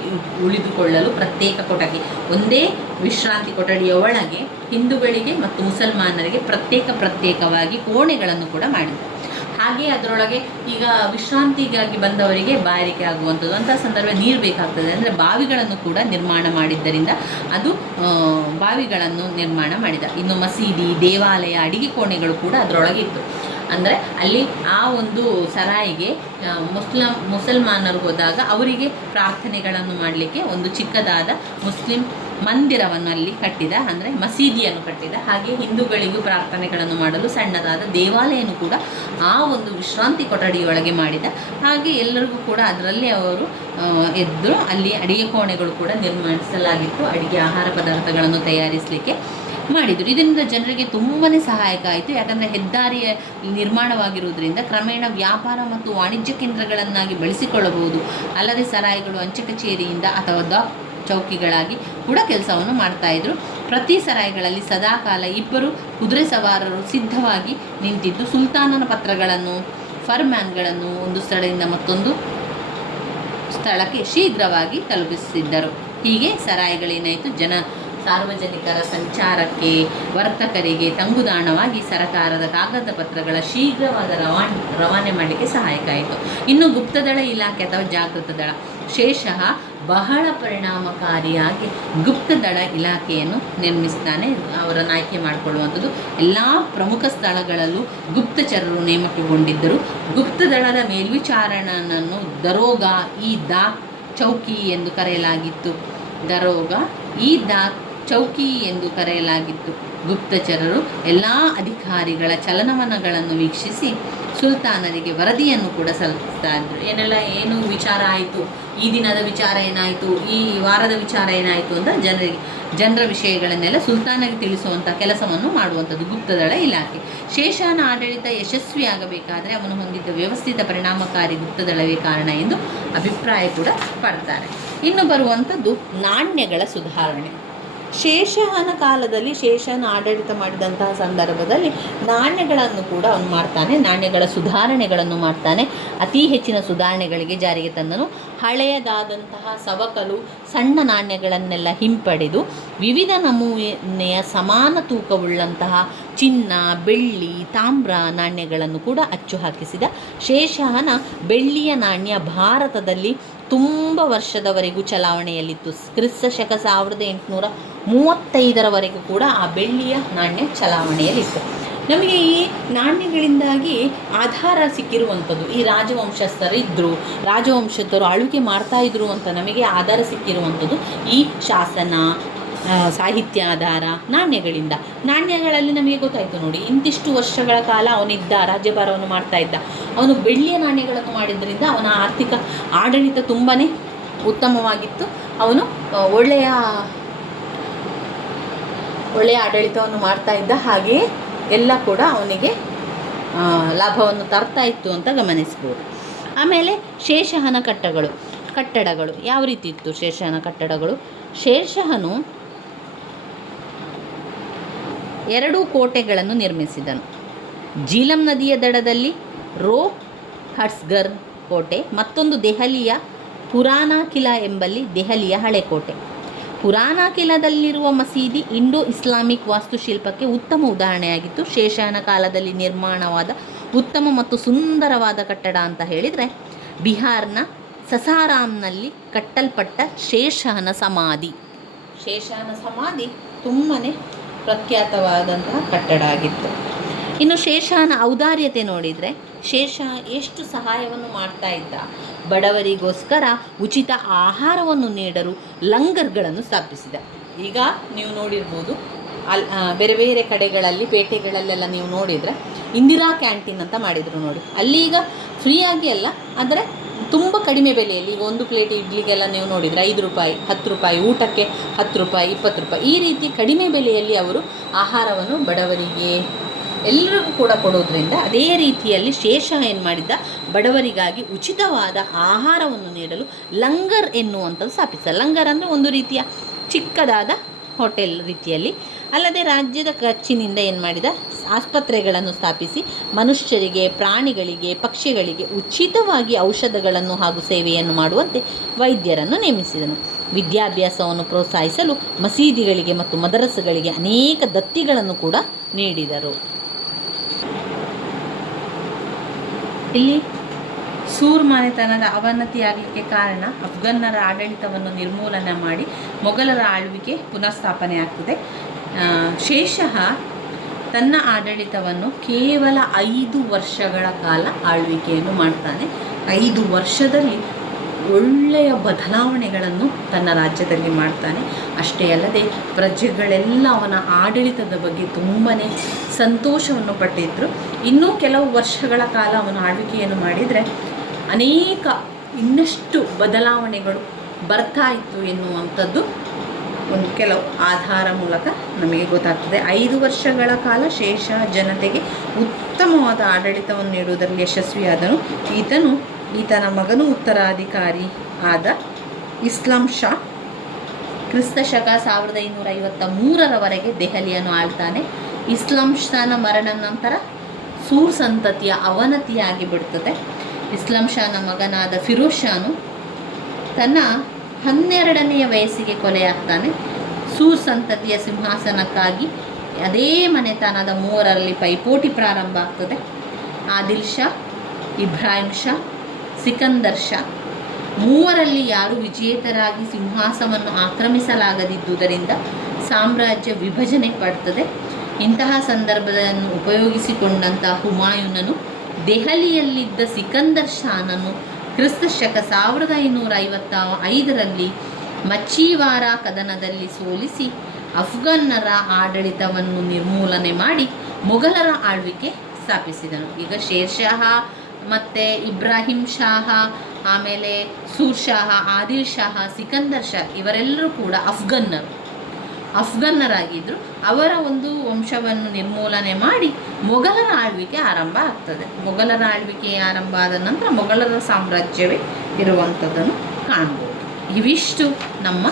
ಉಳಿದುಕೊಳ್ಳಲು ಪ್ರತ್ಯೇಕ ಕೊಠಡಿ. ಒಂದೇ ವಿಶ್ರಾಂತಿ ಕೊಠಡಿಯ ಒಳಗೆ ಹಿಂದೂಗಳಿಗೆ ಮತ್ತು ಮುಸಲ್ಮಾನರಿಗೆ ಪ್ರತ್ಯೇಕವಾಗಿ ಕೋಣೆಗಳನ್ನು ಕೂಡ ಮಾಡಿದ. ಹಾಗೆ ಅದರೊಳಗೆ ಈಗ ವಿಶ್ರಾಂತಿಗಾಗಿ ಬಂದವರಿಗೆ ಬಾಯಾರಿಕೆ ಆಗುವಂಥದ್ದು, ಅಂಥ ಸಂದರ್ಭ ನೀರು ಬೇಕಾಗ್ತದೆ ಅಂದರೆ ಬಾವಿಗಳನ್ನು ಕೂಡ ನಿರ್ಮಾಣ ಮಾಡಿದ್ದರಿಂದ ಅದು ಬಾವಿಗಳನ್ನು ನಿರ್ಮಾಣ ಮಾಡಿದ. ಇನ್ನು ಮಸೀದಿ, ದೇವಾಲಯ, ಅಡಿಗೆ ಕೋಣೆಗಳು ಕೂಡ ಅದರೊಳಗೆ ಇತ್ತು. ಅಂದರೆ ಅಲ್ಲಿ ಆ ಒಂದು ಸರಾಯಿಗೆ ಮುಸಲ್ಮಾನರು ಹೋದಾಗ ಅವರಿಗೆ ಪ್ರಾರ್ಥನೆಗಳನ್ನು ಮಾಡಲಿಕ್ಕೆ ಒಂದು ಚಿಕ್ಕದಾದ ಮುಸ್ಲಿಂ ಮಂದಿರವನ್ನು ಅಲ್ಲಿ ಕಟ್ಟಿದ, ಅಂದರೆ ಮಸೀದಿಯನ್ನು ಕಟ್ಟಿದ. ಹಾಗೆ ಹಿಂದೂಗಳಿಗೂ ಪ್ರಾರ್ಥನೆಗಳನ್ನು ಮಾಡಲು ಸಣ್ಣದಾದ ದೇವಾಲಯನೂ ಕೂಡ ಆ ಒಂದು ವಿಶ್ರಾಂತಿ ಕೊಠಡಿಯೊಳಗೆ ಮಾಡಿದ. ಹಾಗೆ ಎಲ್ಲರಿಗೂ ಕೂಡ ಅದರಲ್ಲಿ ಅವರು ಎದ್ದು ಅಲ್ಲಿ ಅಡಿಗೆ ಕೋಣೆಗಳು ಕೂಡ ನಿರ್ಮಿಸಲಾಗಿತ್ತು, ಅಡಿಗೆ ಆಹಾರ ಪದಾರ್ಥಗಳನ್ನು ತಯಾರಿಸಲಿಕ್ಕೆ ಮಾಡಿದರು. ಇದರಿಂದ ಜನರಿಗೆ ತುಂಬಾ ಸಹಾಯಕ ಆಯಿತು. ಯಾಕಂದರೆ ಹೆದ್ದಾರಿಯ ನಿರ್ಮಾಣವಾಗಿರುವುದರಿಂದ ಕ್ರಮೇಣ ವ್ಯಾಪಾರ ಮತ್ತು ವಾಣಿಜ್ಯ ಕೇಂದ್ರಗಳನ್ನಾಗಿ ಬೆಳೆಸಿಕೊಳ್ಳಬಹುದು. ಅಲ್ಲದೆ ಸರಾಯಿಗಳು ಅಂಚೆ ಕಚೇರಿಯಿಂದ ಅಥವಾ ಚೌಕಿಗಳಾಗಿ ಕೂಡ ಕೆಲಸವನ್ನು ಮಾಡ್ತಾಯಿದ್ರು. ಪ್ರತಿ ಸರಾಯಿಗಳಲ್ಲಿ ಸದಾಕಾಲ 2 ಕುದುರೆ ಸವಾರರು ಸಿದ್ಧವಾಗಿ ನಿಂತಿದ್ದು ಸುಲ್ತಾನನ ಪತ್ರಗಳನ್ನು, ಫರ್ಮ್ಯಾನ್ಗಳನ್ನು ಒಂದು ಸ್ಥಳದಿಂದ ಮತ್ತೊಂದು ಸ್ಥಳಕ್ಕೆ ಶೀಘ್ರವಾಗಿ ತಲುಪಿಸಿದ್ದರು. ಹೀಗೆ ಸರಾಯಿಗಳೇನಾಯಿತು, ಸಾರ್ವಜನಿಕರ ಸಂಚಾರಕ್ಕೆ, ವರ್ತಕರಿಗೆ ತಂಗುದಾಣವಾಗಿ ಸರಕಾರದ ಕಾಗದ ಪತ್ರಗಳ ಶೀಘ್ರವಾದ ರವಾನೆ ಮಾಡಲಿಕ್ಕೆ ಸಹಾಯಕ ಆಯಿತು. ಇನ್ನು ಗುಪ್ತದಳ ಇಲಾಖೆ ಅಥವಾ ಜಾಗೃತ ದಳ. ಶೇರ್ ಶಹ ಬಹಳ ಪರಿಣಾಮಕಾರಿಯಾಗಿ ಗುಪ್ತದಳ ಇಲಾಖೆಯನ್ನು ನಿರ್ಮಿಸ್ತಾನೆ. ಅವರನ್ನು ಆಯ್ಕೆ ಮಾಡಿಕೊಳ್ಳುವಂಥದ್ದು. ಎಲ್ಲ ಪ್ರಮುಖ ಸ್ಥಳಗಳಲ್ಲೂ ಗುಪ್ತಚರರು ನೇಮಕಗೊಂಡಿದ್ದರು. ಗುಪ್ತದಳದ ಮೇಲ್ವಿಚಾರಣೆಯನ್ನು ದರೋಗಾ ಇ ದಾಕ್ ಚೌಕಿ ಎಂದು ಕರೆಯಲಾಗಿತ್ತು. ಚೌಕಿ ಎಂದು ಕರೆಯಲಾಗಿತ್ತು. ಗುಪ್ತಚರರು ಎಲ್ಲ ಅಧಿಕಾರಿಗಳ ಚಲನವಲನಗಳನ್ನು ವೀಕ್ಷಿಸಿ ಸುಲ್ತಾನರಿಗೆ ವರದಿಯನ್ನು ಕೂಡ ಸಲ್ಲಿಸ್ತಾ ಇದ್ದರು. ಏನು ವಿಚಾರ ಆಯಿತು, ಈ ದಿನದ ವಿಚಾರ ಏನಾಯಿತು, ಈ ವಾರದ ವಿಚಾರ ಏನಾಯಿತು ಅಂತ ಜನರ ವಿಷಯಗಳನ್ನೆಲ್ಲ ಸುಲ್ತಾನರಿಗೆ ತಿಳಿಸುವಂಥ ಕೆಲಸವನ್ನು ಮಾಡುವಂಥದ್ದು ಗುಪ್ತದಳ ಇಲಾಖೆ. ಶೇರ್ ಶಹನ ಆಡಳಿತ ಯಶಸ್ವಿಯಾಗಬೇಕಾದರೆ ಅವನು ಹೊಂದಿದ್ದ ವ್ಯವಸ್ಥಿತ ಪರಿಣಾಮಕಾರಿ ಗುಪ್ತದಳವೇ ಕಾರಣ ಎಂದು ಅಭಿಪ್ರಾಯ ಕೂಡ ಪಡ್ತಾರೆ. ಇನ್ನು ಬರುವಂಥದ್ದು ನಾಣ್ಯಗಳ ಸುಧಾರಣೆ. ಶೇರ್ ಶಹನ ಕಾಲದಲ್ಲಿ, ಶೇರ್ ಶಹನ ಆಡಳಿತ ಮಾಡಿದಂತಹ ಸಂದರ್ಭದಲ್ಲಿ ನಾಣ್ಯಗಳನ್ನು ಕೂಡ ಅವನು ಮಾಡ್ತಾನೆ, ನಾಣ್ಯಗಳ ಸುಧಾರಣೆಗಳನ್ನು ಮಾಡ್ತಾನೆ. ಅತಿ ಹೆಚ್ಚಿನ ಸುಧಾರಣೆಗಳಿಗೆ ಜಾರಿಗೆ ತಂದನು. ಹಳೆಯದಾದಂತಹ ಸವಕಲು ಸಣ್ಣ ನಾಣ್ಯಗಳನ್ನೆಲ್ಲ ಹಿಂಪಡೆದು ವಿವಿಧ ನಮೂನೆಯ ಸಮಾನ ತೂಕವುಳ್ಳಂತಹ ಚಿನ್ನ, ಬೆಳ್ಳಿ, ತಾಮ್ರ ನಾಣ್ಯಗಳನ್ನು ಕೂಡ ಅಚ್ಚು ಹಾಕಿಸಿದ. ಶೇರ್ ಶಹನ ಬೆಳ್ಳಿಯ ನಾಣ್ಯ ಭಾರತದಲ್ಲಿ ತುಂಬ ವರ್ಷದವರೆಗೂ ಚಲಾವಣೆಯಲ್ಲಿತ್ತು. ಕ್ರಿಸ್ತಶಕ 1835ರವರೆಗೂ ಕೂಡ ಆ ಬೆಳ್ಳಿಯ ನಾಣ್ಯ ಚಲಾವಣೆಯಲ್ಲಿತ್ತು. ನಮಗೆ ಈ ನಾಣ್ಯಗಳಿಂದಾಗಿ ಆಧಾರ ಸಿಕ್ಕಿರುವಂಥದ್ದು, ಈ ರಾಜವಂಶಸ್ಥರಿದ್ದರು, ರಾಜವಂಶಸ್ಥರು ಆಳ್ವಿಕೆ ಮಾಡ್ತಾಯಿದ್ರು ಅಂತ ನಮಗೆ ಆಧಾರ ಸಿಕ್ಕಿರುವಂಥದ್ದು ಈ ಶಾಸನ, ಸಾಹಿತ್ಯ ಆಧಾರ, ನಾಣ್ಯಗಳಿಂದ. ನಾಣ್ಯಗಳಲ್ಲಿ ನಮಗೆ ಗೊತ್ತಾಯಿತು ನೋಡಿ, ಇಂತಿಷ್ಟು ವರ್ಷಗಳ ಕಾಲ ಅವನಿದ್ದ, ರಾಜ್ಯಭಾರವನ್ನು ಮಾಡ್ತಾ ಇದ್ದ. ಅವನು ಬೆಳ್ಳಿಯ ನಾಣ್ಯಗಳನ್ನು ಮಾಡಿದ್ದರಿಂದ ಅವನ ಆರ್ಥಿಕ ಆಡಳಿತ ತುಂಬಾ ಉತ್ತಮವಾಗಿತ್ತು. ಅವನು ಒಳ್ಳೆಯ ಆಡಳಿತವನ್ನು ಮಾಡ್ತಾ ಇದ್ದ. ಹಾಗೆಯೇ ಎಲ್ಲ ಕೂಡ ಅವನಿಗೆ ಲಾಭವನ್ನು ತರ್ತಾ ಇತ್ತು ಅಂತ ಗಮನಿಸ್ಬೋದು. ಆಮೇಲೆ ಶೇರ್ ಶಹನ ಕಟ್ಟಡಗಳು ಯಾವ ರೀತಿ ಇತ್ತು? ಶೇರ್ ಶಹನ ಕಟ್ಟಡಗಳು, ಶೇರ್ ಶಹನು 2 ಕೋಟೆಗಳನ್ನು ನಿರ್ಮಿಸಿದನು. ಜೀಲಂ ನದಿಯ ದಡದಲ್ಲಿ ರೋಹ್ಟಸ್ಗರ್ ಕೋಟೆ, ಮತ್ತೊಂದು ದೆಹಲಿಯ ಪುರಾನಾ ಕಿಲಾ ಎಂಬಲ್ಲಿ ದೆಹಲಿಯ ಹಳೆ ಕೋಟೆ. ಪುರಾನಾ ಕಿಲಾದಲ್ಲಿರುವ ಮಸೀದಿ ಇಂಡೋ ಇಸ್ಲಾಮಿಕ್ ವಾಸ್ತುಶಿಲ್ಪಕ್ಕೆ ಉತ್ತಮ ಉದಾಹರಣೆಯಾಗಿತ್ತು. ಶೇರ್ ಶಹನ ಕಾಲದಲ್ಲಿ ನಿರ್ಮಾಣವಾದ ಉತ್ತಮ ಮತ್ತು ಸುಂದರವಾದ ಕಟ್ಟಡ ಅಂತ ಹೇಳಿದರೆ ಬಿಹಾರ್ನ ಸಸಾರಾಮ್ನಲ್ಲಿ ಕಟ್ಟಲ್ಪಟ್ಟ ಶೇರ್ ಶಹನ ಸಮಾಧಿ. ಶೇರ್ ಶಹನ ಸಮಾಧಿ ತುಂಬಾ ಪ್ರಖ್ಯಾತವಾದಂತಹ ಕಟ್ಟಡ ಆಗಿತ್ತು. ಇನ್ನು ಶೇಷನ ಔದಾರ್ಯತೆ ನೋಡಿದರೆ ಶೇಷ ಎಷ್ಟು ಸಹಾಯವನ್ನು ಮಾಡ್ತಾ ಇದ್ದ. ಬಡವರಿಗೋಸ್ಕರ ಉಚಿತ ಆಹಾರವನ್ನು ನೀಡಲು ಲಂಗರ್ಗಳನ್ನು ಸ್ಥಾಪಿಸಿದ. ಈಗ ನೀವು ನೋಡಿರ್ಬೋದು ಬೇರೆ ಬೇರೆ ಕಡೆಗಳಲ್ಲಿ ಪೇಟೆಗಳಲ್ಲೆಲ್ಲ ನೀವು ನೋಡಿದರೆ ಇಂದಿರಾ ಕ್ಯಾಂಟೀನ್ ಅಂತ ಮಾಡಿದರು ನೋಡಿ. ಅಲ್ಲಿ ಈಗ ಫ್ರೀಯಾಗಿ ಅಲ್ಲ, ಆದರೆ ತುಂಬ ಕಡಿಮೆ ಬೆಲೆಯಲ್ಲಿ. ಈಗ ಒಂದು ಪ್ಲೇಟ್ ಇಡ್ಲಿಗೆಲ್ಲ ನೀವು ನೋಡಿದರೆ 5 ರೂಪಾಯಿ, 10 ರೂಪಾಯಿ, ಊಟಕ್ಕೆ 10 ರೂಪಾಯಿ, 20 ರೂಪಾಯಿ, ಈ ರೀತಿ ಕಡಿಮೆ ಬೆಲೆಯಲ್ಲಿ ಅವರು ಆಹಾರವನ್ನು ಬಡವರಿಗೆ ಎಲ್ಲರಿಗೂ ಕೂಡ ಕೊಡೋದ್ರಿಂದ ಅದೇ ರೀತಿಯಲ್ಲಿ ಶೇಷ ಏನು ಮಾಡಿದ್ದ, ಬಡವರಿಗಾಗಿ ಉಚಿತವಾದ ಆಹಾರವನ್ನು ನೀಡಲು ಲಂಗರ್ ಎನ್ನುವಂಥದ್ದು ಸ್ಥಾಪಿಸಿದ. ಲಂಗರ್ ಅಂದರೆ ಒಂದು ರೀತಿಯ ಚಿಕ್ಕದಾದ ಹೋಟೆಲ್ ರೀತಿಯಲ್ಲಿ. ಅಲ್ಲದೆ ರಾಜ್ಯದ ಖರ್ಚಿನಿಂದ ಏನು ಮಾಡಿದ, ಆಸ್ಪತ್ರೆಗಳನ್ನು ಸ್ಥಾಪಿಸಿ ಮನುಷ್ಯರಿಗೆ, ಪ್ರಾಣಿಗಳಿಗೆ, ಪಕ್ಷಿಗಳಿಗೆ ಉಚಿತವಾಗಿ ಔಷಧಗಳನ್ನು ಹಾಗೂ ಸೇವೆಯನ್ನು ಮಾಡುವಂತೆ ವೈದ್ಯರನ್ನು ನೇಮಿಸಿದನು. ವಿದ್ಯಾಭ್ಯಾಸವನ್ನು ಪ್ರೋತ್ಸಾಹಿಸಲು ಮಸೀದಿಗಳಿಗೆ ಮತ್ತು ಮದರಸಗಳಿಗೆ ಅನೇಕ ದತ್ತಿಗಳನ್ನು ಕೂಡ ನೀಡಿದರು. ಇಲ್ಲಿ ಸೂರ್ ಮನೆತನದ ಅವನತಿಯಾಗಲಿಕ್ಕೆ ಕಾರಣ ಅಫ್ಘನ್ನರ ಆಡಳಿತವನ್ನು ನಿರ್ಮೂಲನೆ ಮಾಡಿ ಮೊಘಲರ ಆಳ್ವಿಕೆ ಪುನಃಸ್ಥಾಪನೆ ಆಗ್ತದೆ. ಶೇಷಃ ತನ್ನ ಆಡಳಿತವನ್ನು ಕೇವಲ 5 ವರ್ಷಗಳ ಕಾಲ ಆಳ್ವಿಕೆಯನ್ನು ಮಾಡ್ತಾನೆ. 5 ವರ್ಷದಲ್ಲಿ ಒಳ್ಳೆಯ ಬದಲಾವಣೆಗಳನ್ನು ತನ್ನ ರಾಜ್ಯದಲ್ಲಿ ಮಾಡ್ತಾನೆ. ಅಷ್ಟೇ ಅಲ್ಲದೆ ಪ್ರಜೆಗಳೆಲ್ಲ ಅವನ ಆಡಳಿತದ ಬಗ್ಗೆ ತುಂಬಾ ಸಂತೋಷವನ್ನು ಪಟ್ಟಿದ್ದರು. ಇನ್ನೂ ಕೆಲವು ವರ್ಷಗಳ ಕಾಲ ಅವನ ಆಳ್ವಿಕೆಯನ್ನು ಮಾಡಿದರೆ ಅನೇಕ ಇನ್ನಷ್ಟು ಬದಲಾವಣೆಗಳು ಬರ್ತಾ ಇತ್ತು ಎನ್ನುವಂಥದ್ದು ಒಂದು ಕೆಲವು ಆಧಾರ ಮೂಲಕ ನಮಗೆ ಗೊತ್ತಾಗ್ತದೆ. 5 ವರ್ಷಗಳ ಕಾಲ ಶೇಷ ಜನತೆಗೆ ಉತ್ತಮವಾದ ಆಡಳಿತವನ್ನು ನೀಡುವುದರಲ್ಲಿ ಯಶಸ್ವಿಯಾದನು. ಈತನ ಮಗನು ಉತ್ತರಾಧಿಕಾರಿ ಆದ ಇಸ್ಲಾಂ ಶಾ ಕ್ರಿಸ್ತಶಕ 1553ರವರೆಗೆ ದೆಹಲಿಯನ್ನು ಆಳ್ತಾನೆ. ಇಸ್ಲಾಂ ಶಾನ ಮರಣ ನಂತರ ಸೂರ್ ಸಂತತಿಯ ಅವನತಿಯಾಗಿ ಬಿಡ್ತದೆ. ಇಸ್ಲಾಂ ಶಾನ ಮಗನಾದ ಫಿರೋಜ್ ಶಾನು ತನ್ನ 12ನೆಯ ವಯಸ್ಸಿಗೆ ಕೊಲೆಯಾಗ್ತಾನೆ. ಸೂರ್ ಸಂತತಿಯ ಸಿಂಹಾಸನಕ್ಕಾಗಿ ಅದೇ ಮನೆತನದ 3ರಲ್ಲಿ ಪೈಪೋಟಿ ಪ್ರಾರಂಭ ಆಗ್ತದೆ. ಆದಿಲ್ ಶಾ, ಇಬ್ರಾಹಿಂ ಶಾ, ಸಿಕಂದರ್ ಶಾ 3ರಲ್ಲಿ ಯಾರು ವಿಜೇತರಾಗಿ ಸಿಂಹಾಸನವನ್ನು ಆಕ್ರಮಿಸಲಾಗದಿದ್ದುದರಿಂದ ಸಾಮ್ರಾಜ್ಯ ವಿಭಜನೆ ಪಡ್ತದೆ. ಇಂತಹ ಸಂದರ್ಭವನ್ನು ಉಪಯೋಗಿಸಿಕೊಂಡಂಥ ಹುಮಾಯೂನನು ದೆಹಲಿಯಲ್ಲಿದ್ದ ಸಿಕಂದರ್ ಶಾನನ್ನು ಕ್ರಿಸ್ತಶಕ 1555ರಲ್ಲಿ ಮಚ್ಚೀವಾರ ಕದನದಲ್ಲಿ ಸೋಲಿಸಿ ಅಫ್ಘನ್ನರ ಆಡಳಿತವನ್ನು ನಿರ್ಮೂಲನೆ ಮಾಡಿ ಮೊಘಲರ ಆಳ್ವಿಕೆ ಸ್ಥಾಪಿಸಿದನು. ಈಗ ಶೇರ್ ಶಾಹ ಮತ್ತು ಇಬ್ರಾಹಿಂ ಶಾಹ, ಆಮೇಲೆ ಸೂರ್ ಶಾಹ, ಆದಿಲ್ ಶಾಹ, ಸಿಕಂದರ್ ಶಾ ಇವರೆಲ್ಲರೂ ಕೂಡ ಅಫ್ಘನ್ನರಾಗಿದ್ದರು. ಅವರ ಒಂದು ವಂಶವನ್ನು ನಿರ್ಮೂಲನೆ ಮಾಡಿ ಮೊಘಲರ ಆಳ್ವಿಕೆ ಆರಂಭ ಆಗ್ತದೆ. ಮೊಘಲರ ಆಳ್ವಿಕೆ ಆರಂಭ ಆದ ನಂತರ ಮೊಘಲರ ಸಾಮ್ರಾಜ್ಯವೇ ಇರುವಂಥದ್ದನ್ನು ಕಾಣ್ಬೋದು. ಇವಿಷ್ಟು ನಮ್ಮ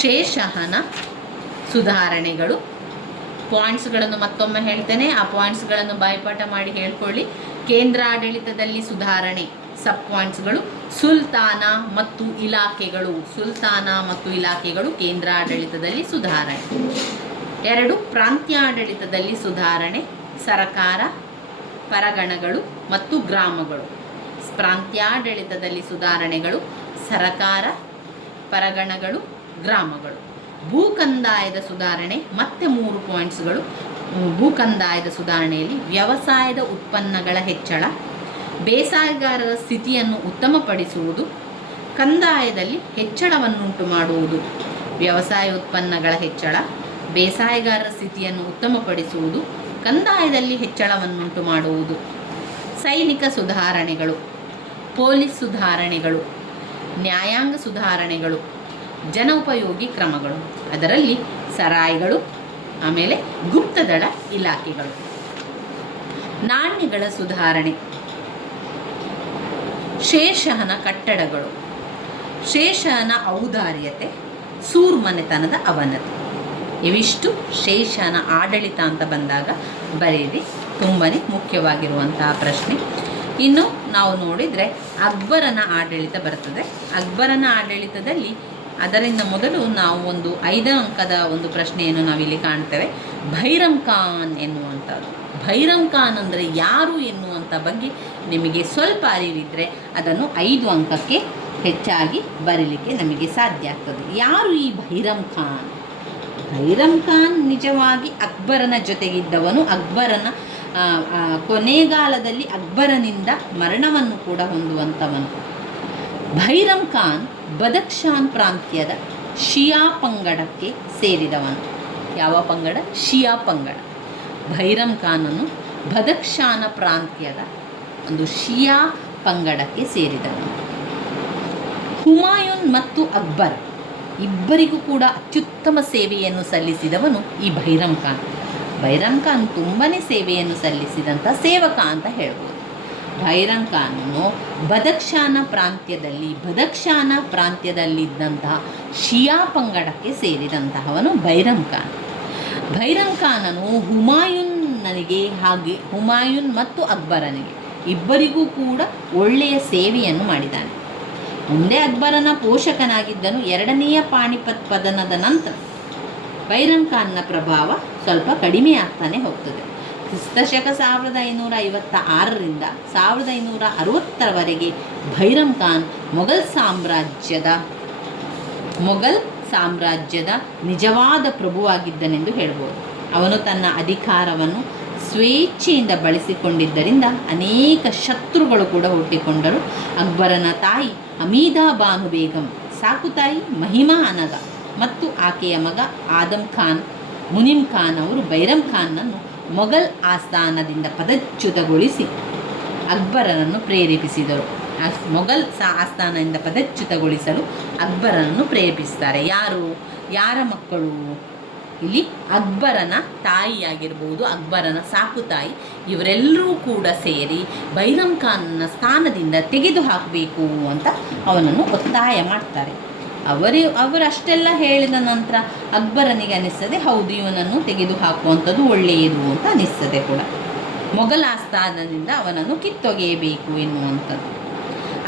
ಶೇಷನ ಸುಧಾರಣೆಗಳು. ಪಾಯಿಂಟ್ಸ್ಗಳನ್ನು ಮತ್ತೊಮ್ಮೆ ಹೇಳ್ತೇನೆ, ಆ ಪಾಯಿಂಟ್ಸ್ಗಳನ್ನು ಬಾಯ್ಪಾಠ ಮಾಡಿ ಹೇಳ್ಕೊಳ್ಳಿ. ಕೇಂದ್ರ ಆಡಳಿತದಲ್ಲಿ ಸುಧಾರಣೆ, ಸಬ್ ಪಾಯಿಂಟ್ಸ್ಗಳು ಸುಲ್ತಾನ ಮತ್ತು ಇಲಾಖೆಗಳು ಕೇಂದ್ರ ಆಡಳಿತದಲ್ಲಿ ಸುಧಾರಣೆ. 2 ಪ್ರಾಂತ್ಯಾಡಳಿತದಲ್ಲಿ ಸುಧಾರಣೆ, ಸರಕಾರ, ಪರಗಣಗಳು ಮತ್ತು ಗ್ರಾಮಗಳು. ಪ್ರಾಂತ್ಯಾಡಳಿತದಲ್ಲಿ ಸುಧಾರಣೆಗಳು, ಸರಕಾರ, ಪರಗಣಗಳು, ಗ್ರಾಮಗಳು. ಭೂಕಂದಾಯದ ಸುಧಾರಣೆ ಮತ್ತೆ 3 ಪಾಯಿಂಟ್ಸ್ಗಳು. ಭೂಕಂದಾಯದ ಸುಧಾರಣೆಯಲ್ಲಿ ವ್ಯವಸಾಯದ ಉತ್ಪನ್ನಗಳ ಹೆಚ್ಚಳ, ಬೇಸಾಯಗಾರರ ಸ್ಥಿತಿಯನ್ನು ಉತ್ತಮಪಡಿಸುವುದು, ಕಂದಾಯದಲ್ಲಿ ಹೆಚ್ಚಳವನ್ನುಂಟು ಮಾಡುವುದು. ವ್ಯವಸಾಯ ಉತ್ಪನ್ನಗಳ ಹೆಚ್ಚಳ, ಬೇಸಾಯಗಾರರ ಸ್ಥಿತಿಯನ್ನು ಉತ್ತಮಪಡಿಸುವುದು, ಕಂದಾಯದಲ್ಲಿ ಹೆಚ್ಚಳವನ್ನುಂಟು ಮಾಡುವುದು. ಸೈನಿಕ ಸುಧಾರಣೆಗಳು, ಪೊಲೀಸ್ ಸುಧಾರಣೆಗಳು, ನ್ಯಾಯಾಂಗ ಸುಧಾರಣೆಗಳು, ಜನೋಪಯೋಗಿ ಕ್ರಮಗಳು, ಅದರಲ್ಲಿ ಸರಾಯ್ಗಳು, ಆಮೇಲೆ ಗುಪ್ತದಳ ಇಲಾಖೆಗಳು. ನಾಣ್ಯಗಳ ಸುಧಾರಣೆ, ಶೇಷನ ಕಟ್ಟಡಗಳು, ಶೇಷನ ಔದಾರ್ಯತೆ, ಸೂರ್ ಮನೆತನದ ಅವನತಿ. ಇವಿಷ್ಟು ಶೇಷನ ಆಡಳಿತ ಅಂತ ಬಂದಾಗ ಬರೀರಿ, ತುಂಬಾ ಮುಖ್ಯವಾಗಿರುವಂತಹ ಪ್ರಶ್ನೆ. ಇನ್ನು ನಾವು ನೋಡಿದರೆ ಅಕ್ಬರನ ಆಡಳಿತ ಬರ್ತದೆ. ಅಕ್ಬರನ ಆಡಳಿತದಲ್ಲಿ ಅದರಿಂದ ಮೊದಲು ನಾವು ಒಂದು 5 ಅಂಕದ ಒಂದು ಪ್ರಶ್ನೆಯನ್ನು ನಾವಿಲ್ಲಿ ಕಾಣ್ತೇವೆ. ಭೈರಮ್ ಖಾನ್ ಎನ್ನುವಂಥದ್ದು. ಭೈರಮ್ ಖಾನ್ ಅಂದರೆ ಯಾರು ಎನ್ನುವಂಥ ಬಗ್ಗೆ ನಿಮಗೆ ಸ್ವಲ್ಪ ಅರಿವಿದ್ದರೆ ಅದನ್ನು 5 ಅಂಕಕ್ಕೆ ಹೆಚ್ಚಾಗಿ ಬರೀಲಿಕ್ಕೆ ನಮಗೆ ಸಾಧ್ಯ ಆಗ್ತದೆ. ಯಾರು ಈ ಭೈರಮ್ ಖಾನ್? ಭೈರಮ್ ಖಾನ್ ನಿಜವಾಗಿ ಅಕ್ಬರನ ಜೊತೆಗಿದ್ದವನು. ಅಕ್ಬರನ ಕೊನೆಗಾಲದಲ್ಲಿ ಅಕ್ಬರನಿಂದ ಮರಣವನ್ನು ಕೂಡ ಹೊಂದುವಂಥವನು. ಭೈರಮ್ ಖಾನ್ ಬದಕ್ಷಾನ್ ಪ್ರಾಂತ್ಯದ ಶಿಯಾ ಪಂಗಡಕ್ಕೆ ಸೇರಿದವನು. ಯಾವ ಪಂಗಡ? ಶಿಯಾ ಪಂಗಡ. ಭೈರಮ್ ಖಾನನು ಬದಕ್ಷಾನ ಪ್ರಾಂತ್ಯದ ಒಂದು ಶಿಯಾ ಪಂಗಡಕ್ಕೆ ಸೇರಿದವನು. ಹುಮಾಯೂನ್ ಮತ್ತು ಅಕ್ಬರ್ ಇಬ್ಬರಿಗೂ ಕೂಡ ಅತ್ಯುತ್ತಮ ಸೇವೆಯನ್ನು ಸಲ್ಲಿಸಿದವನು ಈ ಭೈರಮ್ ಖಾನ್. ಭೈರಮ್ ಖಾನ್ ತುಂಬಾ ಸೇವೆಯನ್ನು ಸಲ್ಲಿಸಿದಂಥ ಸೇವಕ ಅಂತ ಹೇಳ್ಬೋದು. ಭೈರಮ್ ಖಾನನು ಬದಕ್ಷಾನ ಪ್ರಾಂತ್ಯದಲ್ಲಿದ್ದಂತಹ ಶಿಯಾ ಪಂಗಡಕ್ಕೆ ಸೇರಿದಂತಹವನು ಭೈರಮ್ ಖಾನ್. ಭೈರಮ್ ಖಾನನು ಹುಮಾಯೂನ್ನನಿಗೆ ಹಾಗೆ ಹುಮಾಯೂನ್ ಮತ್ತು ಅಕ್ಬರನಿಗೆ ಇಬ್ಬರಿಗೂ ಕೂಡ ಒಳ್ಳೆಯ ಸೇವೆಯನ್ನು ಮಾಡಿದ್ದಾನೆ. ಮುಂದೆ ಅಕ್ಬರನ ಪೋಷಕನಾಗಿದ್ದನು. ಎರಡನೆಯ ಪಾಣಿಪತ್ ಪತನದ ನಂತರ ಭೈರಮ್ ಖಾನ್ನ ಪ್ರಭಾವ ಸ್ವಲ್ಪ ಕಡಿಮೆ ಆಗ್ತಾನೆ ಹೋಗ್ತದೆ. ಕ್ರಿಸ್ತಶಕ 1556ರಿಂದ 1560ರವರೆಗೆ ಭೈರಮ್ ಖಾನ್ ಮೊಘಲ್ ಸಾಮ್ರಾಜ್ಯದ ನಿಜವಾದ ಪ್ರಭುವಾಗಿದ್ದನೆಂದು ಹೇಳ್ಬೋದು. ಅವನು ತನ್ನ ಅಧಿಕಾರವನ್ನು ಸ್ವೇಚ್ಛೆಯಿಂದ ಬಳಸಿಕೊಂಡಿದ್ದರಿಂದ ಅನೇಕ ಶತ್ರುಗಳು ಕೂಡ ಹುಟ್ಟಿಕೊಂಡರು. ಅಕ್ಬರನ ತಾಯಿ ಹಮೀದಾ ಬಾನು ಬೇಗಂ, ಸಾಕುತಾಯಿ ಮಹಿಮಾ ಅನಗ ಮತ್ತು ಆಕೆಯ ಮಗ ಆದಮ್ ಖಾನ್, ಮುನಿಮ್ ಖಾನ್ ಅವರು ಭೈರಮ್ ಖಾನ್ನನ್ನು ಮೊಘಲ್ ಆಸ್ಥಾನದಿಂದ ಪದಚ್ಯುತಗೊಳಿಸಿ ಅಕ್ಬರನನ್ನು ಪ್ರೇರೇಪಿಸಿದರು. ಮೊಘಲ್ ಆಸ್ಥಾನದಿಂದ ಪದಚ್ಯುತಗೊಳಿಸಲು ಅಕ್ಬರನನ್ನು ಪ್ರೇರೇಪಿಸ್ತಾರೆ. ಯಾರ ಮಕ್ಕಳು? ಇಲ್ಲಿ ಅಕ್ಬರನ ತಾಯಿಯಾಗಿರ್ಬೋದು, ಅಕ್ಬರನ ಸಾಕುತಾಯಿ, ಇವರೆಲ್ಲರೂ ಕೂಡ ಸೇರಿ ಭೈರಮ್ ಖಾನ್ನ ಸ್ಥಾನದಿಂದ ತೆಗೆದು ಹಾಕಬೇಕು ಅಂತ ಅವನನ್ನು ಒತ್ತಾಯ ಮಾಡ್ತಾರೆ. ಅವರಷ್ಟೆಲ್ಲ ಹೇಳಿದ ನಂತರ ಅಕ್ಬರನಿಗೆ ಅನಿಸ್ತದೆ, ಹೌದು ಇವನನ್ನು ತೆಗೆದು ಹಾಕುವಂಥದ್ದು ಒಳ್ಳೆಯದು ಅಂತ ಅನಿಸ್ತದೆ ಕೂಡ. ಮೊಘಲ್ ಆಸ್ಥಾನದಿಂದ ಅವನನ್ನು ಕಿತ್ತೊಗೆಯಬೇಕು ಎನ್ನುವಂಥದ್ದು.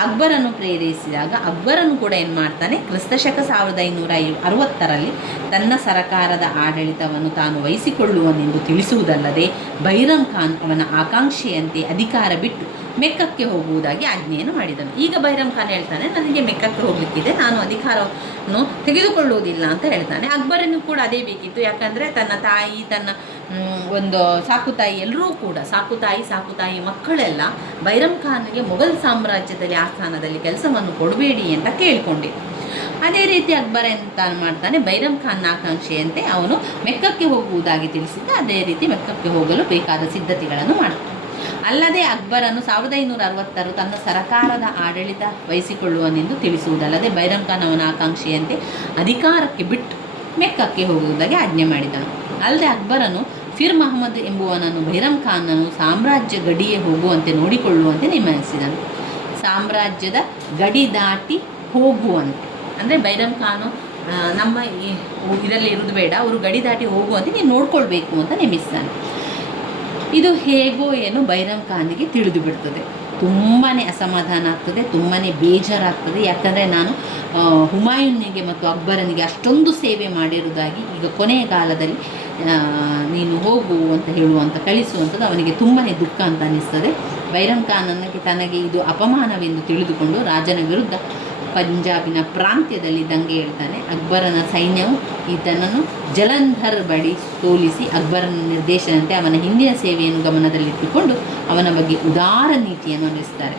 ಅಕ್ಬರನ್ನು ಪ್ರೇರೇಪಿಸಿದಾಗ ಅಕ್ಬರನು ಕೂಡ ಏನು ಮಾಡ್ತಾನೆ, ಕ್ರಿಸ್ತಶಕ 1560ರಲ್ಲಿ ತನ್ನ ಸರಕಾರದ ಆಡಳಿತವನ್ನು ತಾನು ವಹಿಸಿಕೊಳ್ಳುವನೆಂದು ತಿಳಿಸುವುದಲ್ಲದೆ ಭೈರಮ್ ಖಾನ್ ಅವನ ಆಕಾಂಕ್ಷೆಯಂತೆ ಅಧಿಕಾರ ಬಿಟ್ಟು ಮೆಕ್ಕಕ್ಕೆ ಹೋಗುವುದಾಗಿ ಆಜ್ಞೆಯನ್ನು ಮಾಡಿದನು. ಈಗ ಭೈರಮ್ ಖಾನ್ ಹೇಳ್ತಾನೆ, ನನಗೆ ಮೆಕ್ಕಕ್ಕೆ ಹೋಗಲಿಕ್ಕಿದೆ, ನಾನು ಅಧಿಕಾರವನ್ನು ತೆಗೆದುಕೊಳ್ಳುವುದಿಲ್ಲ ಅಂತ ಹೇಳ್ತಾನೆ. ಅಕ್ಬರನಿಗೂ ಕೂಡ ಅದೇ ಬೇಕಿತ್ತು. ಯಾಕಂದರೆ ತನ್ನ ತಾಯಿ, ತನ್ನ ಒಂದು ಸಾಕುತಾಯಿ ಎಲ್ಲರೂ ಕೂಡ ಸಾಕುತಾಯಿ ಮಕ್ಕಳೆಲ್ಲ ಭೈರಮ್ ಖಾನ್ಗೆ ಮೊಘಲ್ ಸಾಮ್ರಾಜ್ಯದಲ್ಲಿ ಆಸ್ಥಾನದಲ್ಲಿ ಕೆಲಸವನ್ನು ಕೊಡಬೇಡಿ ಅಂತ ಕೇಳಿಕೊಂಡಿದ್ದರು. ಅದೇ ರೀತಿ ಅಕ್ಬರ ಎಂತ ಮಾಡ್ತಾನೆ, ಭೈರಮ್ ಖಾನ್ನ ಆಕಾಂಕ್ಷೆಯಂತೆ ಅವನು ಮೆಕ್ಕಕ್ಕೆ ಹೋಗುವುದಾಗಿ ತಿಳಿಸಿದ್ದ. ಅದೇ ರೀತಿ ಮೆಕ್ಕಕ್ಕೆ ಹೋಗಲು ಬೇಕಾದ ಸಿದ್ಧತೆಗಳನ್ನು ಮಾಡ್ತಾನೆ. ಅಲ್ಲದೆ ಅಕ್ಬರನು 1560 ತನ್ನ ಸರಕಾರದ ಆಡಳಿತ ವಹಿಸಿಕೊಳ್ಳುವನೆಂದು ತಿಳಿಸುವುದಲ್ಲದೆ ಭೈರಮ್ ಖಾನ್ ಅವನ ಆಕಾಂಕ್ಷೆಯಂತೆ ಅಧಿಕಾರಕ್ಕೆ ಬಿಟ್ಟು ಮೆಕ್ಕಕ್ಕೆ ಹೋಗುವುದಾಗಿ ಆಜ್ಞೆ ಮಾಡಿದನು. ಅಲ್ಲದೆ ಅಕ್ಬರನು ಫಿರ್ ಮಹಮ್ಮದ್ ಎಂಬುವನನ್ನು ಭೈರಮ್ ಖಾನನು ಸಾಮ್ರಾಜ್ಯ ಗಡಿಯೇ ಹೋಗುವಂತೆ ನೋಡಿಕೊಳ್ಳುವಂತೆ ನೇಮಿಸಿದನು. ಸಾಮ್ರಾಜ್ಯದ ಗಡಿ ದಾಟಿ ಹೋಗುವಂತೆ ಅಂದರೆ ಭೈರಮ್ ಖಾನು ನಮ್ಮ ಇದರಲ್ಲಿ ಇರೋದು ಬೇಡ, ಅವರು ಗಡಿ ದಾಟಿ ಹೋಗುವಂತೆ ನೀನು ನೋಡ್ಕೊಳ್ಬೇಕು ಅಂತ ನೇಮಿಸ್ತಾನೆ. ಇದು ಹೇಗೋ ಏನೋ ಭೈರಮ್ ಖಾನಿಗೆ ತಿಳಿದು ಬಿಡ್ತದೆ. ತುಂಬಾ ಅಸಮಾಧಾನ ಆಗ್ತದೆ, ತುಂಬಾ ಬೇಜಾರಾಗ್ತದೆ. ಯಾಕಂದರೆ ನಾನು ಹುಮಾಯೂನಿಗೆ ಮತ್ತು ಅಕ್ಬರನಿಗೆ ಅಷ್ಟೊಂದು ಸೇವೆ ಮಾಡಿರುವುದಾಗಿ ಈಗ ಕೊನೆಯ ಕಾಲದಲ್ಲಿ ನೀನು ಹೋಗು ಅಂತ ಹೇಳುವಂಥ ಕಳಿಸುವಂಥದ್ದು ಅವನಿಗೆ ತುಂಬಾ ದುಃಖ ಅಂತ ಅನ್ನಿಸ್ತದೆ. ಭೈರಮ್ ಖಾನನಿಗೆ ತನಗೆ ಇದು ಅಪಮಾನವೆಂದು ತಿಳಿದುಕೊಂಡು ರಾಜನ ವಿರುದ್ಧ ಪಂಜಾಬಿನ ಪ್ರಾಂತ್ಯದಲ್ಲಿ ದಂಗೆ ಹೇಳ್ತಾನೆ. ಅಕ್ಬರನ ಸೈನ್ಯವು ಈತನನ್ನು ಜಲಂಧರ್ ಬಳಿ ಸೋಲಿಸಿ ಅಕ್ಬರನ ನಿರ್ದೇಶನಂತೆ ಅವನ ಹಿಂದಿನ ಸೇವೆಯನ್ನು ಗಮನದಲ್ಲಿಟ್ಟುಕೊಂಡು ಅವನ ಬಗ್ಗೆ ಉದಾರ ನೀತಿಯನ್ನು ನಡೆಸ್ತಾರೆ.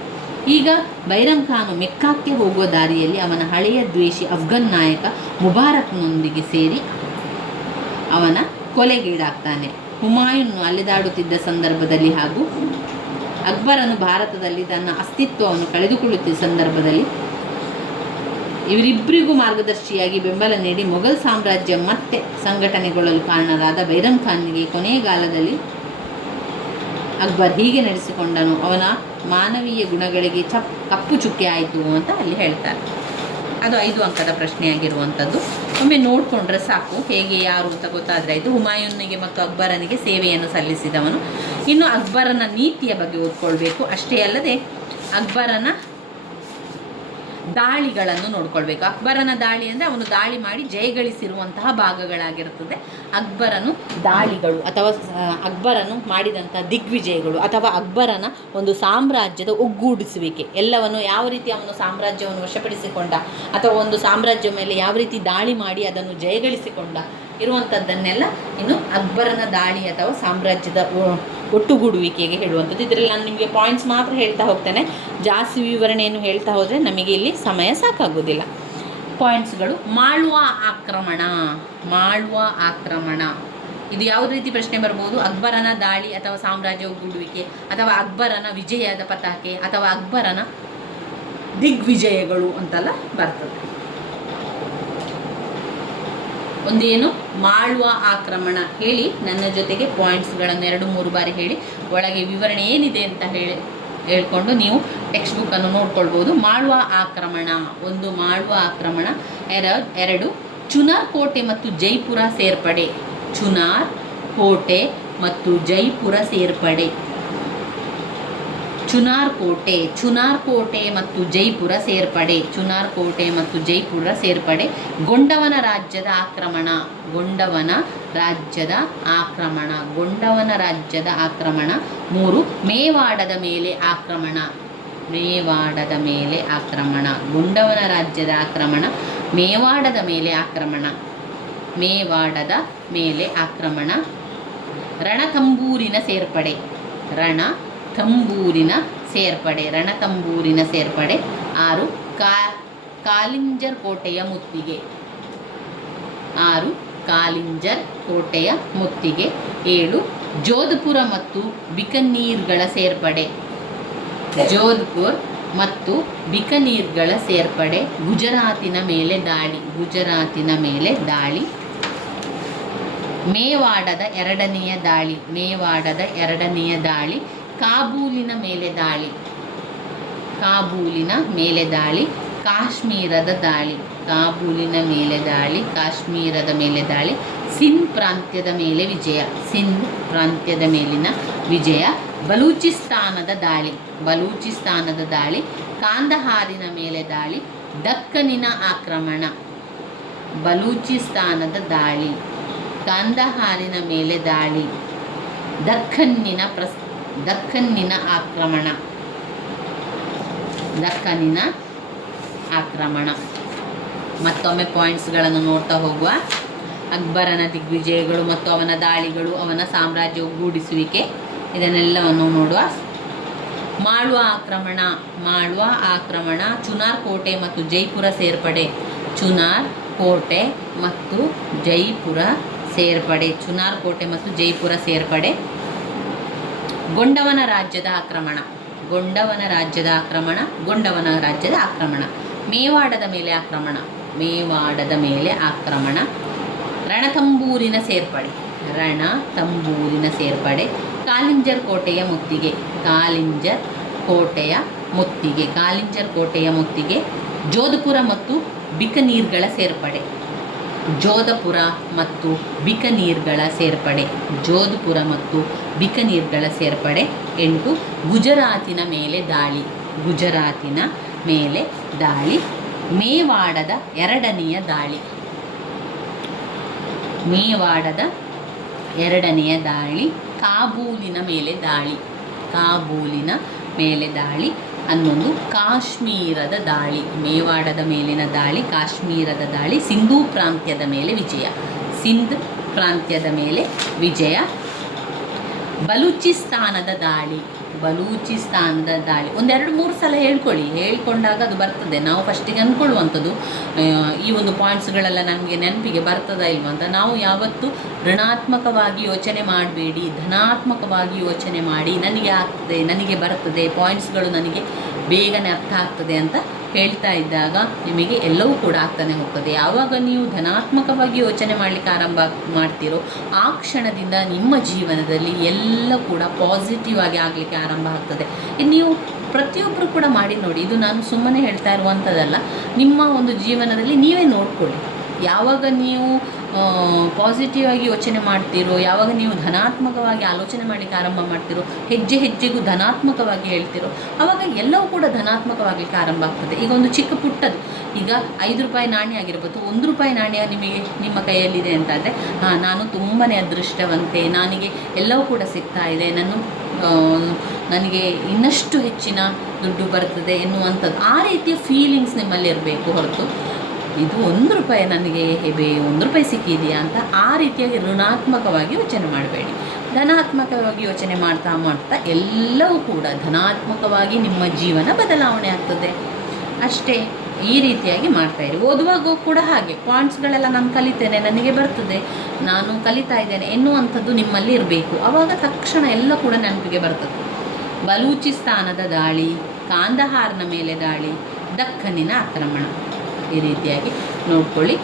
ಈಗ ಭೈರಮ್ ಖಾನು ಮೆಕ್ಕಾಕ್ಕೆ ಹೋಗುವ ದಾರಿಯಲ್ಲಿ ಅವನ ಹಳೆಯ ದ್ವೇಷಿ ಅಫ್ಘನ್ ನಾಯಕ ಮುಬಾರಕ್ನೊಂದಿಗೆ ಸೇರಿ ಅವನ ಕೊಲೆಗೀಡಾಗ್ತಾನೆ. ಹುಮಾಯೂನ್ ಅಲೆದಾಡುತ್ತಿದ್ದ ಸಂದರ್ಭದಲ್ಲಿ ಹಾಗೂ ಅಕ್ಬರನು ಭಾರತದಲ್ಲಿ ತನ್ನ ಅಸ್ತಿತ್ವವನ್ನು ಕಳೆದುಕೊಳ್ಳುತ್ತಿದ್ದ ಸಂದರ್ಭದಲ್ಲಿ ಇವರಿಬ್ಬರಿಗೂ ಮಾರ್ಗದರ್ಶಿಯಾಗಿ ಬೆಂಬಲ ನೀಡಿ ಮೊಘಲ್ ಸಾಮ್ರಾಜ್ಯ ಮತ್ತೆ ಸಂಘಟನೆಗೊಳ್ಳಲು ಕಾರಣರಾದ ಭೈರಮ್ ಖಾನ್ಗೆ ಕೊನೆಗಾಲದಲ್ಲಿ ಅಕ್ಬರ್ ಹೀಗೆ ನಡೆಸಿಕೊಂಡನು, ಅವನ ಮಾನವೀಯ ಗುಣಗಳಿಗೆ ಕಪ್ಪು ಚುಕ್ಕೆ ಆಯಿತು ಅಂತ ಅಲ್ಲಿ ಹೇಳ್ತಾರೆ. ಅದು 5 ಅಂಕದ ಪ್ರಶ್ನೆಯಾಗಿರುವಂಥದ್ದು. ಒಮ್ಮೆ ನೋಡಿಕೊಂಡ್ರೆ ಸಾಕು, ಹೇಗೆ ಯಾರು ಅಂತ ಗೊತ್ತಾದರೆ ಆಯಿತು. ಹುಮಾಯೂನಿಗೆ ಮತ್ತು ಅಕ್ಬರನಿಗೆ ಸೇವೆಯನ್ನು ಸಲ್ಲಿಸಿದವನು. ಇನ್ನು ಅಕ್ಬರನ ನೀತಿಯ ಬಗ್ಗೆ ಓದ್ಕೊಳ್ಬೇಕು. ಅಷ್ಟೇ ಅಲ್ಲದೆ ಅಕ್ಬರನ ದಾಳಿಗಳನ್ನು ನೋಡ್ಕೊಳ್ಬೇಕು. ಅಕ್ಬರನ ದಾಳಿ ಅಂದರೆ ಅವನು ದಾಳಿ ಮಾಡಿ ಜಯಗಳಿಸಿರುವಂತಹ ಭಾಗಗಳಾಗಿರುತ್ತದೆ. ಅಕ್ಬರನು ದಾಳಿಗಳು ಅಥವಾ ಅಕ್ಬರನು ಮಾಡಿದಂಥ ದಿಗ್ವಿಜಯಗಳು ಅಥವಾ ಅಕ್ಬರನ ಒಂದು ಸಾಮ್ರಾಜ್ಯದ ಒಗ್ಗೂಡಿಸುವಿಕೆ ಎಲ್ಲವನ್ನು ಯಾವ ರೀತಿ ಅವನು ಸಾಮ್ರಾಜ್ಯವನ್ನು ವಶಪಡಿಸಿಕೊಂಡ ಅಥವಾ ಒಂದು ಸಾಮ್ರಾಜ್ಯ ಮೇಲೆ ಯಾವ ರೀತಿ ದಾಳಿ ಮಾಡಿ ಅದನ್ನು ಜಯಗಳಿಸಿಕೊಂಡ ಇರುವಂಥದ್ದನ್ನೆಲ್ಲ ಇನ್ನು ಅಕ್ಬರನ ದಾಳಿ ಅಥವಾ ಸಾಮ್ರಾಜ್ಯದ ಒಟ್ಟುಗೂಡುವಿಕೆಗೆ ಹೇಳುವಂಥದ್ದು. ಇದರಲ್ಲಿ ನಾನು ನಿಮಗೆ ಪಾಯಿಂಟ್ಸ್ ಮಾತ್ರ ಹೇಳ್ತಾ ಹೋಗ್ತೇನೆ, ಜಾಸ್ತಿ ವಿವರಣೆಯನ್ನು ಹೇಳ್ತಾ ಹೋದರೆ ನಮಗೆ ಇಲ್ಲಿ ಸಮಯ ಸಾಕಾಗೋದಿಲ್ಲ. ಪಾಯಿಂಟ್ಸ್ಗಳು: ಮಾಳ್ವ ಆಕ್ರಮಣ. ಮಾಳ್ವ ಆಕ್ರಮಣ ಇದು ಯಾವ ರೀತಿ ಪ್ರಶ್ನೆ ಬರ್ಬೋದು? ಅಕ್ಬರನ ದಾಳಿ ಅಥವಾ ಸಾಮ್ರಾಜ್ಯ ಒಗ್ಗೂಡುವಿಕೆ, ಅಥವಾ ಅಕ್ಬರನ ವಿಜಯದ ಪತಾಕೆ, ಅಥವಾ ಅಕ್ಬರನ ದಿಗ್ವಿಜಯಗಳು ಅಂತೆಲ್ಲ ಬರ್ತದೆ. ಒಂದೇನು ಮಾಳ್ವ ಆಕ್ರಮಣ ಹೇಳಿ, ನನ್ನ ಜೊತೆಗೆ ಪಾಯಿಂಟ್ಸ್ಗಳನ್ನು 2-3 ಬಾರಿ ಹೇಳಿ, ಒಳಗೆ ವಿವರಣೆ ಏನಿದೆ ಅಂತ ಹೇಳ್ಕೊಂಡು ನೀವು ಟೆಕ್ಸ್ಟ್ ಬುಕ್ಕನ್ನು ನೋಡ್ಕೊಳ್ಬೋದು. ಮಾಳ್ವ ಆಕ್ರಮಣ: 1 ಮಾಳ್ವ ಆಕ್ರಮಣ. 2 ಚುನಾರ್ ಕೋಟೆ ಮತ್ತು ಜೈಪುರ ಸೇರ್ಪಡೆ. ಚುನಾರ್ ಕೋಟೆ ಮತ್ತು ಜೈಪುರ ಸೇರ್ಪಡೆ. ಚುನಾರ್ ಕೋಟೆ ಮತ್ತು ಜೈಪುರ ಸೇರ್ಪಡೆ. ಚುನಾರ್ ಕೋಟೆ ಮತ್ತು ಜೈಪುರ ಸೇರ್ಪಡೆ. ಗೊಂಡವನ ರಾಜ್ಯದ ಆಕ್ರಮಣ. ಗೊಂಡವನ ರಾಜ್ಯದ ಆಕ್ರಮಣ. ಗೊಂಡವನ ರಾಜ್ಯದ ಆಕ್ರಮಣ. 3 ಮೇವಾಡದ ಮೇಲೆ ಆಕ್ರಮಣ. ಮೇವಾಡದ ಮೇಲೆ ಆಕ್ರಮಣ. ಗೊಂಡವನ ರಾಜ್ಯದ ಆಕ್ರಮಣ. ಮೇವಾಡದ ಮೇಲೆ ಆಕ್ರಮಣ. ಮೇವಾಡದ ಮೇಲೆ ಆಕ್ರಮಣ. ರಣತಂಬೂರಿನ ಸೇರ್ಪಡೆ. ರಣತಂಬೂರಿನ ಸೇರ್ಪಡೆ. ರಣತಂಬೂರಿನ ಸೇರ್ಪಡೆ. 6 ಕಾಲಿಂಜರ್ ಕೋಟೆಯ ಮುತ್ತಿಗೆ. 6 ಕಾಲಿಂಜರ್ ಕೋಟೆಯ ಮುತ್ತಿಗೆ. 7 ಜೋಧ್ಪುರ ಮತ್ತು ಬಿಕನೀರ್ಗಳ ಸೇರ್ಪಡೆ. ಜೋಧ್ಪುರ್ ಮತ್ತು ಬಿಕನೀರ್ಗಳ ಸೇರ್ಪಡೆ. ಗುಜರಾತಿನ ಮೇಲೆ ದಾಳಿ. ಗುಜರಾತಿನ ಮೇಲೆ ದಾಳಿ. ಮೇವಾಡದ ಎರಡನೆಯ ದಾಳಿ. ಮೇವಾಡದ ಎರಡನೆಯ ದಾಳಿ. ಕಾಬೂಲಿನ ಮೇಲೆ ದಾಳಿ. ಕಾಬೂಲಿನ ಮೇಲೆ ದಾಳಿ. ಕಾಶ್ಮೀರದ ದಾಳಿ. ಕಾಬೂಲಿನ ಮೇಲೆ ದಾಳಿ. ಕಾಶ್ಮೀರದ ಮೇಲೆ ದಾಳಿ. ಸಿಂಧ್ ಪ್ರಾಂತ್ಯದ ಮೇಲೆ ವಿಜಯ. ಸಿಂಧ್ ಪ್ರಾಂತ್ಯದ ಮೇಲಿನ ವಿಜಯ. ಬಲೂಚಿಸ್ತಾನದ ದಾಳಿ. ಬಲೂಚಿಸ್ತಾನದ ದಾಳಿ. ಕಾಂದಹಾರಿನ ಮೇಲೆ ದಾಳಿ. ದಕ್ಕನಿನ ಆಕ್ರಮಣ. ಬಲೂಚಿಸ್ತಾನದ ದಾಳಿ. ಕಾಂದಹಾರಿನ ಮೇಲೆ ದಾಳಿ. ದಕ್ಕನ್ನಿನ ಆಕ್ರಮಣ. ದಕ್ಕನಿನ ಆಕ್ರಮಣ. ಮತ್ತೊಮ್ಮೆ ಪಾಯಿಂಟ್ಸ್ಗಳನ್ನು ನೋಡ್ತಾ ಹೋಗುವ. ಅಕ್ಬರನ ದಿಗ್ವಿಜಯಗಳು ಮತ್ತು ಅವನ ದಾಳಿಗಳು, ಅವನ ಸಾಮ್ರಾಜ್ಯ ಒಗ್ಗೂಡಿಸುವಿಕೆ, ಇದನ್ನೆಲ್ಲವನ್ನು ನೋಡುವ. ಮಾಳ್ವ ಆಕ್ರಮಣ. ಮಾಳ್ವ ಆಕ್ರಮಣ. ಚುನಾರ್ ಕೋಟೆ ಮತ್ತು ಜೈಪುರ ಸೇರ್ಪಡೆ. ಚುನಾರ್ ಕೋಟೆ ಮತ್ತು ಜೈಪುರ ಸೇರ್ಪಡೆ. ಚುನಾರ್ ಕೋಟೆ ಮತ್ತು ಜೈಪುರ ಸೇರ್ಪಡೆ. ಗೊಂಡವನ ರಾಜ್ಯದ ಆಕ್ರಮಣ. ಗೊಂಡವನ ರಾಜ್ಯದ ಆಕ್ರಮಣ. ಗೊಂಡವನ ರಾಜ್ಯದ ಆಕ್ರಮಣ. ಮೇವಾಡದ ಮೇಲೆ ಆಕ್ರಮಣ. ಮೇವಾಡದ ಮೇಲೆ ಆಕ್ರಮಣ. ರಣತಂಬೂರಿನ ಸೇರ್ಪಡೆ. ರಣತಂಬೂರಿನ ಸೇರ್ಪಡೆ. ಕಾಲಿಂಜರ್ ಕೋಟೆಯ ಮುತ್ತಿಗೆ. ಕಾಲಿಂಜರ್ ಕೋಟೆಯ ಮುತ್ತಿಗೆ. ಕಾಲಿಂಜರ್ ಕೋಟೆಯ ಮುತ್ತಿಗೆ. ಜೋಧ್ಪುರ ಮತ್ತು ಬಿಕನೀರ್ಗಳ ಸೇರ್ಪಡೆ. ಜೋಧಪುರ ಮತ್ತು ಬಿಕನೀರ್ಗಳ ಸೇರ್ಪಡೆ. ಜೋಧ್ಪುರ ಮತ್ತು ಬಿಕನೀರ್ಗಳ ಸೇರ್ಪಡೆ. 8 ಗುಜರಾತಿನ ಮೇಲೆ ದಾಳಿ. ಗುಜರಾತಿನ ಮೇಲೆ ದಾಳಿ. ಮೇವಾಡದ ಎರಡನೆಯ ದಾಳಿ. ಮೇವಾಡದ ಎರಡನೆಯ ದಾಳಿ. ಕಾಬೂಲಿನ ಮೇಲೆ ದಾಳಿ. ಕಾಬೂಲಿನ ಮೇಲೆ ದಾಳಿ. 11 ಕಾಶ್ಮೀರದ ದಾಳಿ. ಮೇವಾಡದ ಮೇಲಿನ ದಾಳಿ. ಕಾಶ್ಮೀರದ ದಾಳಿ. ಸಿಂಧೂ ಪ್ರಾಂತ್ಯದ ಮೇಲೆ ವಿಜಯ. ಸಿಂಧ್ ಪ್ರಾಂತ್ಯದ ಮೇಲೆ ವಿಜಯ. ಬಲೂಚಿಸ್ತಾನದ ದಾಳಿ. ಬಲೂಚಿಸ್ತಾನದ ದಾಳಿ. 1-2-3 ಸಲ ಹೇಳ್ಕೊಂಡಾಗ ಅದು ಬರ್ತದೆ. ನಾವು ಫಸ್ಟಿಗೆ ಅಂದ್ಕೊಳ್ಳುವಂಥದ್ದು ಈ ಒಂದು ಪಾಯಿಂಟ್ಸ್ಗಳೆಲ್ಲ ನನಗೆ ನೆನಪಿಗೆ ಬರ್ತದಾ ಇಲ್ವ ಅಂತ. ನಾವು ಯಾವತ್ತೂ ಋಣಾತ್ಮಕವಾಗಿ ಯೋಚನೆ ಮಾಡಬೇಡಿ, ಧನಾತ್ಮಕವಾಗಿ ಯೋಚನೆ ಮಾಡಿ. ನನಗೆ ಆಗ್ತದೆ, ನನಗೆ ಬರ್ತದೆ, ಪಾಯಿಂಟ್ಸ್ಗಳು ನನಗೆ ಬೇಗನೆ ಅರ್ಥ ಆಗ್ತದೆ ಅಂತ ಹೇಳ್ತಾ ಇದ್ದಾಗ ನಿಮಗೆ ಎಲ್ಲವೂ ಕೂಡ ಆಗ್ತಾನೆ ಹೋಗ್ತದೆ. ಯಾವಾಗ ನೀವು ಧನಾತ್ಮಕವಾಗಿ ಯೋಚನೆ ಮಾಡಲಿಕ್ಕೆ ಆರಂಭ ಮಾಡ್ತೀರೋ ಆ ಕ್ಷಣದಿಂದ ನಿಮ್ಮ ಜೀವನದಲ್ಲಿ ಎಲ್ಲ ಕೂಡ ಪಾಸಿಟಿವ್ ಆಗಿ ಆಗಲಿಕ್ಕೆ ಆರಂಭ ಆಗ್ತದೆ. ನೀವು ಪ್ರತಿಯೊಬ್ಬರು ಕೂಡ ಮಾಡಿ ನೋಡಿ. ಇದು ನಾನು ಸುಮ್ಮನೆ ಹೇಳ್ತಾ ಇರುವಂಥದ್ದಲ್ಲ. ನಿಮ್ಮ ಒಂದು ಜೀವನದಲ್ಲಿ ನೀವೇ ನೋಡ್ಕೊಳ್ಳಿ. ಯಾವಾಗ ನೀವು ಪಾಸಿಟಿವ್ ಆಗಿ ಯೋಚನೆ ಮಾಡ್ತೀರೋ, ಯಾವಾಗ ನೀವು ಧನಾತ್ಮಕವಾಗಿ ಆಲೋಚನೆ ಮಾಡಲಿಕ್ಕೆ ಆರಂಭ ಮಾಡ್ತೀರೋ, ಹೆಜ್ಜೆ ಹೆಜ್ಜೆಗೂ ಧನಾತ್ಮಕವಾಗಿ ಹೇಳ್ತೀರೋ, ಆವಾಗ ಎಲ್ಲವೂ ಕೂಡ ಧನಾತ್ಮಕವಾಗಲಿಕ್ಕೆ ಆರಂಭ ಆಗ್ತದೆ. ಈಗ ಒಂದು ಚಿಕ್ಕ ಪುಟ್ಟದು, ಈಗ 5 ರೂಪಾಯಿ ನಾಣ್ಯ ಆಗಿರ್ಬೋದು, 1 ರೂಪಾಯಿ ನಾಣ್ಯ ನಿಮ್ಮ ಕೈಯಲ್ಲಿದೆ ಅಂತಾದರೆ, ನಾನು ತುಂಬಾ ಅದೃಷ್ಟವಂತೆ, ನನಗೆ ಎಲ್ಲವೂ ಕೂಡ ಸಿಗ್ತಾ ಇದೆ, ನನಗೆ ಇನ್ನಷ್ಟು ಹೆಚ್ಚಿನ ದುಡ್ಡು ಬರ್ತದೆ ಎನ್ನುವಂಥದ್ದು, ಆ ರೀತಿಯ ಫೀಲಿಂಗ್ಸ್ ನಿಮ್ಮಲ್ಲಿ ಇರಬೇಕು ಹೊರತು ಇದು 1 ರೂಪಾಯಿ ನನಗೆ ಹೆಬೆ, 1 ರೂಪಾಯಿ ಸಿಕ್ಕಿದೆಯಾ ಅಂತ ಆ ರೀತಿಯಾಗಿ ಋಣಾತ್ಮಕವಾಗಿ ಯೋಚನೆ ಮಾಡಬೇಡಿ. ಧನಾತ್ಮಕವಾಗಿ ಯೋಚನೆ ಮಾಡ್ತಾ ಮಾಡ್ತಾ ಎಲ್ಲವೂ ಕೂಡ ಧನಾತ್ಮಕವಾಗಿ ನಿಮ್ಮ ಜೀವನ ಬದಲಾವಣೆ ಆಗ್ತದೆ ಅಷ್ಟೇ. ಈ ರೀತಿಯಾಗಿ ಮಾಡ್ತಾಯಿರಿ. ಓದುವಾಗ ಕೂಡ ಹಾಗೆ ಪಾಯಿಂಟ್ಸ್ಗಳೆಲ್ಲ ನಾನು ಕಲಿತೇನೆ, ನನಗೆ ಬರ್ತದೆ, ನಾನು ಕಲಿತಾ ಇದ್ದೇನೆ ಎನ್ನುವಂಥದ್ದು ನಿಮ್ಮಲ್ಲಿ ಇರಬೇಕು. ಆವಾಗ ತಕ್ಷಣ ಎಲ್ಲ ಕೂಡ ನೆನಪಿಗೆ ಬರ್ತದೆ. ಬಲೂಚಿಸ್ತಾನದ ದಾಳಿ, ಕಾಂದಹಾರ್ನ ಮೇಲೆ ದಾಳಿ, ದಕ್ಕನಿನ ಆಕ್ರಮಣ, ಈ ರೀತಿಯಾಗಿ ನೋಡ್ಕೊಳ್ಳಿ.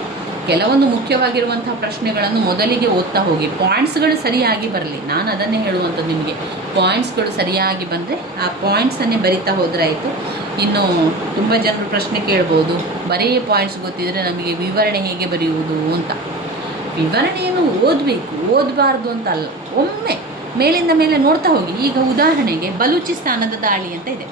ಕೆಲವೊಂದು ಮುಖ್ಯವಾಗಿರುವಂತಹ ಪ್ರಶ್ನೆಗಳನ್ನು ಮೊದಲಿಗೆ ಓದ್ತಾ ಹೋಗಿ. ಪಾಯಿಂಟ್ಸ್ಗಳು ಸರಿಯಾಗಿ ಬರಲಿ, ನಾನು ಅದನ್ನೇ ಹೇಳುವಂಥದ್ದು ನಿಮಗೆ. ಪಾಯಿಂಟ್ಸ್ಗಳು ಸರಿಯಾಗಿ ಬಂದರೆ ಆ ಪಾಯಿಂಟ್ಸನ್ನೇ ಬರಿತಾ ಹೋದರೆ ಆಯಿತು. ಇನ್ನು ತುಂಬ ಜನರು ಪ್ರಶ್ನೆ ಕೇಳ್ಬೋದು, ಬರೀ ಪಾಯಿಂಟ್ಸ್ ಗೊತ್ತಿದ್ದರೆ ನಮಗೆ ವಿವರಣೆ ಹೇಗೆ ಬರೆಯುವುದು ಅಂತ. ವಿವರಣೆಯನ್ನು ಓದಬೇಕು, ಓದಬಾರ್ದು ಅಂತ ಅಲ್ಲ, ಒಮ್ಮೆ ಮೇಲಿಂದ ಮೇಲೆ ನೋಡ್ತಾ ಹೋಗಿ. ಈಗ ಉದಾಹರಣೆಗೆ ಬಲೂಚಿಸ್ತಾನದ ದಾಳಿ ಅಂತ ಇದೆ,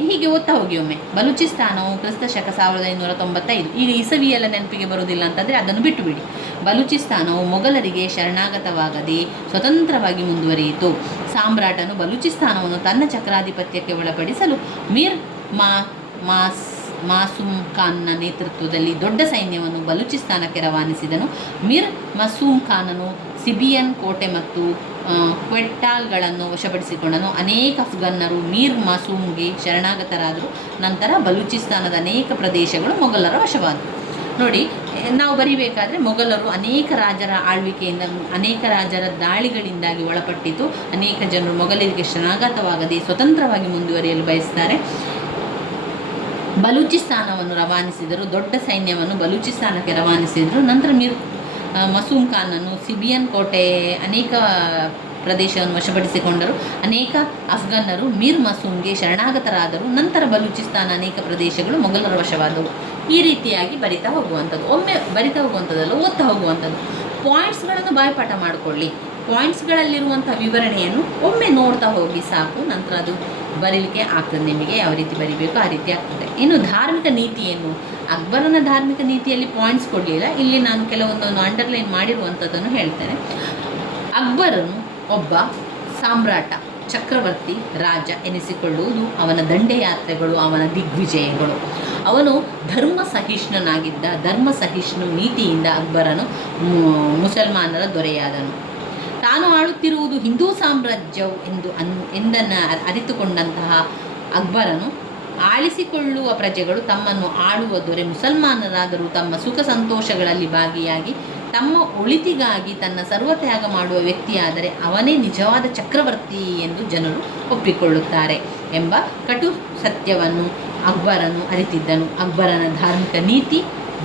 ಹೀಗೆ ಓದ್ತಾ ಹೋಗಿ ಒಮ್ಮೆ. ಬಲೂಚಿಸ್ತಾನವು ಕ್ರಿಸ್ತಶಕ 1595. ಈಗ ಇಸವಿಯೆಲ್ಲ ನೆನಪಿಗೆ ಬರುವುದಿಲ್ಲ ಅಂತಂದರೆ ಅದನ್ನು ಬಿಟ್ಟುಬಿಡಿ. ಬಲೂಚಿಸ್ತಾನವು ಮೊಘಲರಿಗೆ ಶರಣಾಗತವಾಗದೆ ಸ್ವತಂತ್ರವಾಗಿ ಮುಂದುವರಿಯಿತು. ಸಾಮ್ರಾಟನು ಬಲೂಚಿಸ್ತಾನವನ್ನು ತನ್ನ ಚಕ್ರಾಧಿಪತ್ಯಕ್ಕೆ ಒಳಪಡಿಸಲು ಮೀರ್ ಮಾಸೂಮ್ ಖಾನ್ನ ನೇತೃತ್ವದಲ್ಲಿ ದೊಡ್ಡ ಸೈನ್ಯವನ್ನು ಬಲೂಚಿಸ್ತಾನಕ್ಕೆ ರವಾನಿಸಿದನು. ಮೀರ್ ಮಸೂಮ್ ಖಾನನು ಸಿಬಿಯನ್ ಕೋಟೆ ಮತ್ತು ಕ್ವೆಟ್ಟಾಲ್ಗಳನ್ನು ವಶಪಡಿಸಿಕೊಂಡನು. ಅನೇಕ ಅಫ್ಘನ್ನರು ಮೀರ್ ಮಸೂಮ್ಗೆ ಶರಣಾಗತರಾದರು. ನಂತರ ಬಲೂಚಿಸ್ತಾನದ ಅನೇಕ ಪ್ರದೇಶಗಳು ಮೊಘಲರ ವಶವಾದವು. ನೋಡಿ, ನಾವು ಬರಿಬೇಕಾದ್ರೆ ಮೊಘಲರು ಅನೇಕ ರಾಜರ ಆಳ್ವಿಕೆಯಿಂದ, ಅನೇಕ ರಾಜರ ದಾಳಿಗಳಿಂದಾಗಿ ಒಳಪಟ್ಟಿತು. ಅನೇಕ ಜನರು ಮೊಘಲರಿಗೆ ಶರಣಾಗತವಾಗದೆ ಸ್ವತಂತ್ರವಾಗಿ ಮುಂದುವರಿಯಲು ಬಯಸ್ತಾರೆ. ಬಲೂಚಿಸ್ತಾನವನ್ನು ರವಾನಿಸಿದರು, ದೊಡ್ಡ ಸೈನ್ಯವನ್ನು ಬಲೂಚಿಸ್ತಾನಕ್ಕೆ ರವಾನಿಸಿದರು. ನಂತರ ಮೀರ್ ಮಸೂಮ್ ಖಾನನ್ನು ಸಿಬಿಯನ್ ಕೋಟೆ ಅನೇಕ ಪ್ರದೇಶವನ್ನು ವಶಪಡಿಸಿಕೊಂಡರು. ಅನೇಕ ಅಫ್ಘನ್ನರು ಮೀರ್ ಮಸೂಮ್ಗೆ ಶರಣಾಗತರಾದರು. ನಂತರ ಬಲೂಚಿಸ್ತಾನ ಅನೇಕ ಪ್ರದೇಶಗಳು ಮೊಘಲರ ವಶವಾದವು. ಈ ರೀತಿಯಾಗಿ ಬರಿತಾ ಹೋಗುವಂಥದ್ದು, ಒಮ್ಮೆ ಬರಿತಾ ಹೋಗುವಂಥದ್ದಲ್ಲ, ಓದ್ತಾ ಹೋಗುವಂಥದ್ದು. ಪಾಯಿಂಟ್ಸ್ಗಳನ್ನು ಬಾಯ್ಪಾಠ ಮಾಡಿಕೊಳ್ಳಿ. ಪಾಯಿಂಟ್ಸ್ಗಳಲ್ಲಿರುವಂಥ ವಿವರಣೆಯನ್ನು ಒಮ್ಮೆ ನೋಡ್ತಾ ಹೋಗಿ ಸಾಕು. ನಂತರ ಅದು ಬರೀಲಿಕ್ಕೆ ಆಗ್ತದೆ, ನಿಮಗೆ ಯಾವ ರೀತಿ ಬರಿಬೇಕು ಆ ರೀತಿ ಆಗ್ತದೆ. ಇನ್ನು ಧಾರ್ಮಿಕ ನೀತಿಯನ್ನು, ಅಕ್ಬರನ ಧಾರ್ಮಿಕ ನೀತಿಯಲ್ಲಿ ಪಾಯಿಂಟ್ಸ್ ಕೊಡಲಿಲ್ಲ, ಇಲ್ಲಿ ನಾನು ಕೆಲವೊಂದನ್ನು ಅಂಡರ್ಲೈನ್ ಮಾಡಿರುವಂಥದ್ದನ್ನು ಹೇಳ್ತೇನೆ. ಅಕ್ಬರನು ಒಬ್ಬ ಸಾಮ್ರಾಟ, ಚಕ್ರವರ್ತಿ, ರಾಜ ಎನಿಸಿಕೊಳ್ಳುವುದು ಅವನ ದಂಡಯಾತ್ರೆಗಳು, ಅವನ ದಿಗ್ವಿಜಯಗಳು. ಅವನು ಧರ್ಮ ಸಹಿಷ್ಣುನಾಗಿದ್ದ. ಧರ್ಮ ಸಹಿಷ್ಣು ನೀತಿಯಿಂದ ಅಕ್ಬರನು ಮುಸಲ್ಮಾನರ ದೊರೆಯಾದನು. ತಾನು ಆಳುತ್ತಿರುವುದು ಹಿಂದೂ ಸಾಮ್ರಾಜ್ಯವು ಎಂದನ್ನು ಅರಿತುಕೊಂಡಂತಹ ಅಕ್ಬರನು ಆಳಿಸಿಕೊಳ್ಳುವ ಪ್ರಜೆಗಳು ತಮ್ಮನ್ನು ಆಳುವ ದೊರೆ ಮುಸಲ್ಮಾನರಾದರೂ ತಮ್ಮ ಸುಖ ಸಂತೋಷಗಳಲ್ಲಿ ಭಾಗಿಯಾಗಿ ತಮ್ಮ ಒಳಿತಿಗಾಗಿ ತನ್ನ ಸರ್ವತ್ಯಾಗ ಮಾಡುವ ವ್ಯಕ್ತಿಯಾದರೆ ಅವನೇ ನಿಜವಾದ ಚಕ್ರವರ್ತಿ ಎಂದು ಜನರು ಒಪ್ಪಿಕೊಳ್ಳುತ್ತಾರೆ ಎಂಬ ಕಟು ಸತ್ಯವನ್ನು ಅಕ್ಬರನು ಅರಿತಿದ್ದನು. ಅಕ್ಬರನ ಧಾರ್ಮಿಕ ನೀತಿ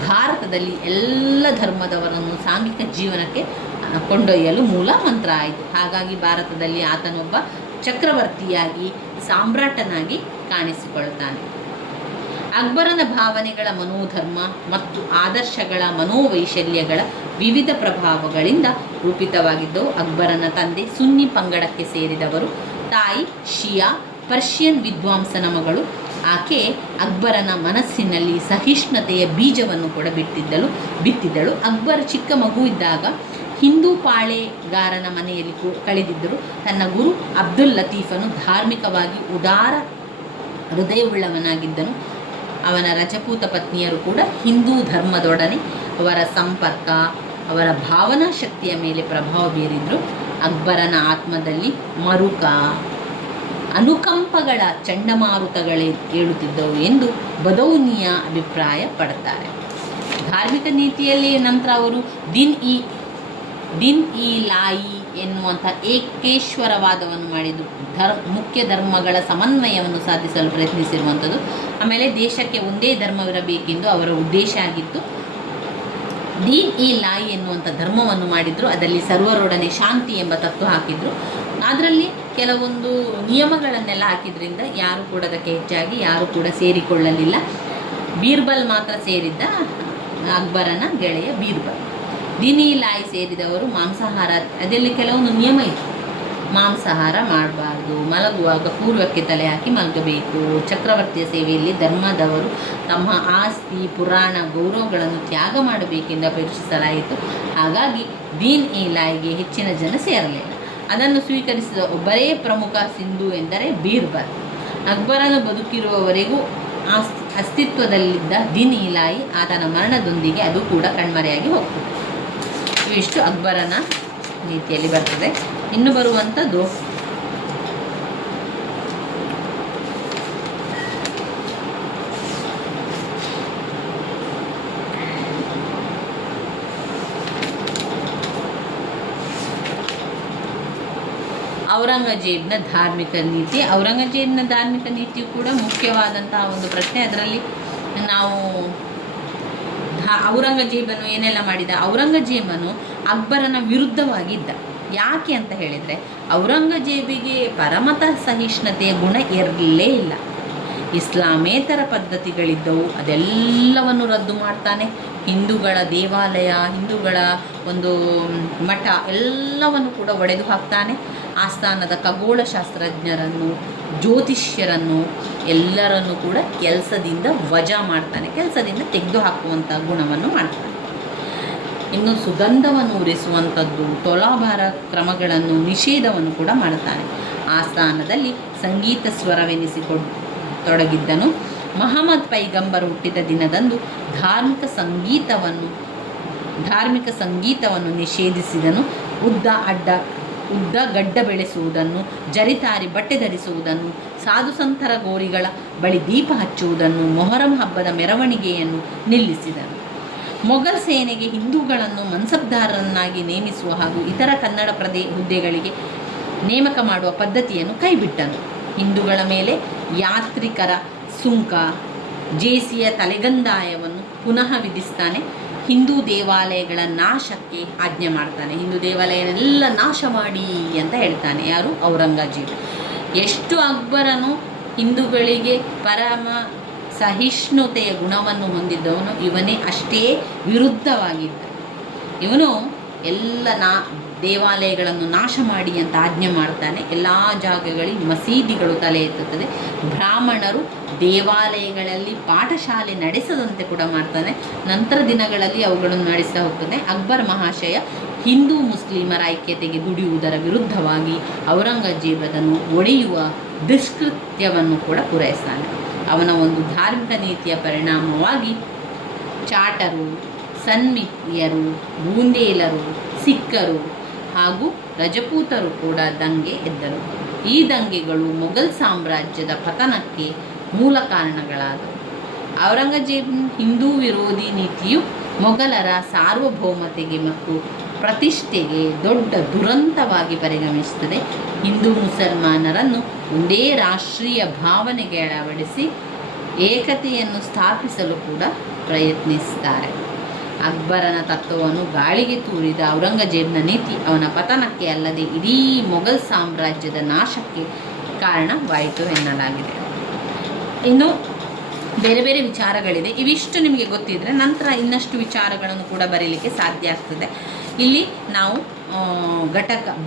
ಭಾರತದಲ್ಲಿ ಎಲ್ಲ ಧರ್ಮದವರನ್ನು ಸಾಂಘಿಕ ಜೀವನಕ್ಕೆ ಕೊಂಡೊಯ್ಯಲು ಮೂಲ ಮಂತ್ರ ಆಯಿತು. ಹಾಗಾಗಿ ಭಾರತದಲ್ಲಿ ಆತನೊಬ್ಬ ಚಕ್ರವರ್ತಿಯಾಗಿ, ಸಾಮ್ರಾಟನಾಗಿ ಕಾಣಿಸಿಕೊಳ್ಳುತ್ತಾನೆ. ಅಕ್ಬರನ ಭಾವನೆಗಳ, ಮನೋಧರ್ಮ ಮತ್ತು ಆದರ್ಶಗಳ, ಮನೋವೈಶಲ್ಯಗಳ ವಿವಿಧ ಪ್ರಭಾವಗಳಿಂದ ರೂಪಿತವಾಗಿದ್ದವು. ಅಕ್ಬರನ ತಂದೆ ಸುನ್ನಿ ಪಂಗಡಕ್ಕೆ ಸೇರಿದವರು, ತಾಯಿ ಶಿಯಾ ಪರ್ಷಿಯನ್ ವಿದ್ವಾಂಸನ ಮಗಳು. ಆಕೆ ಅಕ್ಬರನ ಮನಸ್ಸಿನಲ್ಲಿ ಸಹಿಷ್ಣುತೆಯ ಬೀಜವನ್ನು ಕೂಡ ಬಿತ್ತಿದ್ದಳು. ಅಕ್ಬರ್ ಚಿಕ್ಕ ಮಗು ಇದ್ದಾಗ ಹಿಂದೂ ಪಾಳೆಗಾರನ ಮನೆಯಲ್ಲಿ ಕಳೆದಿದ್ದರು. ತನ್ನ ಗುರು ಅಬ್ದುಲ್ ಲತೀಫನು ಧಾರ್ಮಿಕವಾಗಿ ಉದಾರ ಹೃದಯವುಳ್ಳವನಾಗಿದ್ದನು. ಅವನ ರಜಪೂತ ಪತ್ನಿಯರು ಕೂಡ ಹಿಂದೂ ಧರ್ಮದೊಡನೆ ಅವರ ಸಂಪರ್ಕ, ಅವರ ಭಾವನಾ ಶಕ್ತಿಯ ಮೇಲೆ ಪ್ರಭಾವ ಬೀರಿದರು. ಅಕ್ಬರನ ಆತ್ಮದಲ್ಲಿ ಮರುಕ, ಅನುಕಂಪಗಳ ಚಂಡಮಾರುತಗಳೇ ಏಳುತ್ತಿದ್ದವು ಎಂದು ಬದೌನಿಯ ಅಭಿಪ್ರಾಯ ಪಡುತ್ತಾರೆ. ಧಾರ್ಮಿಕ ನೀತಿಯಲ್ಲಿ ನಂತರ ಅವರು ದಿನ್ ಇ ಲಾಯಿ ಎನ್ನುವಂಥ ಏಕೇಶ್ವರವಾದವನ್ನು ಮಾಡಿದರು. ಮುಖ್ಯ ಧರ್ಮಗಳ ಸಮನ್ವಯವನ್ನು ಸಾಧಿಸಲು ಪ್ರಯತ್ನಿಸಿರುವಂಥದ್ದು. ಆಮೇಲೆ ದೇಶಕ್ಕೆ ಒಂದೇ ಧರ್ಮವಿರಬೇಕೆಂದು ಅವರ ಉದ್ದೇಶ ಆಗಿತ್ತು. ದೀನ್ ಇ ಲಾಯಿ ಎನ್ನುವಂಥ ಧರ್ಮವನ್ನು ಮಾಡಿದರು. ಅದರಲ್ಲಿ ಸರ್ವರೊಡನೆ ಶಾಂತಿ ಎಂಬ ತತ್ವ ಹಾಕಿದರು. ಅದರಲ್ಲಿ ಕೆಲವೊಂದು ನಿಯಮಗಳನ್ನೆಲ್ಲ ಹಾಕಿದ್ರಿಂದ ಯಾರು ಕೂಡ ಅದಕ್ಕೆ ಹೆಚ್ಚಾಗಿ ಯಾರು ಕೂಡ ಸೇರಿಕೊಳ್ಳಲಿಲ್ಲ. ಬೀರ್ಬಲ್ ಮಾತ್ರ ಸೇರಿದ್ದ, ಅಕ್ಬರನ ಗೆಳೆಯ ಬೀರ್ಬಲ್. ದೀನ್ ಇ ಲಾಯಿ ಸೇರಿದವರು ಮಾಂಸಾಹಾರ, ಅದರಲ್ಲಿ ಕೆಲವೊಂದು ನಿಯಮ ಇತ್ತು. ಮಾಂಸಾಹಾರ ಮಾಡಬಾರ್ದು, ಮಲಗುವಾಗ ಪೂರ್ವಕ್ಕೆ ತಲೆ ಹಾಕಿ ಮಲಗಬೇಕು, ಚಕ್ರವರ್ತಿಯ ಸೇವೆಯಲ್ಲಿ ಧರ್ಮದವರು ತಮ್ಮ ಆಸ್ತಿ, ಪುರಾಣ, ಗೌರವಗಳನ್ನು ತ್ಯಾಗ ಮಾಡಬೇಕೆಂದು ಅಪೇಕ್ಷಿಸಲಾಯಿತು. ಹಾಗಾಗಿ ದೀನ್ ಇ ಲಾಯಿಗೆ ಹೆಚ್ಚಿನ ಜನ ಸೇರಲಿಲ್ಲ. ಅದನ್ನು ಸ್ವೀಕರಿಸಿದ ಒಬ್ಬರೇ ಪ್ರಮುಖ ಸಿಂಧು ಎಂದರೆ ಬೀರ್ಬಲ್. ಅಕ್ಬರನು ಬದುಕಿರುವವರೆಗೂ ಅಸ್ತಿತ್ವದಲ್ಲಿದ್ದ ದಿನ್ ಇಲಾಯಿ ಆತನ ಮರಣದೊಂದಿಗೆ ಅದು ಕೂಡ ಕಣ್ಮರೆಯಾಗಿ ಹೋಗ್ತದೆ. ಇವಿಷ್ಟು ಅಕ್ಬರನ ನೀತಿಯಲ್ಲಿ ಬರ್ತದೆ. ಇನ್ನು ಬರುವಂಥದ್ದು ಔರಂಗಜೇಬ್ನ ಧಾರ್ಮಿಕ ನೀತಿ. ಔರಂಗಜೇಬ್ನ ಧಾರ್ಮಿಕ ನೀತಿಯು ಕೂಡ ಮುಖ್ಯವಾದಂತಹ ಒಂದು ಪ್ರಶ್ನೆ. ಅದರಲ್ಲಿ ನಾವು ಔರಂಗಜೇಬನು ಏನೆಲ್ಲ ಮಾಡಿದ? ಔರಂಗಜೇಬನು ಅಕ್ಬರನ ವಿರುದ್ಧವಾಗಿದ್ದ. ಯಾಕೆ ಅಂತ ಹೇಳಿದರೆ, ಔರಂಗಜೇಬಿಗೆ ಪರಮತ ಸಹಿಷ್ಣುತೆಯ ಗುಣ ಇರಲೇ ಇಲ್ಲ. ಇಸ್ಲಾಮೇತರ ಪದ್ಧತಿಗಳಿದ್ದವು, ಅದೆಲ್ಲವನ್ನು ರದ್ದು ಮಾಡ್ತಾನೆ. ಹಿಂದೂಗಳ ದೇವಾಲಯ, ಹಿಂದೂಗಳ ಒಂದು ಮಠ ಎಲ್ಲವನ್ನು ಕೂಡ ಒಡೆದು ಹಾಕ್ತಾನೆ. ಆಸ್ಥಾನದ ಖಗೋಳಶಾಸ್ತ್ರಜ್ಞರನ್ನು, ಜ್ಯೋತಿಷ್ಯರನ್ನು ಎಲ್ಲರನ್ನು ಕೂಡ ಕೆಲಸದಿಂದ ವಜಾ ಮಾಡ್ತಾನೆ, ಕೆಲಸದಿಂದ ತೆಗೆದು ಹಾಕುವಂಥ ಗುಣವನ್ನು ಮಾಡ್ತಾನೆ. ಇನ್ನು ಸುಗಂಧವನ್ನು ಉರಿಸುವಂಥದ್ದು, ತುಲಾಭಾರ ಕ್ರಮಗಳನ್ನು ನಿಷೇಧವನ್ನು ಕೂಡ ಮಾಡ್ತಾನೆ. ಆಸ್ಥಾನದಲ್ಲಿ ಸಂಗೀತ ಸ್ವರವೆನಿಸಿಕೊಡತೊಡಗಿದ್ದನು. ಮಹಮ್ಮದ್ ಪೈಗಂಬರ್ ಹುಟ್ಟಿದ ದಿನದಂದು ಧಾರ್ಮಿಕ ಸಂಗೀತವನ್ನು ನಿಷೇಧಿಸಿದನು. ಉದ್ದ ಗಡ್ಡ ಬೆಳೆಸುವುದನ್ನು, ಜರಿತಾರಿ ಬಟ್ಟೆ ಧರಿಸುವುದನ್ನು, ಸಾಧು ಸಂತರ ಗೋರಿಗಳ ಬಳಿ ದೀಪ ಹಚ್ಚುವುದನ್ನು, ಮೊಹರಂ ಹಬ್ಬದ ಮೆರವಣಿಗೆಯನ್ನು ನಿಲ್ಲಿಸಿದನು. ಮೊಘಲ್ ಸೇನೆಗೆ ಹಿಂದೂಗಳನ್ನು ಮನ್ಸಬ್ದಾರರನ್ನಾಗಿ ನೇಮಿಸುವ ಹಾಗೂ ಇತರ ಕನ್ನಡ ಹುದ್ದೆಗಳಿಗೆ ನೇಮಕ ಮಾಡುವ ಪದ್ಧತಿಯನ್ನು ಕೈಬಿಟ್ಟನು. ಹಿಂದೂಗಳ ಮೇಲೆ ಯಾತ್ರಿಕರ ಸುಂಕ, ಜೇಸಿಯ ತಲೆಗಂದಾಯವನ್ನು ಪುನಃ ವಿಧಿಸ್ತಾನೆ. ಹಿಂದೂ ದೇವಾಲಯಗಳ ನಾಶಕ್ಕೆ ಆಜ್ಞೆ ಮಾಡ್ತಾನೆ. ಹಿಂದೂ ದೇವಾಲಯನೆಲ್ಲ ನಾಶ ಮಾಡಿ ಅಂತ ಹೇಳ್ತಾನೆ. ಯಾರು? ಔರಂಗಜೇಬ್. ಎಷ್ಟು ಅಕ್ಬರನು ಹಿಂದೂಗಳಿಗೆ ಪರಮ ಸಹಿಷ್ಣುತೆಯ ಗುಣವನ್ನು ಹೊಂದಿದ್ದವನು, ಇವನೇ ಅಷ್ಟೇ ವಿರುದ್ಧವಾಗಿದ್ದ. ಇವನು ಎಲ್ಲ ದೇವಾಲಯಗಳನ್ನು ನಾಶ ಮಾಡಿ ಅಂತ ಆಜ್ಞೆ ಮಾಡ್ತಾನೆ. ಎಲ್ಲ ಜಾಗಗಳಿಗೆ ಮಸೀದಿಗಳು ತಲೆ ಎತ್ತುತ್ತದೆ. ಬ್ರಾಹ್ಮಣರು ದೇವಾಲಯಗಳಲ್ಲಿ ಪಾಠಶಾಲೆ ನಡೆಸದಂತೆ ಕೂಡ ಮಾಡ್ತಾನೆ. ನಂತರ ದಿನಗಳಲ್ಲಿ ಅವುಗಳನ್ನು ನಡೆಸ್ತಾ ಹೋಗ್ತಾನೆ. ಅಕ್ಬರ್ ಮಹಾಶಯ ಹಿಂದೂ ಮುಸ್ಲಿಮರ ಐಕ್ಯತೆಗೆ ದುಡಿಯುವುದರ ವಿರುದ್ಧವಾಗಿ ಔರಂಗಜೇಬನನ್ನು ಒಡೆಯುವ ದುಷ್ಕೃತ್ಯವನ್ನು ಕೂಡ ಪೂರೈಸ್ತಾನೆ. ಅವನ ಒಂದು ಧಾರ್ಮಿಕ ನೀತಿಯ ಪರಿಣಾಮವಾಗಿ ಚಾಟರು, ಸನ್ಮಿತಿಯರು, ಬೂಂದೇಲರು, ಸಿಖ್ಖರು ಹಾಗೂ ರಜಪೂತರು ಕೂಡ ದಂಗೆ ಎದ್ದರು. ಈ ದಂಗೆಗಳು ಮೊಘಲ್ ಸಾಮ್ರಾಜ್ಯದ ಪತನಕ್ಕೆ ಮೂಲ ಕಾರಣಗಳಾದವು. ಔರಂಗಜೇಬನ ಹಿಂದೂ ವಿರೋಧಿ ನೀತಿಯು ಮೊಘಲರ ಸಾರ್ವಭೌಮತೆಗೆ ಮತ್ತು ಪ್ರತಿಷ್ಠೆಗೆ ದೊಡ್ಡ ದುರಂತವಾಗಿ ಪರಿಗಣಿಸುತ್ತದೆ. ಹಿಂದೂ ಮುಸಲ್ಮಾನರನ್ನು ಒಂದೇ ರಾಷ್ಟ್ರೀಯ ಭಾವನೆಗೆ ಅಳವಡಿಸಿ ಏಕತೆಯನ್ನು ಸ್ಥಾಪಿಸಲು ಕೂಡ ಪ್ರಯತ್ನಿಸುತ್ತಾರೆ. ಅಕ್ಬರನ ತತ್ವವನ್ನು ಗಾಳಿಗೆ ತೂರಿದ ಔರಂಗಜೇಬನ ನೀತಿ ಅವನ ಪತನಕ್ಕೆ ಅಲ್ಲದೆ ಇಡೀ ಮೊಘಲ್ ಸಾಮ್ರಾಜ್ಯದ ನಾಶಕ್ಕೆ ಕಾರಣವಾಯಿತು ಎನ್ನಲಾಗಿದೆ. ಇನ್ನು ಬೇರೆ ಬೇರೆ ವಿಚಾರಗಳಿದೆ. ಇವಿಷ್ಟು ನಿಮಗೆ ಗೊತ್ತಿದ್ದರೆ ನಂತರ ಇನ್ನಷ್ಟು ವಿಚಾರಗಳನ್ನು ಕೂಡ ಬರೀಲಿಕ್ಕೆ ಸಾಧ್ಯ ಆಗ್ತದೆ. ಇಲ್ಲಿ ನಾವು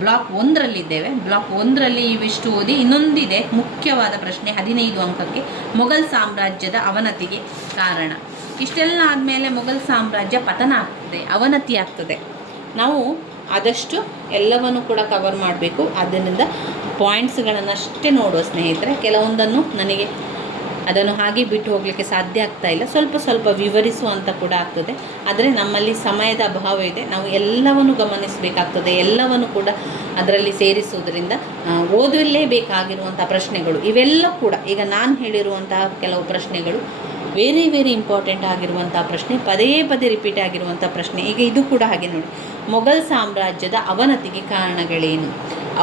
ಬ್ಲಾಕ್ 1ರಲ್ಲಿದ್ದೇವೆ. ಬ್ಲಾಕ್ 1ರಲ್ಲಿ ಇವಿಷ್ಟು ಓದಿ. ಇನ್ನೊಂದಿದೆ ಮುಖ್ಯವಾದ ಪ್ರಶ್ನೆ, 15 ಅಂಕಕ್ಕೆ, ಮೊಘಲ್ ಸಾಮ್ರಾಜ್ಯದ ಅವನತಿಗೆ ಕಾರಣ. ಇಷ್ಟೆಲ್ಲ ಆದಮೇಲೆ ಮೊಘಲ್ ಸಾಮ್ರಾಜ್ಯ ಪತನ ಆಗ್ತದೆ, ಅವನತಿ ಆಗ್ತದೆ. ನಾವು ಆದಷ್ಟು ಎಲ್ಲವನ್ನು ಕೂಡ ಕವರ್ ಮಾಡಬೇಕು. ಆದ್ದರಿಂದ ಪಾಯಿಂಟ್ಸ್ಗಳನ್ನಷ್ಟೇ ನೋಡುವ ಸ್ನೇಹಿತರೆ. ಕೆಲವೊಂದನ್ನು ನನಗೆ ಅದನ್ನು ಹಾಗೆ ಬಿಟ್ಟು ಹೋಗಲಿಕ್ಕೆ ಸಾಧ್ಯ ಆಗ್ತಾ ಇಲ್ಲ. ಸ್ವಲ್ಪ ಸ್ವಲ್ಪ ವಿವರಿಸುವಂಥ ಕೂಡ ಆಗ್ತದೆ. ಆದರೆ ನಮ್ಮಲ್ಲಿ ಸಮಯದ ಅಭಾವ ಇದೆ. ನಾವು ಎಲ್ಲವನ್ನು ಗಮನಿಸಬೇಕಾಗ್ತದೆ. ಎಲ್ಲವನ್ನು ಕೂಡ ಅದರಲ್ಲಿ ಸೇರಿಸುವುದರಿಂದ ಓದಲೇಬೇಕಾಗಿರುವಂಥ ಪ್ರಶ್ನೆಗಳು ಇವೆಲ್ಲ ಕೂಡ ಈಗ ನಾನು ಹೇಳಿರುವಂತಹ ಕೆಲವು ಪ್ರಶ್ನೆಗಳು ವೆರಿ ಇಂಪಾರ್ಟೆಂಟ್ ಆಗಿರುವಂಥ ಪ್ರಶ್ನೆ, ಪದೇ ಪದೇ ರಿಪೀಟ್ ಆಗಿರುವಂಥ ಪ್ರಶ್ನೆ. ಈಗ ಇದು ಕೂಡ ಹಾಗೆ ನೋಡಿ, ಮೊಘಲ್ ಸಾಮ್ರಾಜ್ಯದ ಅವನತಿಗೆ ಕಾರಣಗಳೇನು?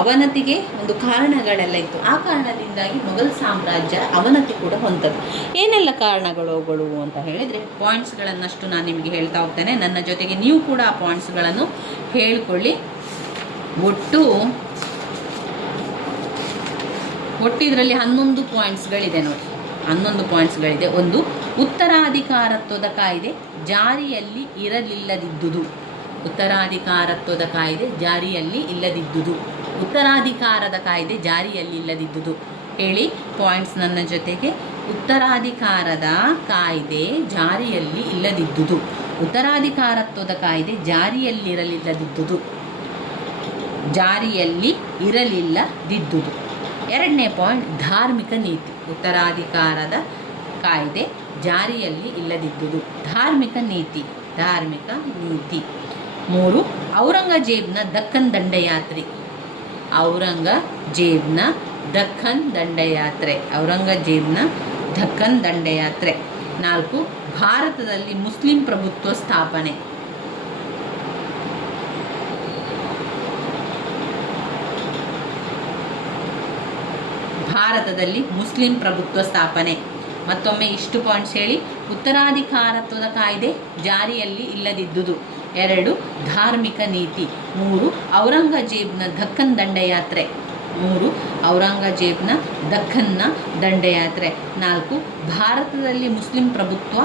ಅವನತಿಗೆ ಒಂದು ಕಾರಣಗಳೆಲ್ಲ ಇತ್ತು. ಆ ಕಾರಣದಿಂದಾಗಿ ಮೊಘಲ್ ಸಾಮ್ರಾಜ್ಯ ಅವನತಿ ಕೂಡ ಹೊಂದದ್ದು. ಏನೆಲ್ಲ ಕಾರಣಗಳು ಅಂತ ಹೇಳಿದರೆ ಪಾಯಿಂಟ್ಸ್ಗಳನ್ನಷ್ಟು ನಾನು ನಿಮಗೆ ಹೇಳ್ತಾ ಹೋಗ್ತೇನೆ. ನನ್ನ ಜೊತೆಗೆ ನೀವು ಕೂಡ ಆ ಪಾಯಿಂಟ್ಸ್ಗಳನ್ನು ಹೇಳಿಕೊಳ್ಳಿ. ಒಟ್ಟು ಇದರಲ್ಲಿ 11 ಪಾಯಿಂಟ್ಸ್ಗಳಿದೆ ನೋಡಿ. 11 ಪಾಯಿಂಟ್ಸ್ಗಳಿದೆ. ಒಂದು, ಉತ್ತರಾಧಿಕಾರತ್ವದ ಕಾಯ್ದೆ ಜಾರಿಯಲ್ಲಿ ಇರಲಿಲ್ಲದಿದ್ದುದು. ಉತ್ತರಾಧಿಕಾರತ್ವದ ಕಾಯ್ದೆ ಜಾರಿಯಲ್ಲಿ ಇಲ್ಲದಿದ್ದುದು. ಉತ್ತರಾಧಿಕಾರದ ಕಾಯ್ದೆ ಜಾರಿಯಲ್ಲಿ ಇಲ್ಲದಿದ್ದುದು ಹೇಳಿ ಪಾಯಿಂಟ್ಸ್ ನನ್ನ ಜೊತೆಗೆ. ಉತ್ತರಾಧಿಕಾರದ ಕಾಯ್ದೆ ಜಾರಿಯಲ್ಲಿ ಇಲ್ಲದಿದ್ದುದು. ಉತ್ತರಾಧಿಕಾರತ್ವದ ಕಾಯ್ದೆ ಜಾರಿಯಲ್ಲಿರಲಿಲ್ಲದಿದ್ದುದು. ಜಾರಿಯಲ್ಲಿ ಇರಲಿಲ್ಲದಿದ್ದುದು. ಎರಡನೇ ಪಾಯಿಂಟ್, ಧಾರ್ಮಿಕ ನೀತಿ. ಉತ್ತರಾಧಿಕಾರದ ಕಾಯ್ದೆ ಜಾರಿಯಲ್ಲಿ ಇಲ್ಲದಿದ್ದುದು. ಧಾರ್ಮಿಕ ನೀತಿ 3. ಔರಂಗಜೇಬ್ನ ದಕ್ಕನ್ ದಂಡಯಾತ್ರೆ. ಔರಂಗಜೇಬ್ನ ದಕ್ಕನ್ ದಂಡಯಾತ್ರೆ. 4. ಭಾರತದಲ್ಲಿ ಮುಸ್ಲಿಂ ಪ್ರಭುತ್ವ ಸ್ಥಾಪನೆ. ಮತ್ತೊಮ್ಮೆ ಇಷ್ಟು ಪಾಯಿಂಟ್ಸ್ ಹೇಳಿ. ಉತ್ತರಾಧಿಕಾರತ್ವದ ಕಾಯ್ದೆ ಜಾರಿಯಲ್ಲಿ ಇಲ್ಲದಿದ್ದುದು. 2. ಧಾರ್ಮಿಕ ನೀತಿ. 3. ಔರಂಗಜೇಬ್ನ ದಕ್ಕನ್ ದಂಡಯಾತ್ರೆ. 4. ಭಾರತದಲ್ಲಿ ಮುಸ್ಲಿಂ ಪ್ರಭುತ್ವ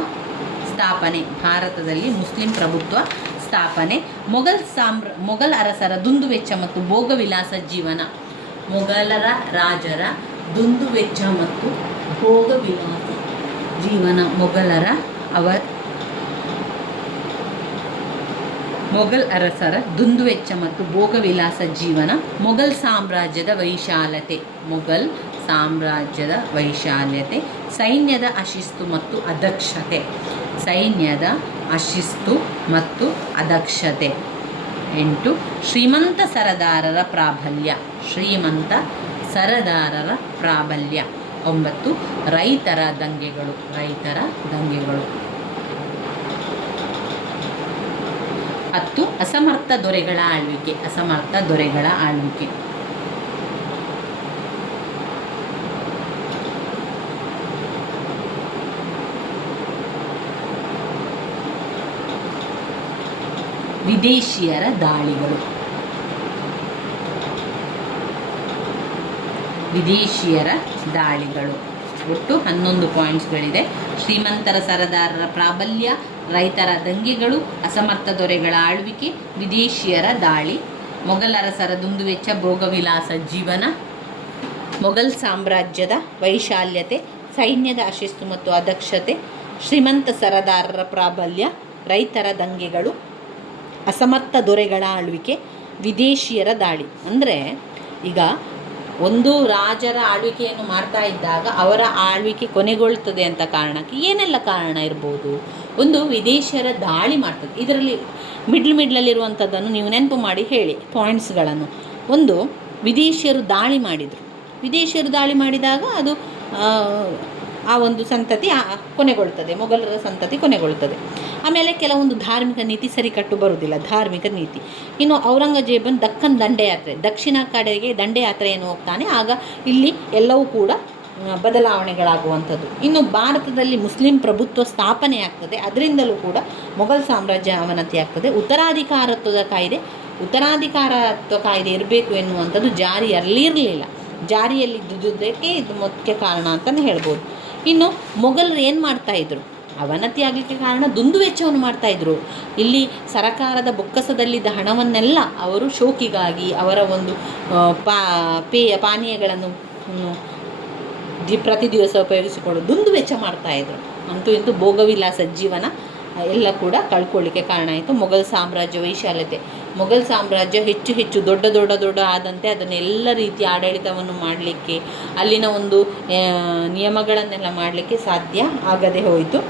ಸ್ಥಾಪನೆ. ಮೊಘಲ್ ಅರಸರ ದುಂದುವೆಚ್ಚ ಮತ್ತು ಭೋಗವಿಲಾಸ ಜೀವನ. ಮೊಘಲರ ರಾಜರ ದುಂದುವೆಚ್ಚ ಮತ್ತು ಭೋಗವಿಲಾಸ ಜೀವನ. ಮೊಘಲ್ ಅರಸರ ದುಂದುವೆಚ್ಚ ಮತ್ತು ಭೋಗವಿಲಾಸ ಜೀವನ. ಮೊಘಲ್ ಸಾಮ್ರಾಜ್ಯದ ವೈಶಾಲ್ಯತೆ. ಸೈನ್ಯದ ಅಶಿಸ್ತು ಮತ್ತು ಅದಕ್ಷತೆ. 8. ಶ್ರೀಮಂತ ಸರದಾರರ ಪ್ರಾಬಲ್ಯ. 9. ರೈತರ ದಂಗೆಗಳು. 10. ಅಸಮರ್ಥ ದೊರೆಗಳ ಆಳ್ವಿಕೆ. ವಿದೇಶಿಯರ ದಾಳಿಗಳು. ಒಟ್ಟು 11 ಪಾಯಿಂಟ್ಸ್ಗಳಿದೆ. ಶ್ರೀಮಂತರ ಸರದಾರರ ಪ್ರಾಬಲ್ಯ, ರೈತರ ದಂಗೆಗಳು, ಅಸಮರ್ಥ ದೊರೆಗಳ ಆಳ್ವಿಕೆ, ವಿದೇಶಿಯರ ದಾಳಿ, ಮೊಘಲರಸರ ದುಂದುವೆಚ್ಚ ಭೋಗವಿಲಾಸ ಜೀವನ, ಮೊಘಲ್ ಸಾಮ್ರಾಜ್ಯದ ವೈಶಾಲ್ಯತೆ, ಸೈನ್ಯದ ಅಶಿಸ್ತು ಮತ್ತು ಅದಕ್ಷತೆ, ಶ್ರೀಮಂತ ಸರದಾರರ ಪ್ರಾಬಲ್ಯ, ರೈತರ ದಂಗೆಗಳು, ಅಸಮರ್ಥ ದೊರೆಗಳ ಆಳ್ವಿಕೆ, ವಿದೇಶಿಯರ ದಾಳಿ. ಅಂದರೆ ಈಗ ಒಂದು ರಾಜರ ಆಳ್ವಿಕೆಯನ್ನು ಮಾಡ್ತಾ ಇದ್ದಾಗ ಅವರ ಆಳ್ವಿಕೆ ಕೊನೆಗೊಳ್ತದೆ ಅಂತ ಕಾರಣಕ್ಕೆ ಏನೆಲ್ಲ ಕಾರಣ ಇರ್ಬೋದು? ಒಂದು, ವಿದೇಶಿಯರ ದಾಳಿ ಮಾಡ್ತದೆ. ಇದರಲ್ಲಿ ಮಿಡ್ಲಲ್ಲಿರುವಂಥದ್ದನ್ನು ನೀವು ನೆನಪು ಮಾಡಿ ಹೇಳಿ ಪಾಯಿಂಟ್ಸ್ಗಳನ್ನು. ಒಂದು, ವಿದೇಶಿಯರು ದಾಳಿ ಮಾಡಿದಾಗ ಅದು ಆ ಒಂದು ಸಂತತಿ ಕೊನೆಗೊಳ್ತದೆ, ಮೊಘಲರ ಸಂತತಿ ಕೊನೆಗೊಳ್ತದೆ. ಆಮೇಲೆ ಕೆಲವೊಂದು ಧಾರ್ಮಿಕ ನೀತಿ ಸರಿಕಟ್ಟು ಬರುವುದಿಲ್ಲ, ಧಾರ್ಮಿಕ ನೀತಿ. ಇನ್ನು ಔರಂಗಜೇಬನ್ ದಕ್ಕನ್ ದಂಡಯಾತ್ರೆ, ದಕ್ಷಿಣ ಕಡೆಗೆ ದಂಡಯಾತ್ರೆಯನ್ನು ಹೋಗ್ತಾನೆ, ಆಗ ಇಲ್ಲಿ ಎಲ್ಲವೂ ಕೂಡ ಬದಲಾವಣೆಗಳಾಗುವಂಥದ್ದು. ಇನ್ನು ಭಾರತದಲ್ಲಿ ಮುಸ್ಲಿಂ ಪ್ರಭುತ್ವ ಸ್ಥಾಪನೆ ಆಗ್ತದೆ, ಅದರಿಂದಲೂ ಕೂಡ ಮೊಘಲ್ ಸಾಮ್ರಾಜ್ಯ ಅವನತಿ ಆಗ್ತದೆ. ಉತ್ತರಾಧಿಕಾರತ್ವ ಕಾಯ್ದೆ ಇರಬೇಕು ಎನ್ನುವಂಥದ್ದು ಜಾರಿಯಲ್ಲಿದ್ದುದಕ್ಕೆ ಇದು ಮುಖ್ಯ ಕಾರಣ ಅಂತಲೇ ಹೇಳ್ಬೋದು. ಇನ್ನು ಮೊಘಲರು ಏನು ಮಾಡ್ತಾಯಿದ್ರು? ಅವನತಿ ಆಗಲಿಕ್ಕೆ ಕಾರಣ ದುಂದುವೆಚ್ಚವನ್ನು ಮಾಡ್ತಾಯಿದ್ರು. ಇಲ್ಲಿ ಸರಕಾರದ ಬೊಕ್ಕಸದಲ್ಲಿದ್ದ ಹಣವನ್ನೆಲ್ಲ ಅವರು ಶೋಕಿಗಾಗಿ ಅವರ ಒಂದು ಪಾನೀಯಗಳನ್ನು ಪ್ರತಿ ದಿವಸ ಉಪಯೋಗಿಸಿಕೊಂಡು ದುಂದುವೆಚ್ಚ ಮಾಡ್ತಾಯಿದ್ರು. ಅಂತೂ ಇಂತೂ ಭೋಗವಿಲಾಸ ಜೀವನ ಎಲ್ಲ ಕೂಡ ಕಳ್ಕೊಳ್ಳಿಕ್ಕೆ ಕಾರಣ ಆಯಿತು. ಮೊಘಲ್ ಸಾಮ್ರಾಜ್ಯ ವೈಶಾಲ್ಯತೆ, ಮೊಘಲ್ ಸಾಮ್ರಾಜ್ಯ ಹೆಚ್ಚು ದೊಡ್ಡ ಆದಂತೆ ಅದನ್ನೆಲ್ಲ ರೀತಿಯ ಆಡಳಿತವನ್ನು ಮಾಡಲಿಕ್ಕೆ, ಅಲ್ಲಿನ ಒಂದು ನಿಯಮಗಳನ್ನೆಲ್ಲ ಮಾಡಲಿಕ್ಕೆ ಸಾಧ್ಯ ಆಗದೆ ಹೋಯಿತು.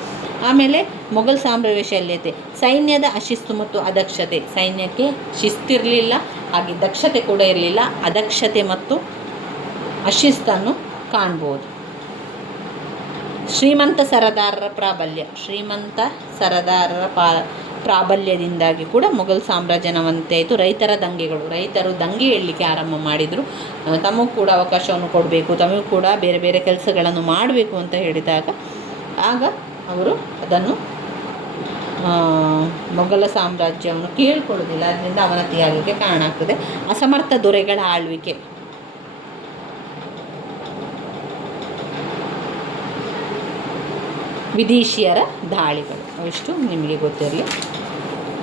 ಆಮೇಲೆ ಮೊಘಲ್ ಸಾಮ್ರಾಜ್ಯ ವೈಶಾಲ್ಯತೆ, ಸೈನ್ಯದ ಅಶಿಸ್ತು ಮತ್ತು ಅದಕ್ಷತೆ. ಸೈನ್ಯಕ್ಕೆ ಶಿಸ್ತಿರಲಿಲ್ಲ, ಹಾಗೆ ದಕ್ಷತೆ ಕೂಡ ಇರಲಿಲ್ಲ. ಅದಕ್ಷತೆ ಮತ್ತು ಅಶಿಸ್ತನ್ನು ಕಾಣ್ಬೋದು. ಶ್ರೀಮಂತ ಸರದಾರರ ಪ್ರಾಬಲ್ಯದಿಂದಾಗಿ ಕೂಡ ಮೊಘಲ್ ಸಾಮ್ರಾಜ್ಯ ನವಂತೆ ಆಯಿತು. ರೈತರು ದಂಗೆ ಏಳಲಿಕ್ಕೆ ಆರಂಭ ಮಾಡಿದರು. ತಮಗೂ ಕೂಡ ಅವಕಾಶವನ್ನು ಕೊಡಬೇಕು, ತಮಗೂ ಕೂಡ ಬೇರೆ ಬೇರೆ ಕೆಲಸಗಳನ್ನು ಮಾಡಬೇಕು ಅಂತ ಹೇಳಿದಾಗ ಆಗ ಅವರು ಅದನ್ನು ಮೊಘಲ ಸಾಮ್ರಾಜ್ಯವನ್ನು ಕೇಳಿಕೊಳ್ಳೋದಿಲ್ಲ, ಅದರಿಂದ ಅವನತಿಯಾಗಲಿಕ್ಕೆ ಕಾರಣ ಆಗ್ತದೆ. ಅಸಮರ್ಥ ದೊರೆಗಳ ಆಳ್ವಿಕೆ, ವಿದೇಶಿಯರ ದಾಳಿಗಳು, ಅಷ್ಟು ನಿಮಗೆ ಗೊತ್ತಿರಲಿ.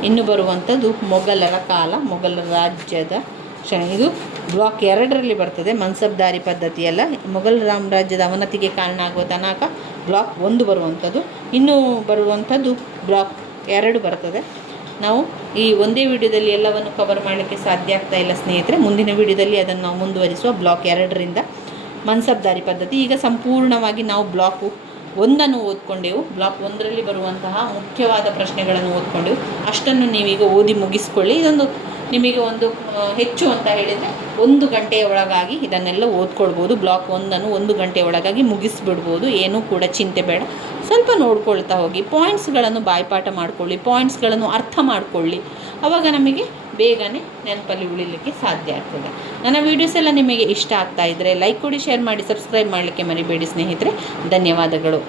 ಇನ್ನು ಬರುವಂಥದ್ದು ಮೊಘಲರ ಕಾಲ, ಮೊಘಲರ ರಾಜ್ಯದ ಇದು ಬ್ಲಾಕ್ 2ರಲ್ಲಿ ಬರ್ತದೆ. ಮನ್ಸಬ್ದಾರಿ ಪದ್ಧತಿಯೆಲ್ಲ ಮೊಘಲ್ ಸಾಮ್ರಾಜ್ಯದ ಅವನತಿಗೆ ಕಾರಣ ಆಗುವ ತನಕ ಬ್ಲಾಕ್ 1 ಬರುವಂಥದ್ದು. ಇನ್ನೂ ಬರುವಂಥದ್ದು ಬ್ಲಾಕ್ 2 ಬರ್ತದೆ. ನಾವು ಈ ಒಂದೇ ವಿಡಿಯೋದಲ್ಲಿ ಎಲ್ಲವನ್ನು ಕವರ್ ಮಾಡಲಿಕ್ಕೆ ಸಾಧ್ಯ ಆಗ್ತಾ ಇಲ್ಲ ಸ್ನೇಹಿತರೆ. ಮುಂದಿನ ವಿಡಿಯೋದಲ್ಲಿ ಅದನ್ನು ನಾವು ಮುಂದುವರಿಸುವ. ಬ್ಲಾಕ್ 2ರಿಂದ ಮನ್ಸಬ್ದಾರಿ ಪದ್ಧತಿ. ಈಗ ಸಂಪೂರ್ಣವಾಗಿ ನಾವು ಬ್ಲಾಕು ಒಂದನ್ನು ಓದ್ಕೊಂಡೆವು. ಬ್ಲಾಕ್ 1ರಲ್ಲಿ ಬರುವಂತಹ ಮುಖ್ಯವಾದ ಪ್ರಶ್ನೆಗಳನ್ನು ಓದ್ಕೊಂಡೆವು. ಅಷ್ಟನ್ನು ನೀವೀಗ ಓದಿ ಮುಗಿಸ್ಕೊಳ್ಳಿ. ಇದೊಂದು ನಿಮಗೆ ಒಂದು ಹೆಚ್ಚು ಅಂತ ಹೇಳಿದರೆ 1 ಗಂಟೆಯ ಒಳಗಾಗಿ ಇದನ್ನೆಲ್ಲ ಓದ್ಕೊಳ್ಬೋದು. ಬ್ಲಾಕ್ 1ಅನ್ನು 1 ಗಂಟೆಯ ಒಳಗಾಗಿ ಮುಗಿಸ್ಬಿಡ್ಬೋದು. ಏನೂ ಕೂಡ ಚಿಂತೆ ಬೇಡ. ಸ್ವಲ್ಪ ನೋಡ್ಕೊಳ್ತಾ ಹೋಗಿ, ಪಾಯಿಂಟ್ಸ್ಗಳನ್ನು ಬಾಯ್ಪಾಠ ಮಾಡಿಕೊಳ್ಳಿ, ಪಾಯಿಂಟ್ಸ್ಗಳನ್ನು ಅರ್ಥ ಮಾಡಿಕೊಳ್ಳಿ. ಆವಾಗ ನಮಗೆ ಬೇಗನೆ ನೆನಪಲ್ಲಿ ಉಳಿಲಿಕ್ಕೆ ಸಾಧ್ಯ ಆಗ್ತದೆ. ನನ್ನ ವೀಡಿಯೋಸ್ ಎಲ್ಲ ನಿಮಗೆ ಇಷ್ಟ ಆಗ್ತಾ ಇದ್ದರೆ ಲೈಕ್ ಕೊಡಿ, ಶೇರ್ ಮಾಡಿ, ಸಬ್ಸ್ಕ್ರೈಬ್ ಮಾಡಲಿಕ್ಕೆ ಮರಿಬೇಡಿ ಸ್ನೇಹಿತರೆ. ಧನ್ಯವಾದಗಳು.